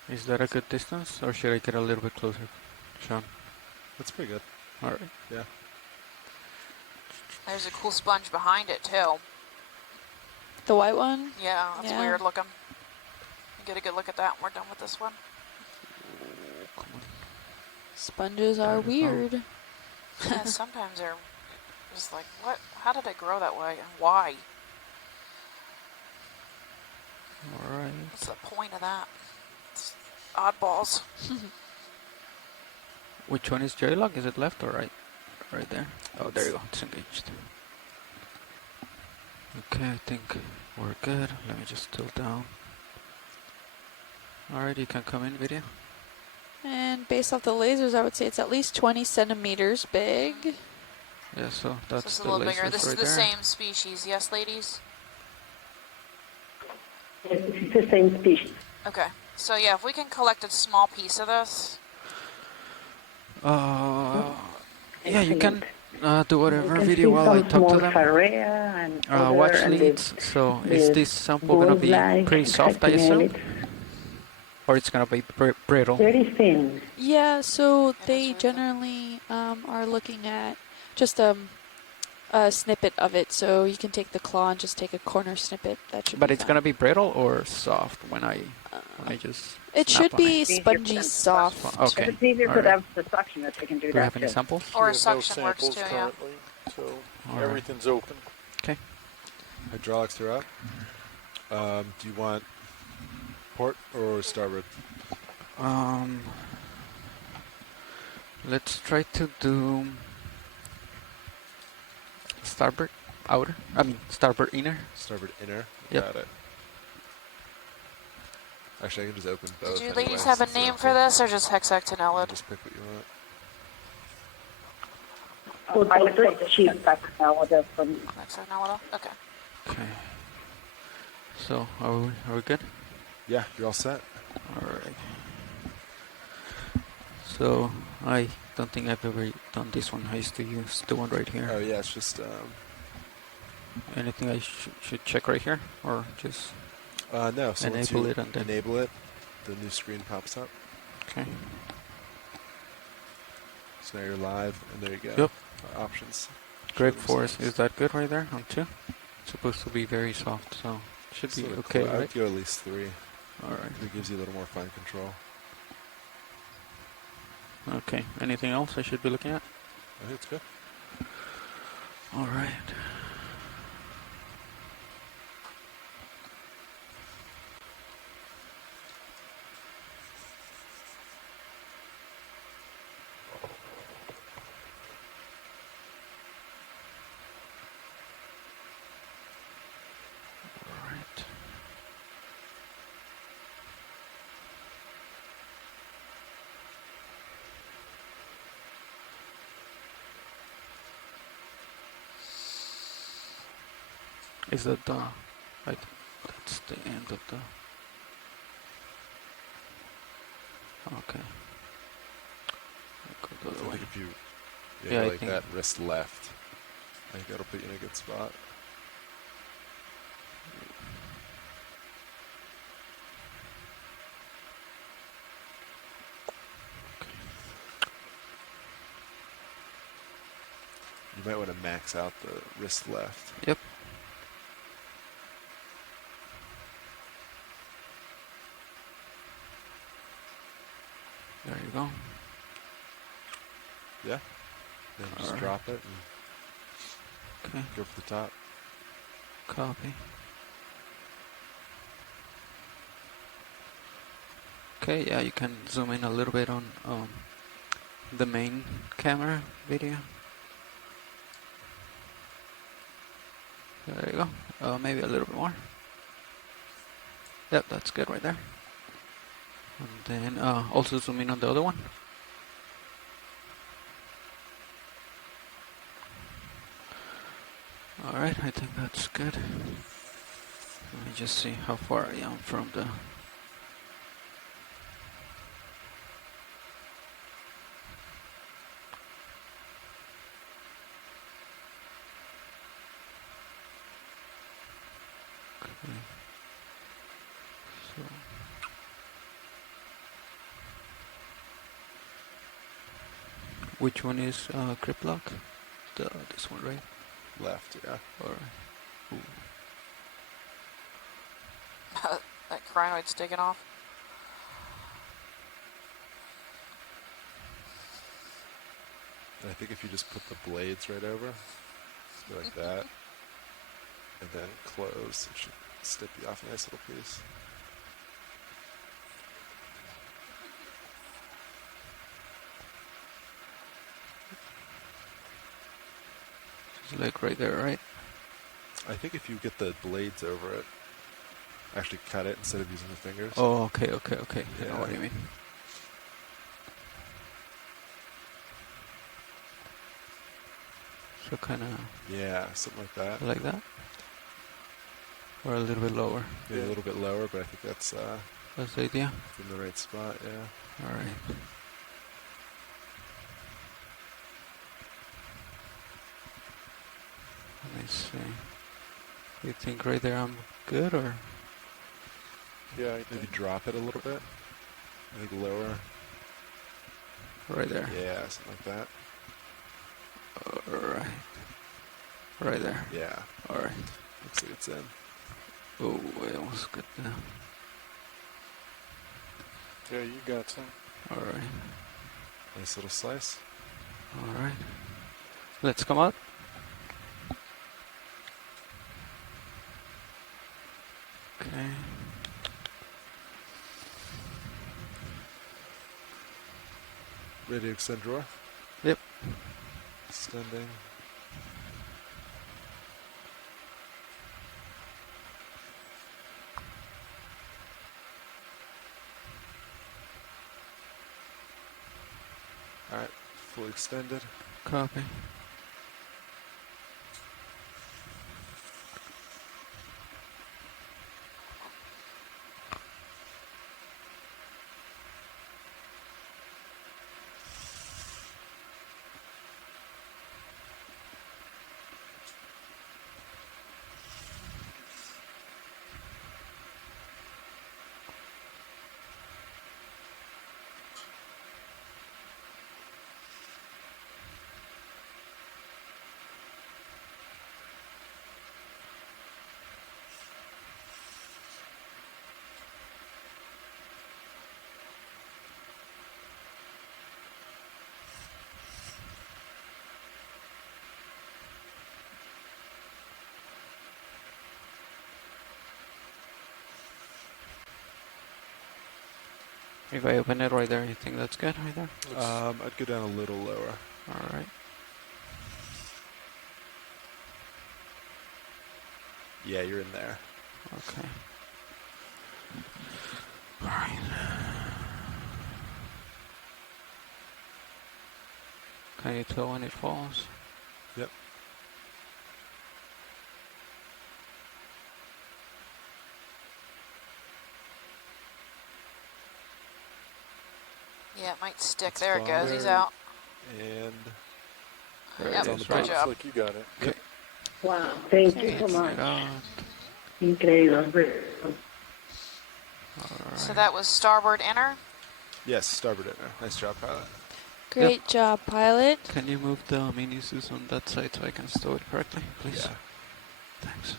Is that a good distance or should I get a little bit closer, Sean? That's pretty good. All right. Yeah. There's a cool sponge behind it, too. The white one? Yeah, that's Yeah. weird looking. Get a good look at that when we're done with this one. Sponges are weird. Yeah, sometimes they're just like, what? How did it grow that way and why? All right. What's the point of that? It's oddballs. Which one is J-Log? Is it left or right? Right there. Oh, there you go. It's engaged. Okay, I think we're good. Let me just tilt down. Alright, you can come in, video. And based off the lasers, I would say it's at least 20 centimeters big. Yeah, so So that's it's a the little lasers bigger. This is right the there. same species, yes, ladies? Yes, it's the same species. Okay. So yeah, if we can collect a small piece of this. Yeah, you can do whatever You can video see while I some talk to small them. Parea and Watch other, and leads. So is the this sample gonna be gold-like pretty soft, I assume? hexaxonellids. Or it's gonna be brittle? Very thin. Yeah, so they generally are looking at just a snippet of it. So you can take the claw and just take a corner snippet. That should But be it's fine. gonna be brittle or soft when I just. It snap should on be it? spongy soft. Okay. It's easier for All right. them to suction if they can do Do we that have any too. samples? Or We have no suction works samples too, yeah. currently, so All right. everything's open. Okay. Hydraulics throughout. Do you want port or starboard? Let's try to do starboard outer. I mean starboard inner. Starboard inner. Yep. Got it. Actually, I can just open both. Did you anyway, ladies have a since they're name for open. this, or just hexactinellid? Just pick what you want. I would say just hexactinellid from Hexactinellid. Okay. Okay. So are we good? Yeah, you're all set. All right. So I don't think I've ever done this one. I used to use the one right here. Oh yeah, it's just Anything I should check right here, or just no. So once enable you it and then enable it, the new screen pops up. okay. So now you're live, and there you go. Yep. Options. Great Show force. themselves. Is that good right there on 2? It's supposed to be very soft, so should be Sort of okay, I'd right? go at least 3. All right. It gives you a little more fine control. Okay. Anything else I should be looking at? I think it's good. All right. All right. Is that the like that's the end of the okay. Go the I other way. think if you Yeah, I go like think- that, wrist left, I think that'll put you in a good spot. You might want to max out the wrist left. Yep. There you go. Yeah. Then just Alright. drop it and Okay. go for the top. Copy. Okay, yeah, you can zoom in a little bit on the main camera video. There you go. Maybe a little bit more. Yep, that's good right there. And then also zoom in on the other one. Alright, I think that's good. Let me just see how far I am from the... Okay. So... Which one is grip lock? This one, right? Left, yeah. Alright. That crinoid's taken off. And I think if you just put the blades right over, just like that, and then close, it should snip you off a nice little piece. It's like right there, right? I think if you get the blades over it, actually cut it instead of using the fingers. Oh, okay. I know what Yeah. you mean. So kind of Yeah, something like that. like that? Or a little bit lower? Maybe a little bit lower, but I think that's That's the idea? in the right spot, yeah. Alright. Let me see. You think right there I'm good, or? Yeah, maybe drop it a little bit. I think lower. Right there? Yeah, something like that. Alright. Right there. Yeah. Alright. Looks like it's in. Oh, I almost got the... Yeah, you got some. Alright. Nice little slice. Alright. Let's come out. Okay. Ready to extend drawer? Yep. Extending. Alright, fully extended. Copy. If I open it right there, you think that's good right there? I'd go down a little lower. All right. Yeah, you're in there. Okay. All right. Can you tell when it falls? Yep. Yeah, it might stick. It's There it goes. He's fine. out. And There Yep, it is. good Right. job. Looks like you got it. Yep. Wow, thank you so much. Incredible. So that was starboard inner. yes, starboard inner. Nice job, pilot. Great job, pilot. Can you move the mini Zeus on that side so I can stow it correctly, please? Yeah. Thanks.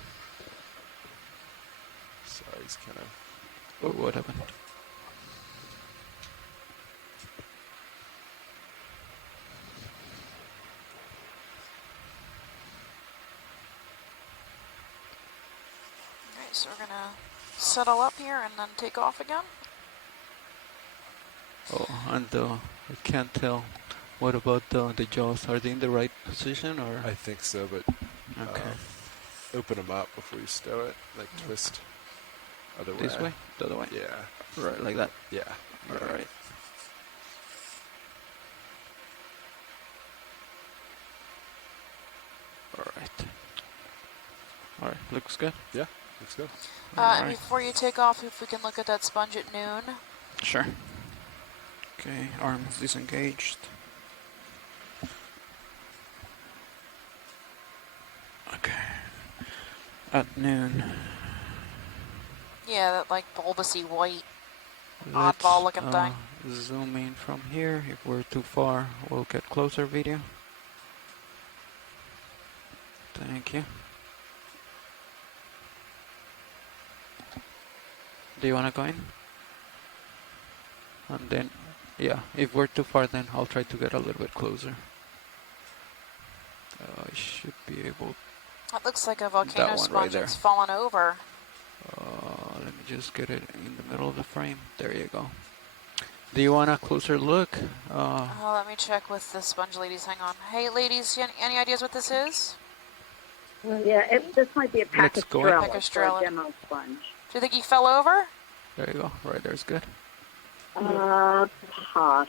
Sorry, he's kind of. Oh, what happened? Alright, so we're gonna settle up here and then take off again. Oh, and I can't tell. What about the jaws? Are they in the right position or? I think so, but Okay. open them up before you stow it. Like twist. Other way. This way? The other way? Yeah. Right, like that? Yeah. All right. All right. All right, looks good. Yeah, looks good. And Alright. before you take off, if we can look at that sponge at noon. Sure. Okay, arm is disengaged. Okay. At noon. Yeah, that like bulbousy white Let's oddball looking thing. zoom in from here. If we're too far, we'll get closer video. Thank you. Do you want to go in? And then, yeah, if we're too far, then I'll try to get a little bit closer. I should be able. That looks like a volcano one sponge right there. that's fallen over. Let me just get it in the middle of the frame. There you go. Do you want a closer look? Let me check with the sponge ladies. Hang on. Hey, ladies, any ideas what this is? Well, yeah, this might be a Let's go in. Pacastrella, for Pacastrella. a demo sponge. Do you think he fell over? There you go. Right there's good. Possibly.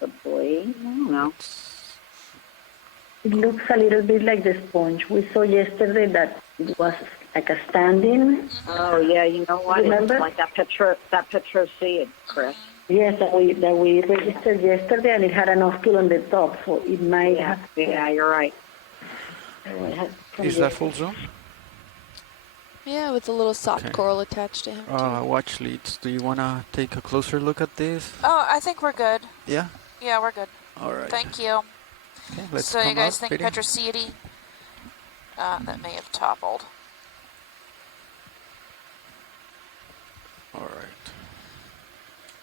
I don't know. It looks a little bit like the sponge we saw yesterday that it was like a standing. Oh, yeah, you know what? Remember? It's like that Petroseid, Chris. Yes, that we registered yesterday, and it had an oscillation on the top, so it might have. Yeah, you're right. Is that full zoom? Yeah, with a little soft Okay. coral attached to him. too. Watch leads. Do you want to take a closer look at this? Oh, I think we're good. Yeah? Yeah, we're good. All right. Thank you. Okay, let's So you come guys up, think video. Petroseid? That may have toppled. All right.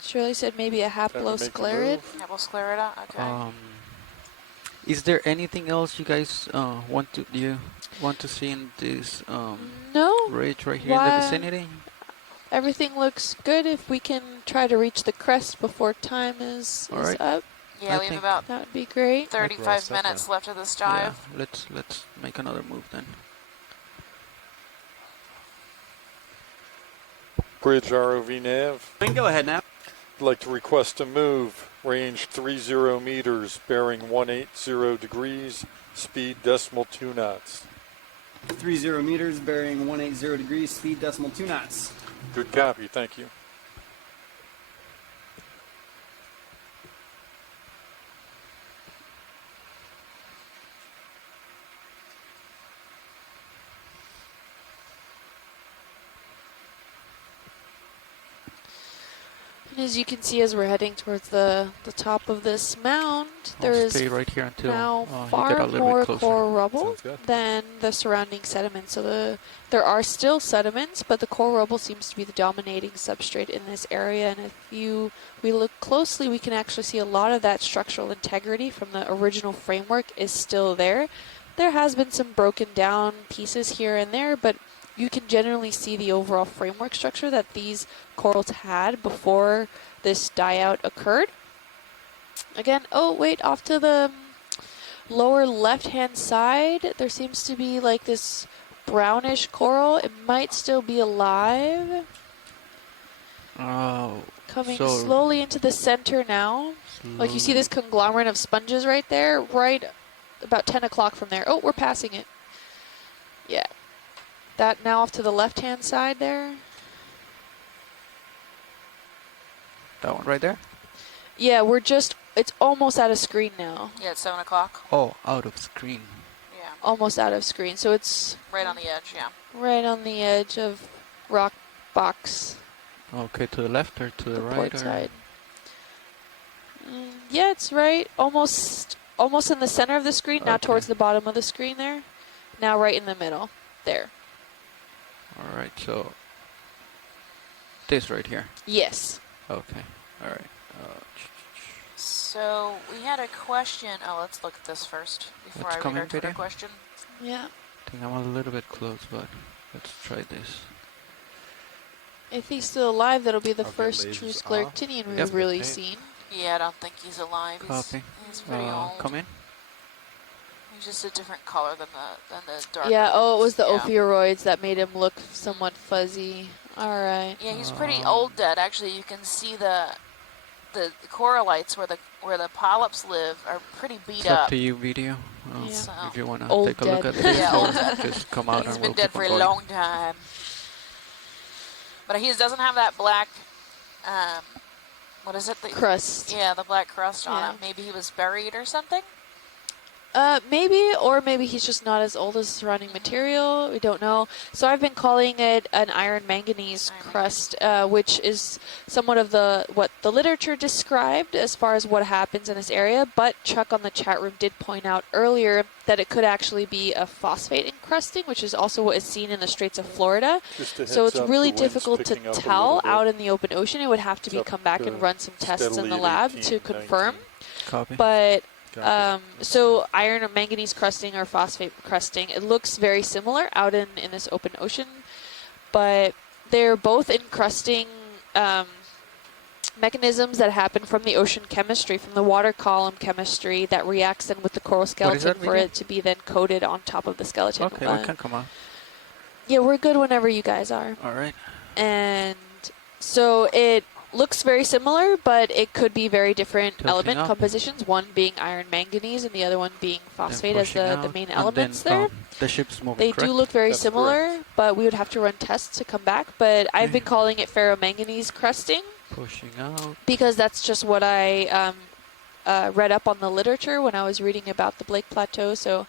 Shirley said maybe a Time to make a haplosclerid. move. Haplosclerida, okay. Is there anything else you guys want to see in this No. ridge right here in the Why- vicinity? Everything looks good. If we can try to reach the crest before time is All right. up. Yeah, I we have think about That would be great. 35 minutes left of this dive. Yeah, let's make another move then. Bridge ROV nav. Go ahead now. I'd like to request a move. Range 30 meters, bearing 180 degrees, speed decimal 2 knots. 30 meters, bearing 180 degrees, speed decimal 2 knots. Good copy, thank you. And as you can see, as we're heading towards the top of this mound, there I'll is stay right here until now you get far a little more bit closer. coral rubble Sounds good. than the surrounding sediment. So there are still sediments, but the coral rubble seems to be the dominating substrate in this area. And if we look closely, we can actually see a lot of that structural integrity from the original framework is still there. There has been some broken down pieces here and there, but you can generally see the overall framework structure that these corals had before this die-out occurred. Again, oh wait, off to the lower left-hand side, there seems to be like this brownish coral. It might still be alive. Oh, Coming so slowly into the center now. Like you see this conglomerate of sponges right there, right about 10 o'clock from there. Oh, we're passing it. Yeah. That now off to the left-hand side there. that one right there? Yeah, it's almost out of screen now. Yeah, it's 7 o'clock. Oh, out of screen. Yeah, Almost out of screen. So it's right on the edge, yeah. right on the edge of rock box. Okay, to the left or to the right? Port Or? side. Yeah, it's right. Almost in the center of the screen. Now Okay. towards the bottom of the screen there. Now right in the middle. There. All right, so this right here. Yes. Okay, all right. So we had a question. Oh, let's look at this first before It's I read coming, our Twitter video? question. Yeah. I think I'm a little bit close, but let's try this. If he's still alive, that'll be the I'll get first lasers true off. scleractinian we've Yep. really Paint. seen. Yeah, I don't think he's alive. Copy. He's pretty old. Come in. He's just a different color than the dark. Yeah, oh, it was the yeah. ophiuroids that made him look somewhat fuzzy. All right. Yeah, he's pretty old dead. Actually, you can see the corallites where the polyps live are pretty beat It's up up. to you, video. Yeah. So, If you want to Old take a look dead. at this, Yeah, or old dead. just come out he's and been we'll dead keep for on a going. long time. But he doesn't have that black, what is it? Crust. Yeah, the black crust on Yeah. it. Maybe he was buried or something. Maybe, or maybe he's just not as old as the surrounding material. We don't know. So I've been calling it an iron manganese crust, which is somewhat of what the literature described as far as what happens in this area. But Chuck on the chat room did point out earlier that it could actually be a phosphate encrusting, which is also what is seen in the Straits of Florida. Just a So heads it's up, really the wind's difficult to picking up a tell little bit. out in the open ocean. It would have to It's be up come back to and run some tests in steadily the at lab 18, to confirm. 19. Copy. But Copy. so iron or manganese crusting or phosphate crusting, it looks very similar out in this open ocean, but they're both encrusting mechanisms that happen from the ocean chemistry, from the water column chemistry that reacts then with the coral skeleton that for video? it to be then coated on top of the skeleton. Okay, we can come out. Yeah, we're good whenever you guys are. All right. And so it looks very similar, but it could be very different Tilting element up. compositions, one being iron manganese and the other one being phosphate as pushing the out, main and elements then, there. The ship's moving. They correct? do look very That's similar, but we would have to run tests to come back. But I've Okay. been calling it ferromanganese crusting Pushing out. because that's just what I read up on the literature when I was reading about the Blake Plateau. So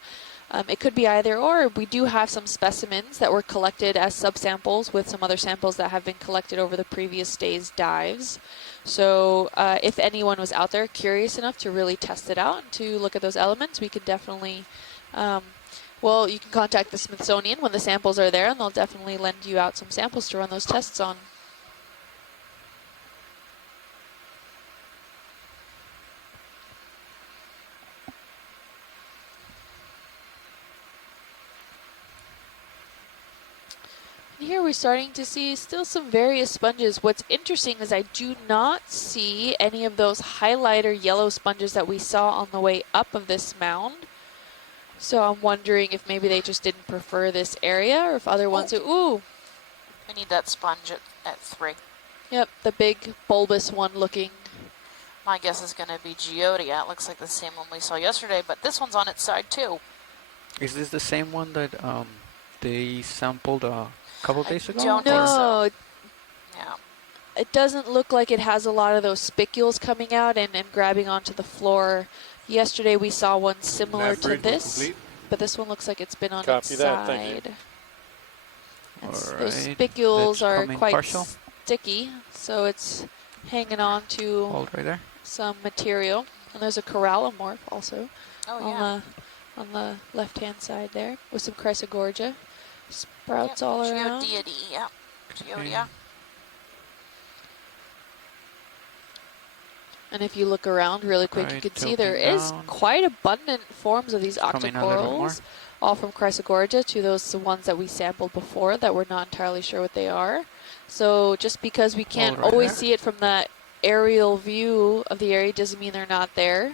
it could be either or. We do have some specimens that were collected as subsamples with some other samples that have been collected over the previous day's dives. So if anyone was out there curious enough to really test it out and to look at those elements, we could definitely, you can contact the Smithsonian when the samples are there, and they'll definitely lend you out some samples to run those tests on. And here we we're starting to see still some various sponges. What's interesting is I do not see any of those highlighter yellow sponges that we saw on the way up of this mound. So I'm wondering if maybe they just didn't prefer this area, or if other ones are, ooh. I need that sponge at 3. Yep, the big bulbous one looking. My guess is going to be Geodia. It looks like the same one we saw yesterday, but this one's on its side too. Is this the same one that they sampled a couple days ago? Don't think so. No, Yeah. it doesn't look like it has a lot of those spicules coming out and grabbing onto the floor. Yesterday we saw one similar to this, but this one looks like it's been on its Copy that, thank side. All Those right. spicules Let's are come in quite partial. sticky, so it's hanging on to Hold right there. some material. And there's a corallomorph also Oh, yeah. on the left-hand side there with some chrysogorgia sprouts all around. Geodeity, yeah. Geodia. And if you look around really quick, you Right, can see there tilting is down. quite abundant forms of these Coming a little bit more. octocorals, all from chrysogorgia to those ones that we sampled before that we're not entirely sure what they are. So just because we can't Hold right always there. see it from that aerial view of the area doesn't mean they're not there.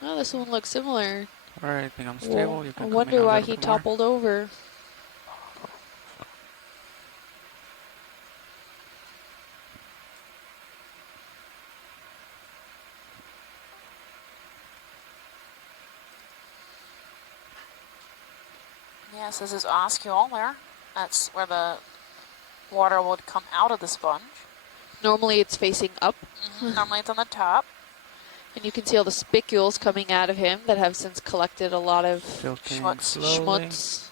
Oh, this one looks similar. All right, I think I'm stable. Well, You I can come in wonder a why little he bit more. toppled over. Yes, this is oscule there. That's where the water would come out of the sponge. Normally it's facing up. Normally it's on the top. And you can see all the spicules coming out of him that have since collected a lot of Tilting Schmutz. slowly. schmutz.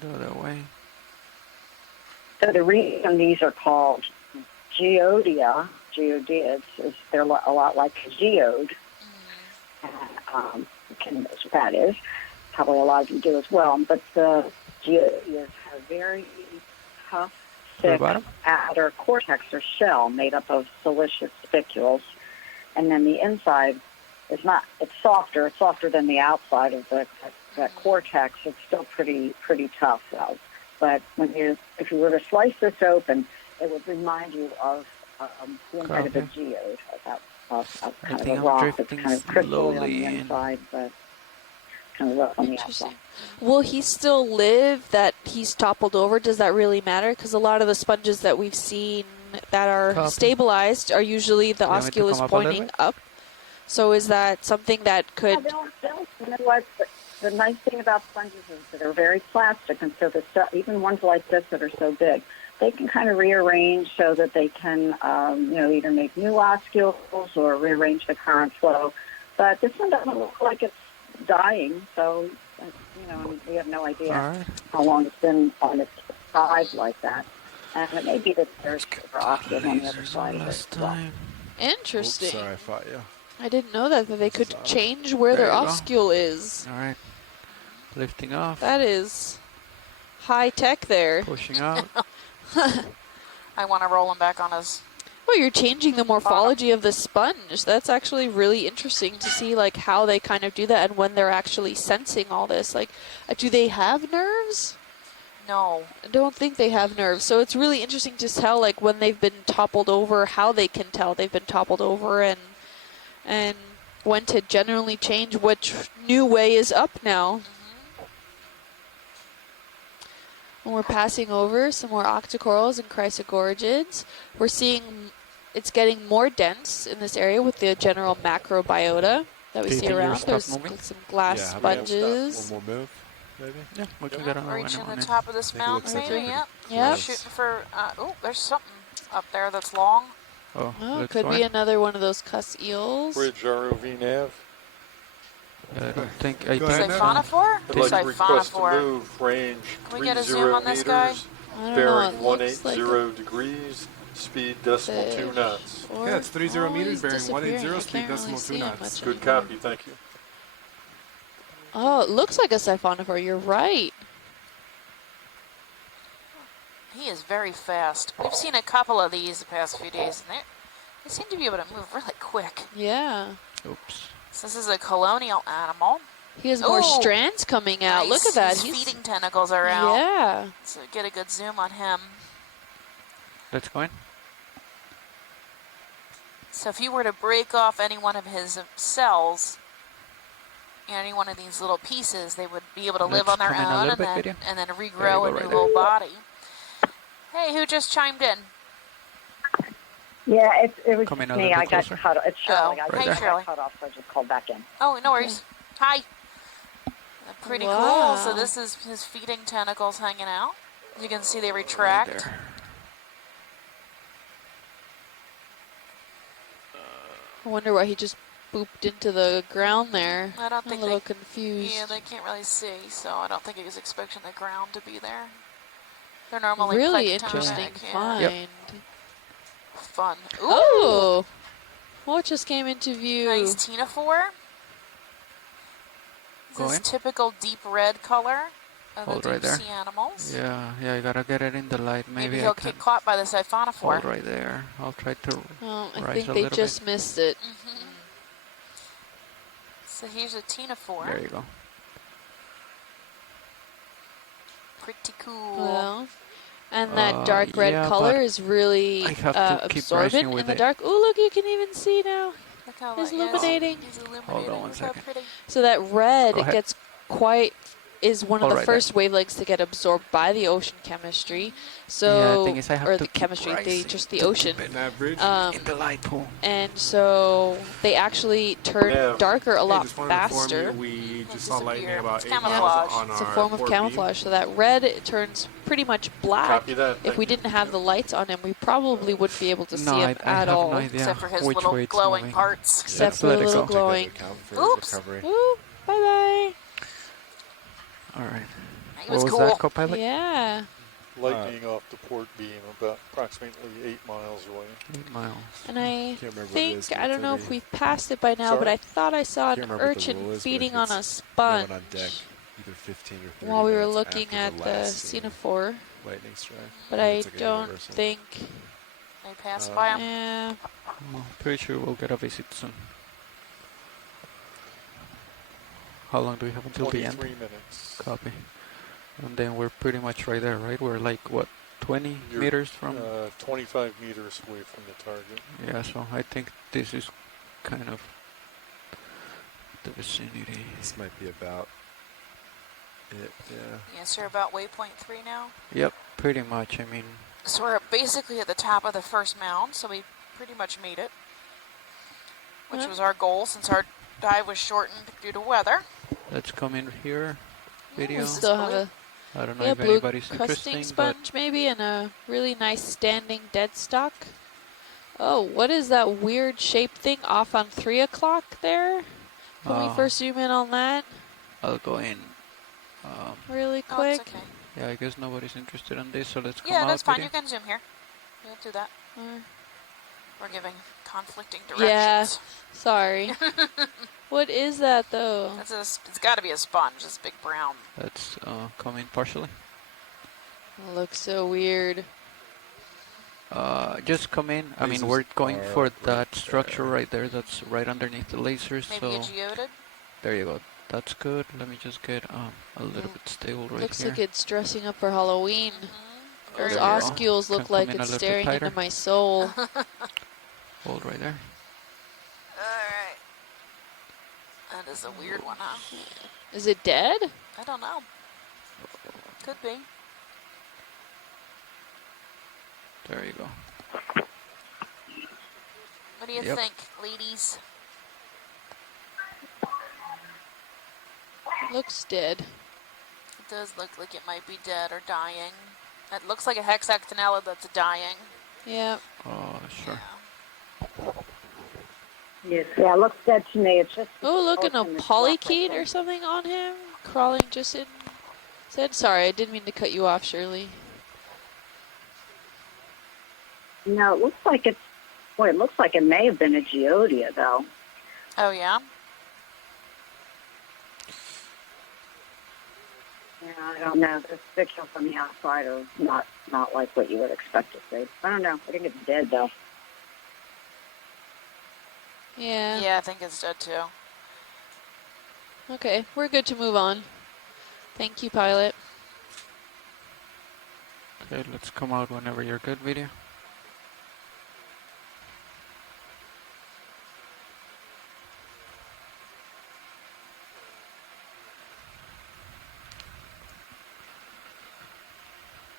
The other way. So the reason these are called geodids is they're a lot like a geode. That is. Probably a lot of you do as well. But the geodids have very tough, thick outer cortex or shell made up of siliceous spicules. And then the inside is not, it's softer than the outside of that cortex. It's still pretty tough though. But if you were to slice this open, it would remind you of the inside of a geode, kind of a rock that's kind of crystalline on the inside, but kind of rough on the outside. Will he still live that he's toppled over? Does that really matter? Because a lot of the sponges that we've seen that are stabilized are usually the oscule is pointing up. So is that something that could... You know what? The nice thing about sponges is that they're very plastic, and so even ones like this that are so big, they can kind of rearrange so that they can, either make new oscules or rearrange the current flow. But this one doesn't look like it's dying, so we have no idea how long it's been on its side like that. And it may be that there's oscules on the other side of it as well. Interesting. Oops, sorry, I fought you. I didn't know that they could change where their oscule is. All right. Lifting off. That is high tech there. Pushing out. I want to roll him back on his... Well, you're changing the morphology of the sponge. That's actually really interesting to see, like, how they kind of do that and when they're actually sensing all this. Like, do they have nerves? No. I don't think they have nerves. So it's really interesting to tell, like, when they've been toppled over, how they can tell they've been toppled over, and when to generally change which new way is up now. When we're passing over some more octocorals and chrysogorgids, we're seeing it's getting more dense in this area with the general macrobiota that we see around. There's some glass sponges. One more move, maybe? Yeah, we can get on Reaching the top of this mountain, maybe. Yep. Yep. Shooting for... there's something up there that's long. Oh, could be another one of those cuss eels. Bridge ROV nav. I don't think... Siphonophore? I'd like to request a Siphonophore. move, range Can we get a 30 zoom on this guy? meters, I don't bearing know, it looks 180 degrees, speed decimal 2 knots. Yeah, it's 30 meters, bearing 180, speed decimal 2 knots. Good copy, thank you. Oh, it looks like a siphonophore. You're right. He is very fast. We've seen a couple of these the past few days, and they seem to be able to move really quick. Yeah. Oops. So this is a colonial animal. He has more Ooh. strands coming out. Look Nice. at that. His He's feeding tentacles are out. Yeah. So get a good zoom on him. Let's go in. So if you were to break off any one of his cells, any one of these little pieces, they would be able to live on Let's their come in a own little and bit, then There you regrow go, a right new there. little body. Hey, who just chimed in? Yeah, it was Come in just a me. little I bit got closer. cut off. It's Shirley. Oh, I hey, got Shirley. cut off, so I just called back in. Oh, no worries. Hi. Pretty cool. So this is his feeding tentacles hanging out. As you can see, they retract. I wonder why he just booped into the ground there. I don't I'm think a little confused. Yeah, they can't really see, so I don't think he was expecting the ground to be there. They're normally Really planktonic, interesting yeah. find. Yep. Fun. Ooh. Oh! What just came into view? Nice Tenophore. This Go is in. typical deep red color of Hold the right deep there. sea animals. Yeah, I gotta get it in the light. Maybe Maybe he'll I can get caught by the siphonophore. hold right there. I'll try to Oh, I rise think a they little just missed it. So here's a Tenophore. bit. There you go. Pretty cool. Well, and that dark red yeah, color but is really I have to keep rising absorbent with in the it. dark. Oh, look, you can even see now. Look how It's yeah, illuminating. He's illuminating. Hold on one Look how second. pretty. So that red Go ahead. gets quite is one of Hold the right there. first wavelengths to get absorbed by the ocean chemistry. So Yeah, the thing is I have or to the keep chemistry, rising just the to ocean. keep it Um, in the light pool. and so they actually turn Yeah. darker a lot just wanted to inform you faster. we Like just saw lightning disappear. about It's 8 camouflage. miles on It's a our form of port camouflage. So that red it turns pretty much black. Copy that. If Thank we you. didn't have the lights on him, we probably wouldn't be able to see him I at have all. no idea Except for his which little way it's glowing moving. parts. Except Let's for let the it little go. glowing. Account for Oops. recovery. Woo! Bye All right. He What was was cool. that, bye. co-pilot? Yeah. Lightning off the port beam about approximately 8 miles away. 8 miles. And I Can't remember what it think, is, I don't know if 30. we've passed it by now, but Sorry? I thought I saw Can't an remember what the urchin rule is, but feeding if on a it's sponge going on deck, either 15 or 30 while we were minutes looking after at the last, Semaphore, lightning strike. but And I it's like a don't universal. think. They passed by him. Yeah. Well, pretty sure we'll get a visit soon. How long do we have until the end? 23 minutes. Copy. And then we're pretty much right there, right? We're like, what, 20 You're, meters from? 25 meters away from the target. Yeah, so I think this is kind of the vicinity. This might be about it, yeah. Yes, we're about waypoint 3 now. Yep, pretty much. I mean, So we're basically at the top of the first mound, so we pretty much made it. Which Huh? was our goal since our dive was shortened due to weather. let's come in here. Video. We still have a I don't know yeah, if blue anybody's crusting interesting, but sponge maybe, and a really nice standing dead stock. Oh, what is that weird shaped thing off on 3 o'clock there? Can we first zoom in on that I'll go in. really Oh, quick? it's okay. Yeah, I guess nobody's interested in this, so let's come Yeah, out that's fine. video. You can zoom here. We'll do that. Or- We're giving conflicting Yeah. directions. Sorry. What is that though? It's got to be a sponge. It's big brown. Let's come in partially. Looks so weird. Just come in. I mean, Lasers we're going are for right that structure there. right there. That's right underneath the lasers. Maybe a So geodid. there you go. That's good. Let me just get a little bit stable right Looks here. like it's dressing up for Halloween. There Those you go. oscules Can look come like in a it's little bit staring into tighter. my soul. Hold right there. Alright. That is a weird one, huh? Is it dead? I don't know. Could be. There you go. What do you Yep. think, ladies? Looks dead. It does look like it might be dead or dying. It looks like a hexactinella that's dying. Yeah. Oh, sure. Yes. Yeah, it looks dead to me. It's just. Oh, look, and a ocean that's rough, I polychaete or think. something on him, crawling just in. Said sorry, I didn't mean to cut you off, Shirley. No, it looks like it's. Boy, it looks like it may have been a geodia, though. Oh, yeah? Yeah, I don't know. This picture from the outside is not like what you would expect to see. I don't know. I think it's dead, though. Yeah. Yeah, I think it's dead, too. Okay, we're good to move on. Thank you, pilot. Okay, let's come out whenever you're good, video.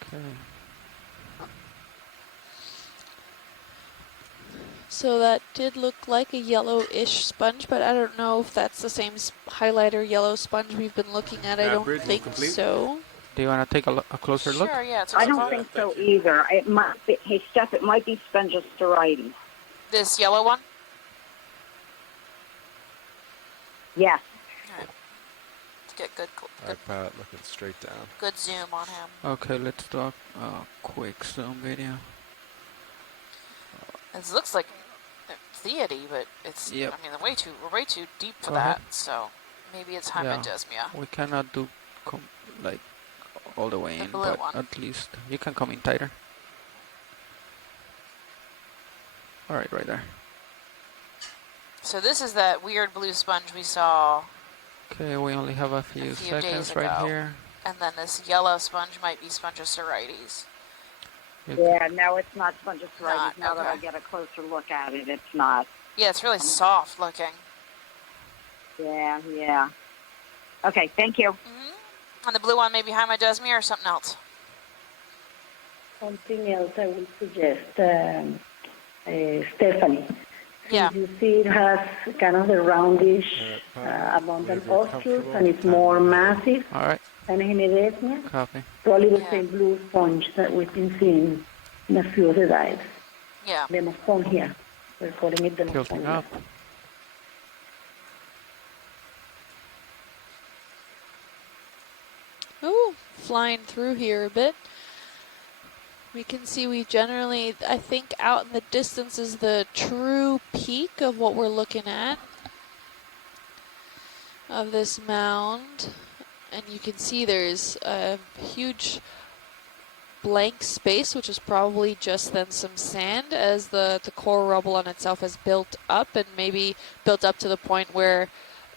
Okay. So that did look like a yellowish sponge, but I don't know if that's the same highlighter yellow sponge we've been looking at. I don't think so. Do you want to take a closer look? Sure, yeah. I don't think so either. It might be, hey, Steph, it might be spongiostirides. This yellow one? Yes. All right. Let's get good, iPad looking straight down. good zoom on him. Okay, let's do a quick zoom video. It looks like theody, but it's. Yep. I mean, we're way too deep for Go that. ahead. So maybe it's Yeah. hypodysmia. We cannot do like all the way The in, blue but one. at least you can come in tighter. All right, right there. So this is that weird blue sponge we saw, Okay, we only have a few days seconds right ago. here. and then this yellow sponge might be spongiostirides. Yeah, no, it's not spongiostirides. Not, Now that I okay. get a closer look at it, it's not. Yeah, it's really soft looking. Yeah, yeah. Okay, thank you. And the blue one maybe hypodysmia or something else. Something else I would suggest, Stephanie. Yeah. You see it has kind of the roundish, abundant oscles, and it's more massive All right, than hemidesmia. copy. Probably the same blue sponge that we've been seeing in a few of the dives. Yeah. Demospongia. We're calling it Tilting demospongia. up. Ooh, flying through here a bit. We can see we generally, I think out in the distance is the true peak of what we're looking at of this mound. And you can see there's a huge blank space, which is probably just then some sand as the core rubble on itself has built up and maybe built up to the point where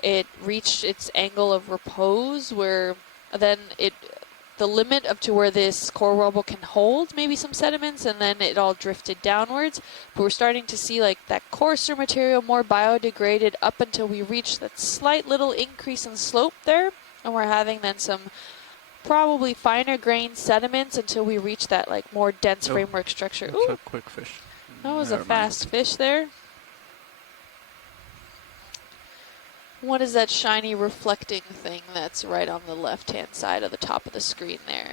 it reached its angle of repose, where then the limit up to where this core rubble can hold maybe some sediments, and then it all drifted downwards. But we're starting to see like that coarser material more biodegraded up until we reach that slight little increase in slope there, and we're having then some probably finer grained sediments until we reach that like more dense Oh, framework structure. That's Ooh, a quick fish. that was a Never mind. fast fish there. What is that shiny reflecting thing that's right on the left-hand side of the top of the screen there?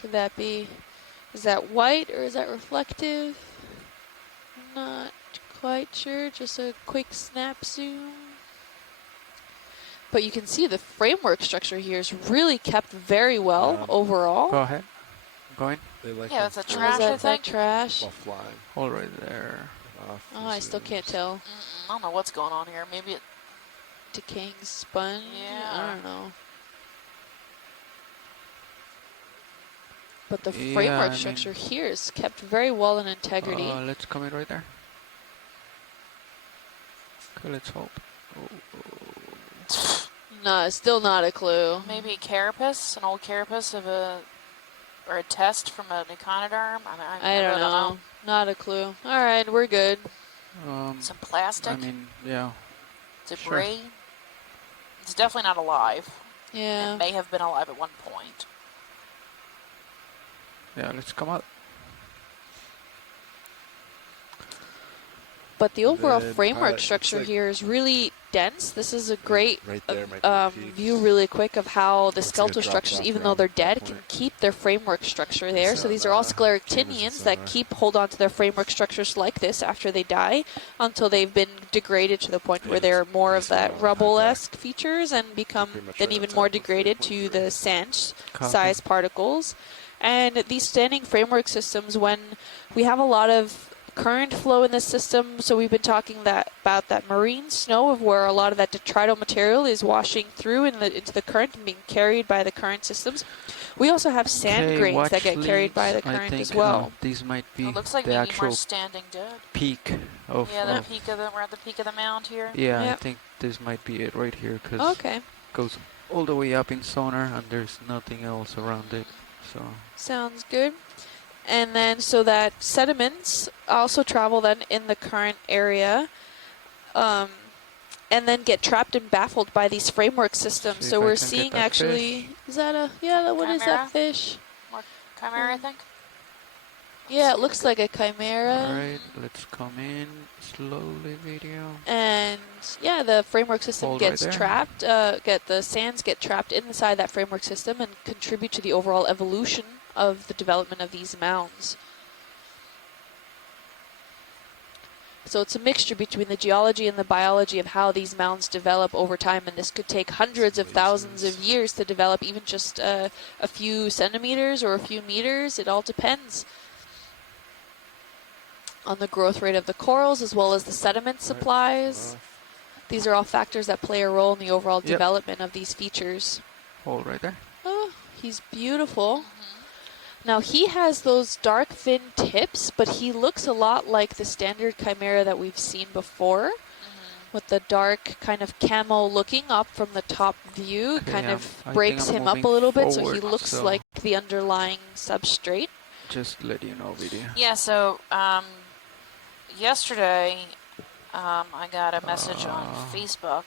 Could that be, is that white or is that reflective? Not quite sure, just a quick snap zoom. But you can see the framework structure here is really kept very well overall. Go ahead. Going. They like Yeah, them it's a flying trash, I Is that think. trash? while flying Hold right there. off. Oh, I still can't tell. I don't know what's going on here. Maybe it. Decaying sponge? Yeah. I don't know. But the Yeah, framework I mean- structure here is kept very well in integrity. Let's come in right there. Okay, let's hold. No, still not a clue. Maybe carapace, an old carapace of or a test from an echinoderm. I don't really know. Not a clue. All right, we're good. Some plastic, I mean, yeah. debris. It's definitely not alive. Yeah. It may have been alive at one point. Yeah, let's come out. But the overall Then framework pilot, it's structure like- here is really dense. This is a great Right there might be a peak. view really quick of how the Looks like it skeletal drops structures, off even though around they're that dead, point. can keep their framework structure there. So So, these are all cameras scleractinians and that sonar. hold on to their framework structures like this after they die until they've been degraded to the point where they're more of that rubble-esque features and become Pretty much then right on even top more of degraded to 3.3. the sand Copy. size particles. And these standing framework systems, when we have a lot of current flow in this system, so we've been talking about that marine snow of where a lot of that detrital material is washing through into the current and being carried by the current systems. We also have sand Okay, grains watch that get carried by the leads. I current think as well. these might be It looks like the maybe actual more standing dead. peak of. Yeah, the peak of the, we're at the peak of the mound here. Yeah, I Yep. think this might be it right here because Okay. it goes all the way up in sonar and there's nothing else around it. So Sounds good. And then so that sediments also travel then in the current area, and then get trapped and baffled by these framework systems. See So if I we're can get seeing that actually, fish. is that a, yeah, what is Chimera? that fish? More chimera, I think. Yeah, it looks like a chimera. alright, let's come in slowly, video. And yeah, the framework system Hold right gets there. trapped, the sands get trapped inside that framework system and contribute to the overall evolution of the development of these mounds. So it's a mixture between the geology and the biology of how these mounds develop over time, and this could take hundreds of thousands of years to develop, even just a few centimeters or a few meters. It all depends on the growth rate of the corals as well as the sediment supplies. These are all factors that play a role in the overall Yep. development of these features. Hold right there. Oh, he's beautiful. Now he has those dark fin tips, but he looks a lot like the standard chimera that we've seen before, with the dark kind of camo looking up from the top view, Okay, kind I of think breaks I'm him up a moving little bit, so he forward, looks so- like the underlying substrate. Just let you know, video. Yeah, so yesterday I got a message on Facebook.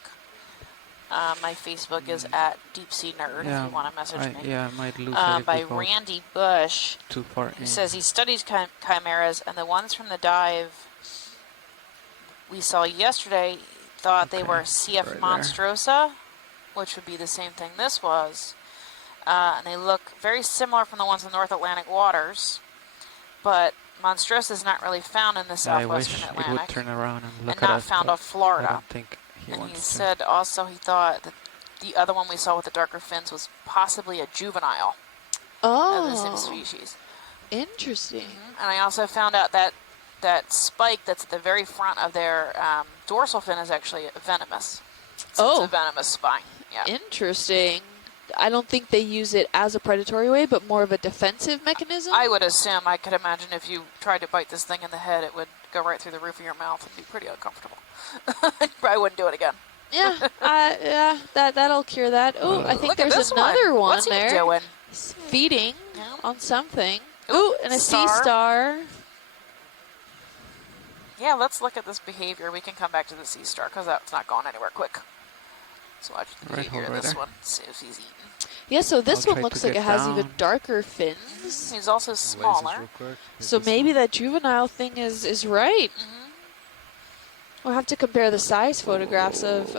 My Facebook is at Deep Sea Nerd if you want to message me. Yeah, I might lose it if by we go Randy Bush. too far He in. says he studies chimeras, and the ones from the dive we saw yesterday thought they were CF right there. monstrosa, which would be the same thing this was. And they look very similar from the ones in North Atlantic waters, but monstrosa is not really found in the I southwestern wish it Atlantic would turn around and look and at not us, found but off Florida. I don't think he And he wants to. said also he thought that the other one we saw with the darker fins was possibly a juvenile of the same Oh, species. interesting. And I also found out that that spike that's at the very front of their dorsal fin is actually venomous. So it's a venomous spine. Yeah. Interesting. I don't think they use it as a predatory way, but more of a defensive mechanism. I would assume, I could imagine if you tried to bite this thing in the head, it would go right through the roof of your mouth and be pretty uncomfortable. Probably wouldn't do it again. Yeah, yeah, that'll cure that. Oh, I think Look at there's this another one What's there. he doing? He's feeding Yeah. on something. Ooh, and a sea Star. star. Yeah, let's look at this behavior. We can come back to the sea star because that's not going anywhere quick. Let's watch the Right, behavior of hold right this there. one. See if he's eating. Yeah, so this I'll one try looks to like it get has down. even darker fins. He's also smaller. real quick. So maybe that juvenile thing is right. We'll have to compare the size photographs of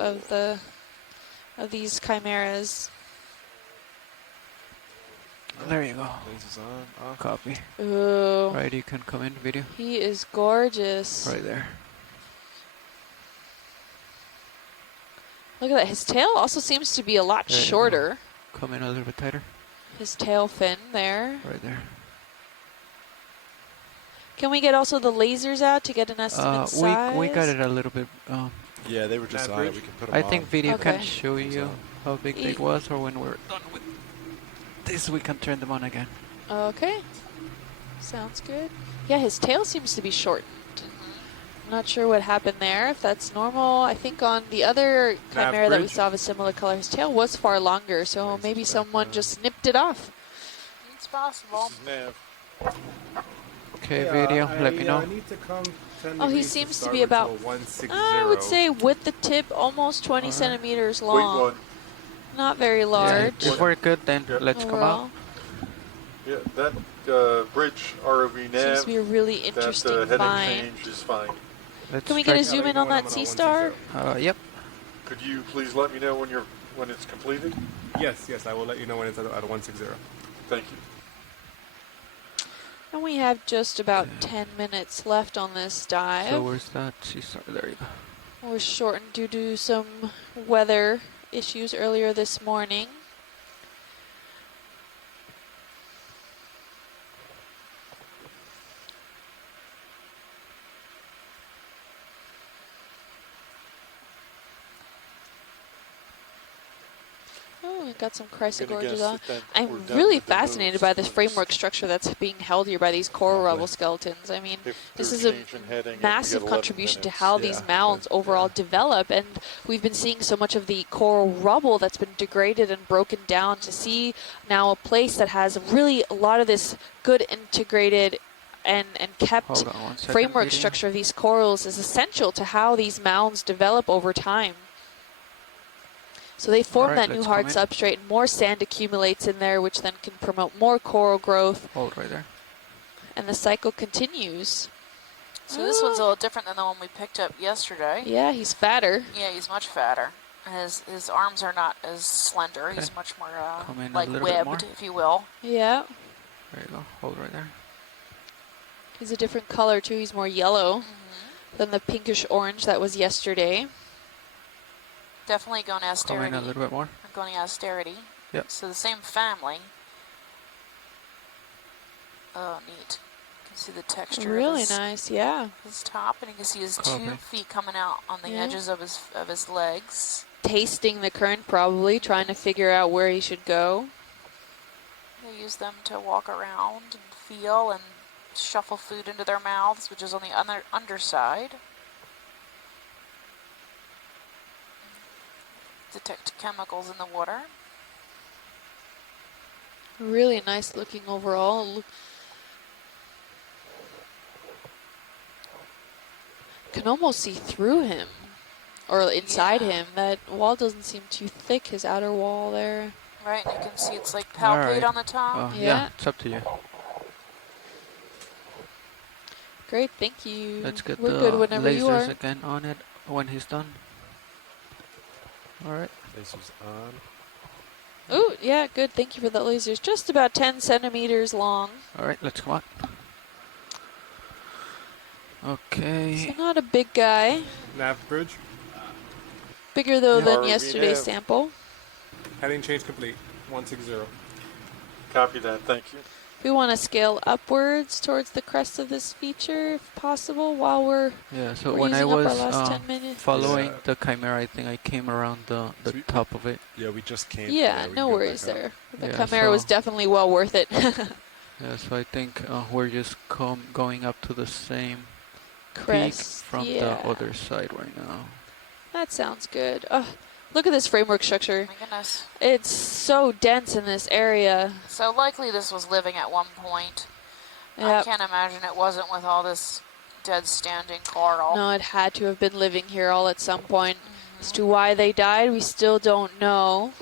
these chimeras. There you go. Lasers on, off. Copy. Ooh, Right, you can come in video. he is gorgeous. Right there. Look at that. His tail also seems to be a lot There you go. shorter. Come in a little bit tighter. His tail fin there. Right there. Can we get also the lasers out to get an estimate size? We got it a little bit. Yeah, they were just on it. We can put them I on. think video Okay. can show you how big it was, or when we're done with this, we can turn them on again. Okay. Sounds good. Yeah, his tail seems to be shortened. Not sure what happened there, if that's normal. I think on the other chimera that we Average. saw of a similar color, his tail was far longer, so maybe someone just nipped it off. It's possible. Nav. Okay, video, let me know. I need to come 10 Oh, he degrees to seems to start be with about, a 160. I would say with the tip, almost 20 centimeters long. Wait one. Not very large. If we're good, then let's come out. overall. Yeah, that bridge ROV nav. Seems to be a really interesting that heading find. change is fine. Let's Can we get a try- zoom in on that sea star? Yep. Could you please let me know when it's completed? Yes, I will let you know when it's at 160. Thank you. And we have just about 10 minutes left on this dive. So where's that sea star? There you go. We're shortened due to some weather issues earlier this morning. Oh, and Got some chrysogorges guess on. that then we're I'm done really with the fascinated moves by this on this. framework structure that's being held here by these coral Lovely. rubble skeletons. I mean, If this they're is a changing heading and we massive got 11 contribution to minutes. how Yeah, these mounds but, overall yeah. develop, and we've been seeing so much of the coral rubble that's been degraded and broken down to see now a place that has really a lot of this good integrated and kept Hold on 1 second. framework video. structure of these corals is essential to how these mounds develop over time. So they form Alright, that new let's hard come in. substrate, and more sand accumulates in there, which then can promote more coral growth, Hold right there. and the cycle continues. So this one's a little different than the one we picked up yesterday. Yeah, he's fatter. Yeah, he's much fatter. His arms are not as slender. Okay. He's much more Come in a like little bit more. webbed, if you will. Yeah, There you go. Hold right there. he's a different color too. He's more yellow than the pinkish orange that was yesterday. Definitely going Come in austerity. a little bit more. Going austerity. Yep. So the same family. Oh, neat. You can see the texture Really of nice, yeah. his top, and you can see his Okay. 2 feet coming out on the Yeah. edges of his legs. Tasting the current probably, trying to figure out where he should go. They use them to walk around and feel and shuffle food into their mouths, which is on the underside. Detect chemicals in the water. Really nice looking overall. Can almost see through him, or inside him. That wall doesn't seem too thick, his outer wall there. Right, and you can see it's like palpate Alright. on the top. Yeah, it's up to you. Great, thank you. Let's get We're the good whenever lasers you are. again on it when he's done. Alright. Lasers on. Oh, yeah, good. Thank you for the lasers. Just about 10 centimeters long. Alright, let's come on. Okay. So not a big guy. Nav bridge. Bigger though than RV yesterday's nav. sample. Heading change complete. 160. Copy that. Thank you. We want to scale upwards towards the crest of this feature, if possible, while we're Yeah, so we're when I using up our was last 10 minutes. following Yeah. the Chimera, I think I came around the Sweet. top of it. Yeah, we just came. Yeah, we no can go worries back up. there. The Yeah, Chimera was so- definitely well worth it. Yeah, so I think we're just going up to the same Crest, peak from yeah. the other side right now. That sounds good. Oh, look at this framework structure. My goodness. It's so dense in this area. So likely this was living at one point. I Yep. can't imagine it wasn't with all this dead standing coral. No, it had to have been living here all at some point. As to why they died, we still don't know.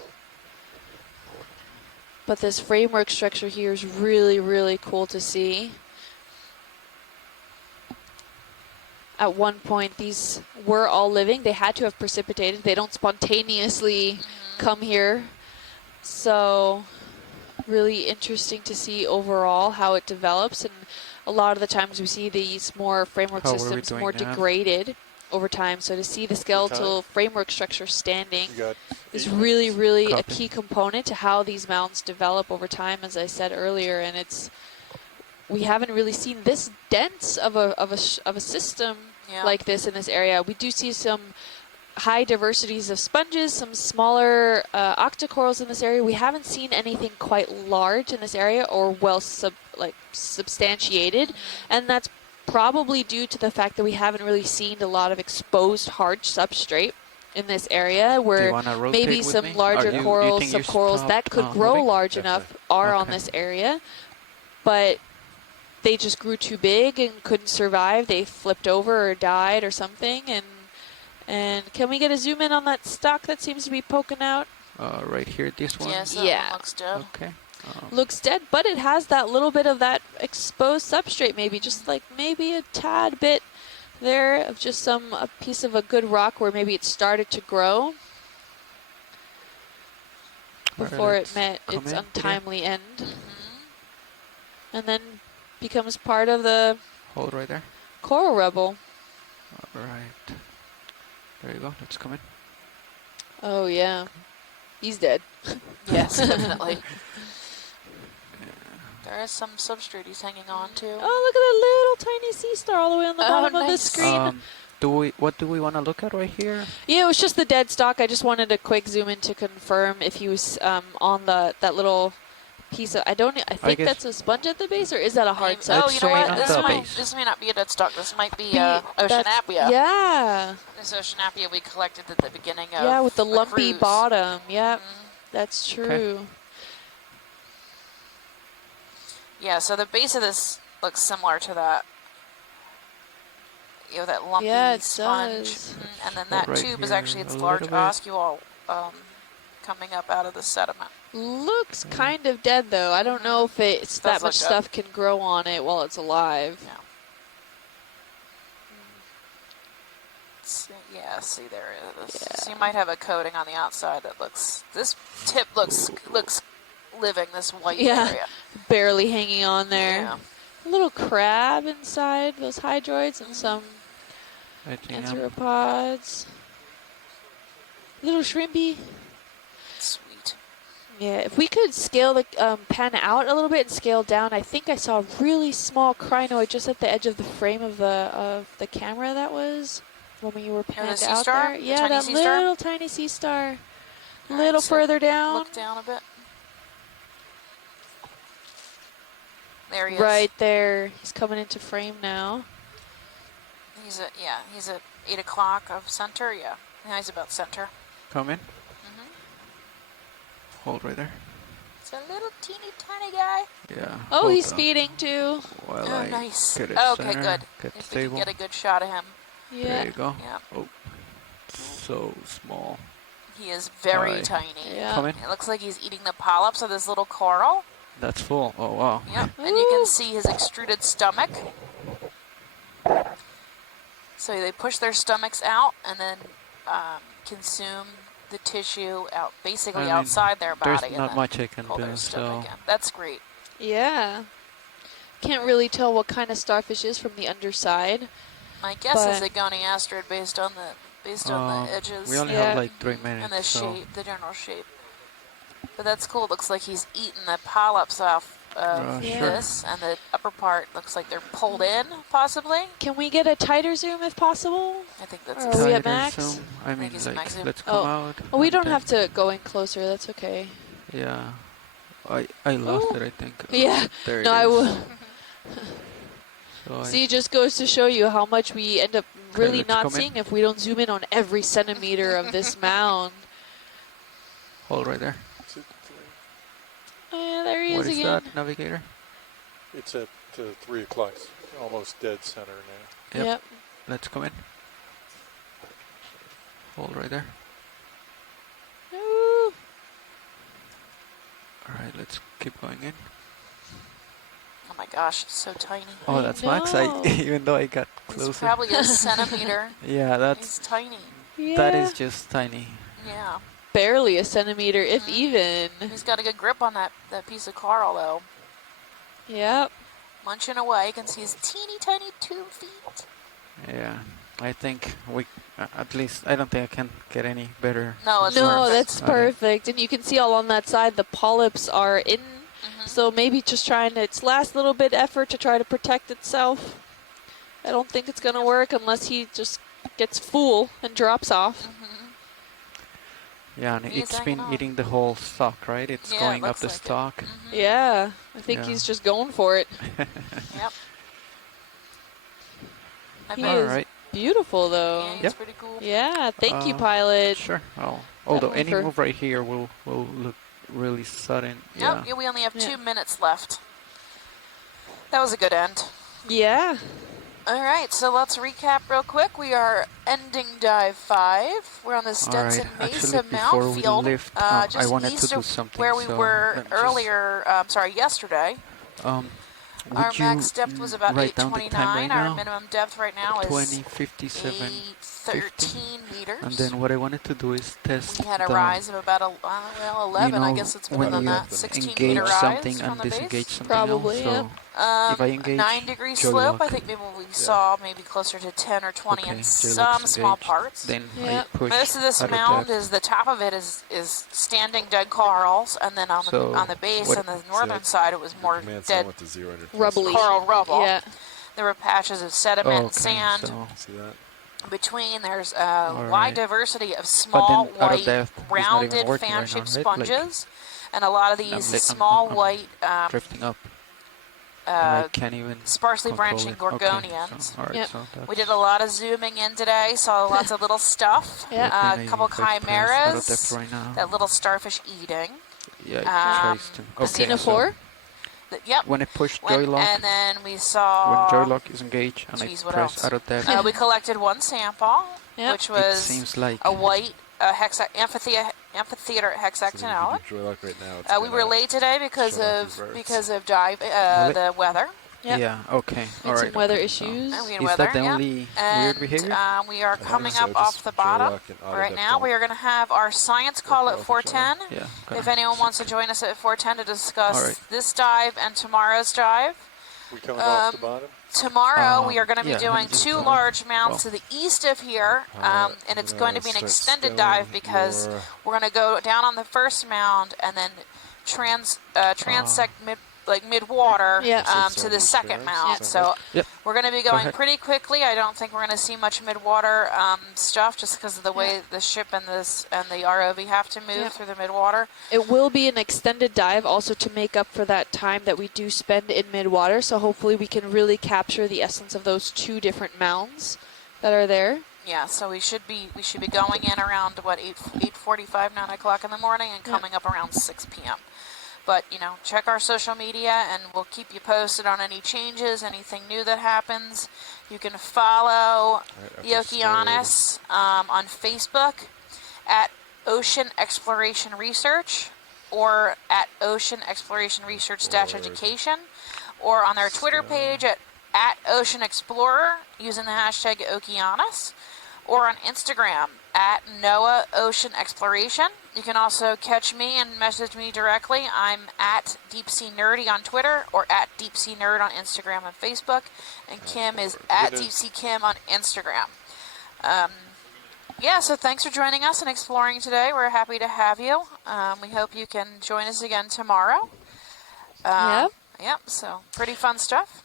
But this framework structure here is really, really cool to see. At one point, these were all living. They had to have precipitated. They don't spontaneously come here. So, really interesting to see overall how it develops. And a lot of the times we see these more framework How are we systems doing more now? degraded over time. So to see the skeletal framework structure standing You got is 8 really, minutes. really a Copy. key component to how these mounds develop over time, as I said earlier. And we haven't really seen this dense of a system Yeah. like this in this area. We do see some high diversities of sponges, some smaller octocorals in this area. We haven't seen anything quite large in this area or well substantiated, and that's probably due to the fact that we haven't really seen a lot of exposed hard substrate in this area, where wanna rotate maybe with some me? larger Or you corals, think you subcorals that stopped, could grow moving? large enough are on Okay. this area, but they just grew too big and couldn't survive. They flipped over or died or something. And can we get a zoom in on that stalk that seems to be poking out? Right here, this one. Yes, that Yeah. one looks dead. Okay. Looks dead, but it has that little bit of that exposed substrate, maybe just like maybe a tad bit there of just a piece of a good rock where maybe it started to grow before it met come its in, untimely end, and then becomes part of the Hold right there. coral rubble. Alright. There you go. Let's come in. Oh yeah, he's dead. Yes, definitely. There is some substrate he's hanging on to. Oh, look at that little tiny sea star all the way on the bottom of the nice. screen. What do we want to look at right here? Yeah, it was just the dead stock. I just wanted a quick zoom in to confirm if he was on that little piece of. I think guess- that's a sponge at the base, or is that a hard Oh, side? you know what? on This the might, base. this may not be a dead stock. This might be That's- Oceanapia. Yeah. This Oceanapia we collected at the beginning of Yeah, with the lumpy cruise. bottom. Yep, that's true. Yeah, so the base of this looks similar to that. You know, that lumpy Yeah, it sponge. does. And then that Right tube is here actually its a large little bit. oscule coming up out of the sediment. Looks kind of dead though. I don't know if it's that Does much look dead. stuff can grow on it while it's alive. Yeah. Yeah, see there it is. So you might have a coating on the outside that looks. This tip looks living. This white area. Barely hanging on there. Yeah. A little crab inside those hydroids and some I think I'm- anthropods. Little shrimpy. Sweet. Yeah, if we could scale the pan out a little bit and scale down, I think I saw a really small crinoid just at the edge of the frame of the camera. That was when you were panned sea out star? there. The Yeah, tiny that sea star? little tiny sea star. A All little right, so further down. Look down a bit. There he is. Right there. He's coming into frame now. He's at 8 o'clock of center. Yeah, he's about center. Come in. Hold right there. It's a little teeny tiny guy. Yeah. Oh, hold he's on speeding too. While Oh, I nice. Get it Okay, center, good. Get If we stable. can get a good shot of him. Yeah. There you go. Yeah. Oh, so small. He is very Hi. tiny. Yeah. Come in. It looks like he's eating the polyps of this little coral. That's full. Oh wow. Yep. And you can see his extruded stomach. So they push their stomachs out and then consume the tissue out, basically I mean, outside their body. There's and not then much I can pull their do. stomach So in. That's great. Yeah. Can't really tell what kind of starfish is from the underside. My guess is But- a goniasterid based on the edges. we only Yeah. have like 3 minutes. and the so shape, the general shape. But that's cool. It looks like he's eaten the polyps off of Sure. this, and the upper part looks like they're pulled in, possibly. Can we get a tighter zoom if possible? I think that's Or are we at tighter max? zoom. I mean, he's at like, max zoom. let's come out. Oh, we and don't then- have to go in closer. That's okay. Yeah. I lost Ooh. it, I think. Yeah. There No, it I is. will. So See, it just goes to show you how much we end up really let's not come in. seeing if we don't zoom in on every centimeter of this mound. Hold right there. Yeah, there he What is is again. that, navigator? It's at 3 o'clock. It's almost dead center now. Yep. Yep. Let's come in. Hold right there. Ooh. All right, let's keep going in. Oh my gosh, it's so tiny. Oh, that's max. know. Even though I got He's closer. probably a centimeter. Yeah, He's tiny. Yeah. that is just tiny. Yeah. barely a centimeter, if even. He's got a good grip on that piece of coral, though. Yep. Munching away. You can see his teeny tiny 2 feet. Yeah, I think we, at least, I don't think I can get any better. No, it's No, perfect. that's perfect. And you can see all on that side, the polyps are in. So maybe just trying its last little bit effort to try to protect itself. I don't think it's going to work unless he just gets full and drops off. Yeah, and He's it's hanging been on. eating the whole stalk, right? It's Yeah, it going up looks the like it. stalk. Yeah, I think Yeah. he's just going for it. Yep. He All is right. beautiful, though. Yeah, he's Yep. pretty cool. Yeah, thank you, Uh, pilot. Sure. Although one any for- move right here will look really sudden. Nope, Yeah. we only have Yeah. 2 minutes left. That was a good end. Yeah. All right, so let's recap real quick. We are ending dive 5. We're on the Stetson Alright, Mesa actually, before Mound we Field, lift, I just wanted to east do of something, where we so were let me just- earlier. Yesterday. Our Would max you depth was about write down the time 829. right Our now? minimum depth right now is 2057 813 meters. And then what I wanted to do is test We had a the, rise of about 11. I know, guess it's when more than you that. 16 engage meter rise something from and the base. disengage something Probably, else. So if I engage, 9-degree joy slope. luck. I think maybe we saw maybe closer to 10 or 20 Okay, in joy some luck's small engaged. parts. Then Yep. I push Most of this at a mound depth. is the top of it is standing dead corals, and then So on the base what- on the northern side it was more Command dead went to 0 under Rubbly. coral rubble. Yeah. There were patches of sediment and Okay, sand. so See that? In between, there's a All wide right. diversity of But small, then out of white, depth, it's not even rounded, working right now, fan-shaped right? Like, sponges. And a lot of these I'm small, white, drifting up, and I uh, can't even sparsely control branching it. Okay, gorgonians. so, all right, Yep. so that's We did a lot of zooming in today, saw lots of little stuff. Yeah. but A then couple if I press out of depth chimeras, right now, that little starfish eating. yeah, it Um, tries to. Casino Okay, so 4. Yep. when I push joy lock, And then we when saw. joy lock is engaged and Geez, I what press else? out of depth, We collected one sample, Yep. which it was seems like a white amphitheater So hexactinalid. if you do joy lock right now, it's We were late today because shut off of reverse. dive Will it? the weather. Yep. yeah, okay, We all had right. some weather okay, issues. And we had is weather, that the yeah. only weird And behavior? we are coming so up just off the joy bottom lock and auto right depth now. don't We are going to have our science call at off each other. 4:10. Yeah. If anyone wants to join us at 4:10 to discuss All right. this dive and tomorrow's dive. We coming off the bottom? Tomorrow we are going to be yeah, doing let me just, 2 large mounds well, to the east of here, and it's going to be an start extended skilling dive because your- we're going to go down on the first mound and then transect mid water Yeah. to the second mound. Yeah. So Yep. we're going to be Go going ahead. pretty quickly. I don't think we're going to see much mid water stuff just because of the way the ship and the ROV have to move Yeah. through the mid water. It will be an extended dive also to make up for that time that we do spend in mid-water. So hopefully we can really capture the essence of those 2 different mounds that are there. Yeah, so we should be going in around 8:45, 9 o'clock in the morning, and coming up around 6 p.m. But check our social media, and we'll keep you posted on any changes, anything new that happens. You can follow the Okeanos on Facebook at Ocean Exploration Research, or at Ocean Exploration Research Education, or on their Twitter page at Ocean Explorer using the hashtag Okeanos, or on Instagram at NOAA Ocean Exploration. You can also catch me and message me directly. I'm at Deep Sea Nerdy on Twitter or at Deep Sea Nerd on Instagram and Facebook. And Kim is at Deep Sea Kim on Instagram. So thanks for joining us and exploring today. We're happy to have you. We hope you can join us again tomorrow. Yep, so pretty fun stuff.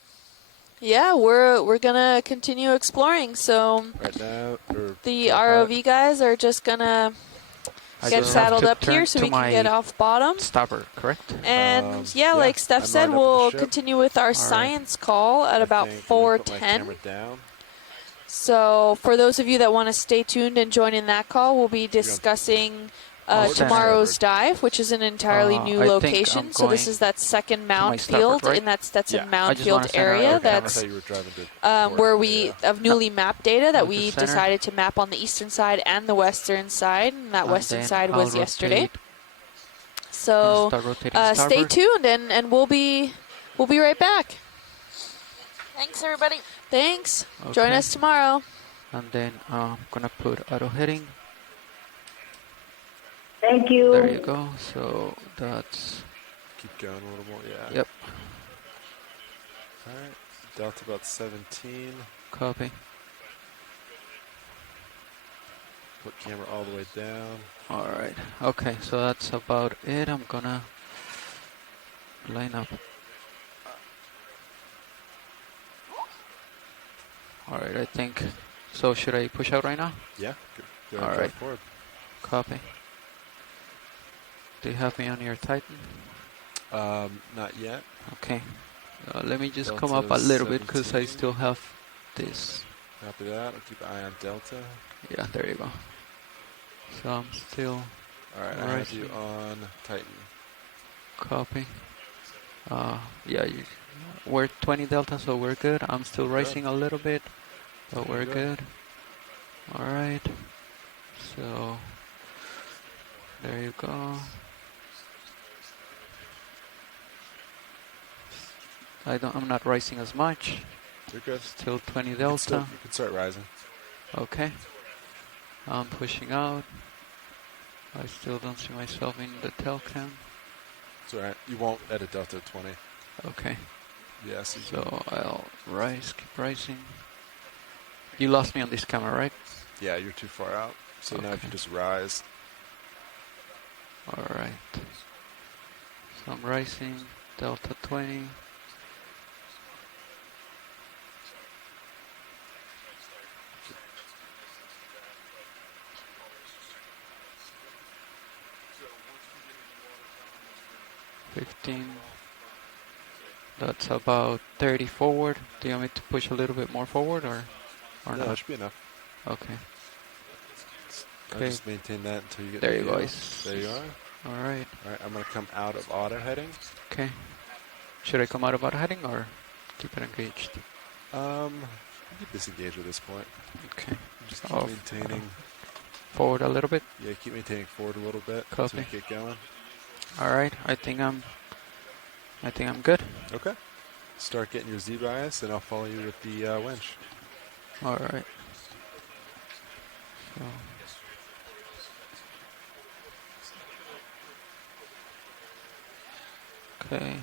Yeah, we're gonna continue exploring. So Right now, the ROV guys are just gonna get saddled up here so we can get off bottom. Stopper, correct? And yeah, like Steph I'm said, lined up with the we'll ship. continue with our science call at about I think I'm gonna put my 4:10. camera down. So for those of you that want to stay tuned and join in that call, we'll be discussing tomorrow's dive, which is an entirely new I think location. I'm So this going is that second my mound starboard, field right? in that Stetson Yeah. mound just field wanna center area. out. Okay, That's I thought you were driving to port. where we have newly mapped data that I'll we just center. decided to map on the eastern side and the western side. And that And western then side I'll was yesterday. rotate. So Start rotating stay starboard. tuned, and we'll be right back. Thanks, everybody. Thanks. Join Okay. us tomorrow. And then I'm gonna put auto heading. Thank you. There you go. So that's Keep going a little more, yeah. Yep. All right, Delta about 17. Copy. Put camera all the way down. All right. Okay, so that's about it. I'm gonna line up. All right, I think. So should I push out right now? Yeah, go All ahead, right. drive forward. Copy. Do you have me on your Titan? Not yet. Okay. Let me just come up a Delta's little bit because I 17. still have this. Copy that. I'll keep an eye on Delta. Yeah, there you go. So I'm still All right, I have you on Titan. copy. Yeah, we're 20 delta, so we're good. I'm still rising a little bit, but we're good. All right. So there you go. I'm not rising as much. You're good. Still 20 You delta. can start rising. Okay. I'm pushing out. I still don't see myself in the tail cam. It's all right. You won't edit Delta at 20. Okay. Yes. You So I'll rise, keep rising. You lost me on this camera, right? Yeah, you're too far out. So now if Okay. you just rise. All right. So I'm rising, delta 20. 15. That's about 30 forward. Do you want me to push a little bit more forward or No, not? that should be enough. Okay. I'll Okay. just maintain that until you get There the you go. view. There you are. All right. All right, I'm going to come out of auto heading. Okay. Should I come out of auto heading or keep it engaged? You disengage at this point. Okay. Just keep maintaining. Forward a little bit. Yeah, keep maintaining forward a little bit. Copy. Until you get going. All right. I think I'm good. Okay. Start getting your Z bias, and I'll follow you with the winch. All right. So. Okay.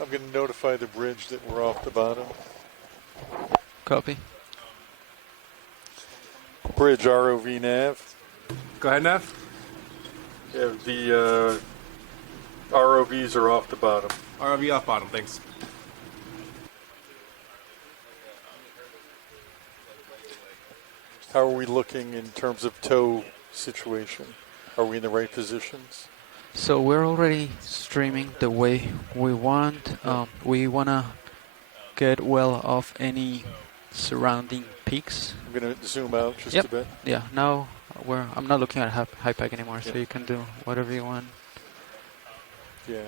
I'm going to notify the bridge that we're off the bottom. Copy. Bridge ROV nav. Go ahead, Nav. Yeah, the ROVs are off the bottom. ROV off bottom, thanks. How are we looking in terms of tow situation? Are we in the right positions? So we're already streaming the way we want. We want to get well off any surrounding peaks. I'm going to zoom out just Yep. a bit. Yeah, now I'm not looking at high pack anymore, so you can do whatever you want. Yeah.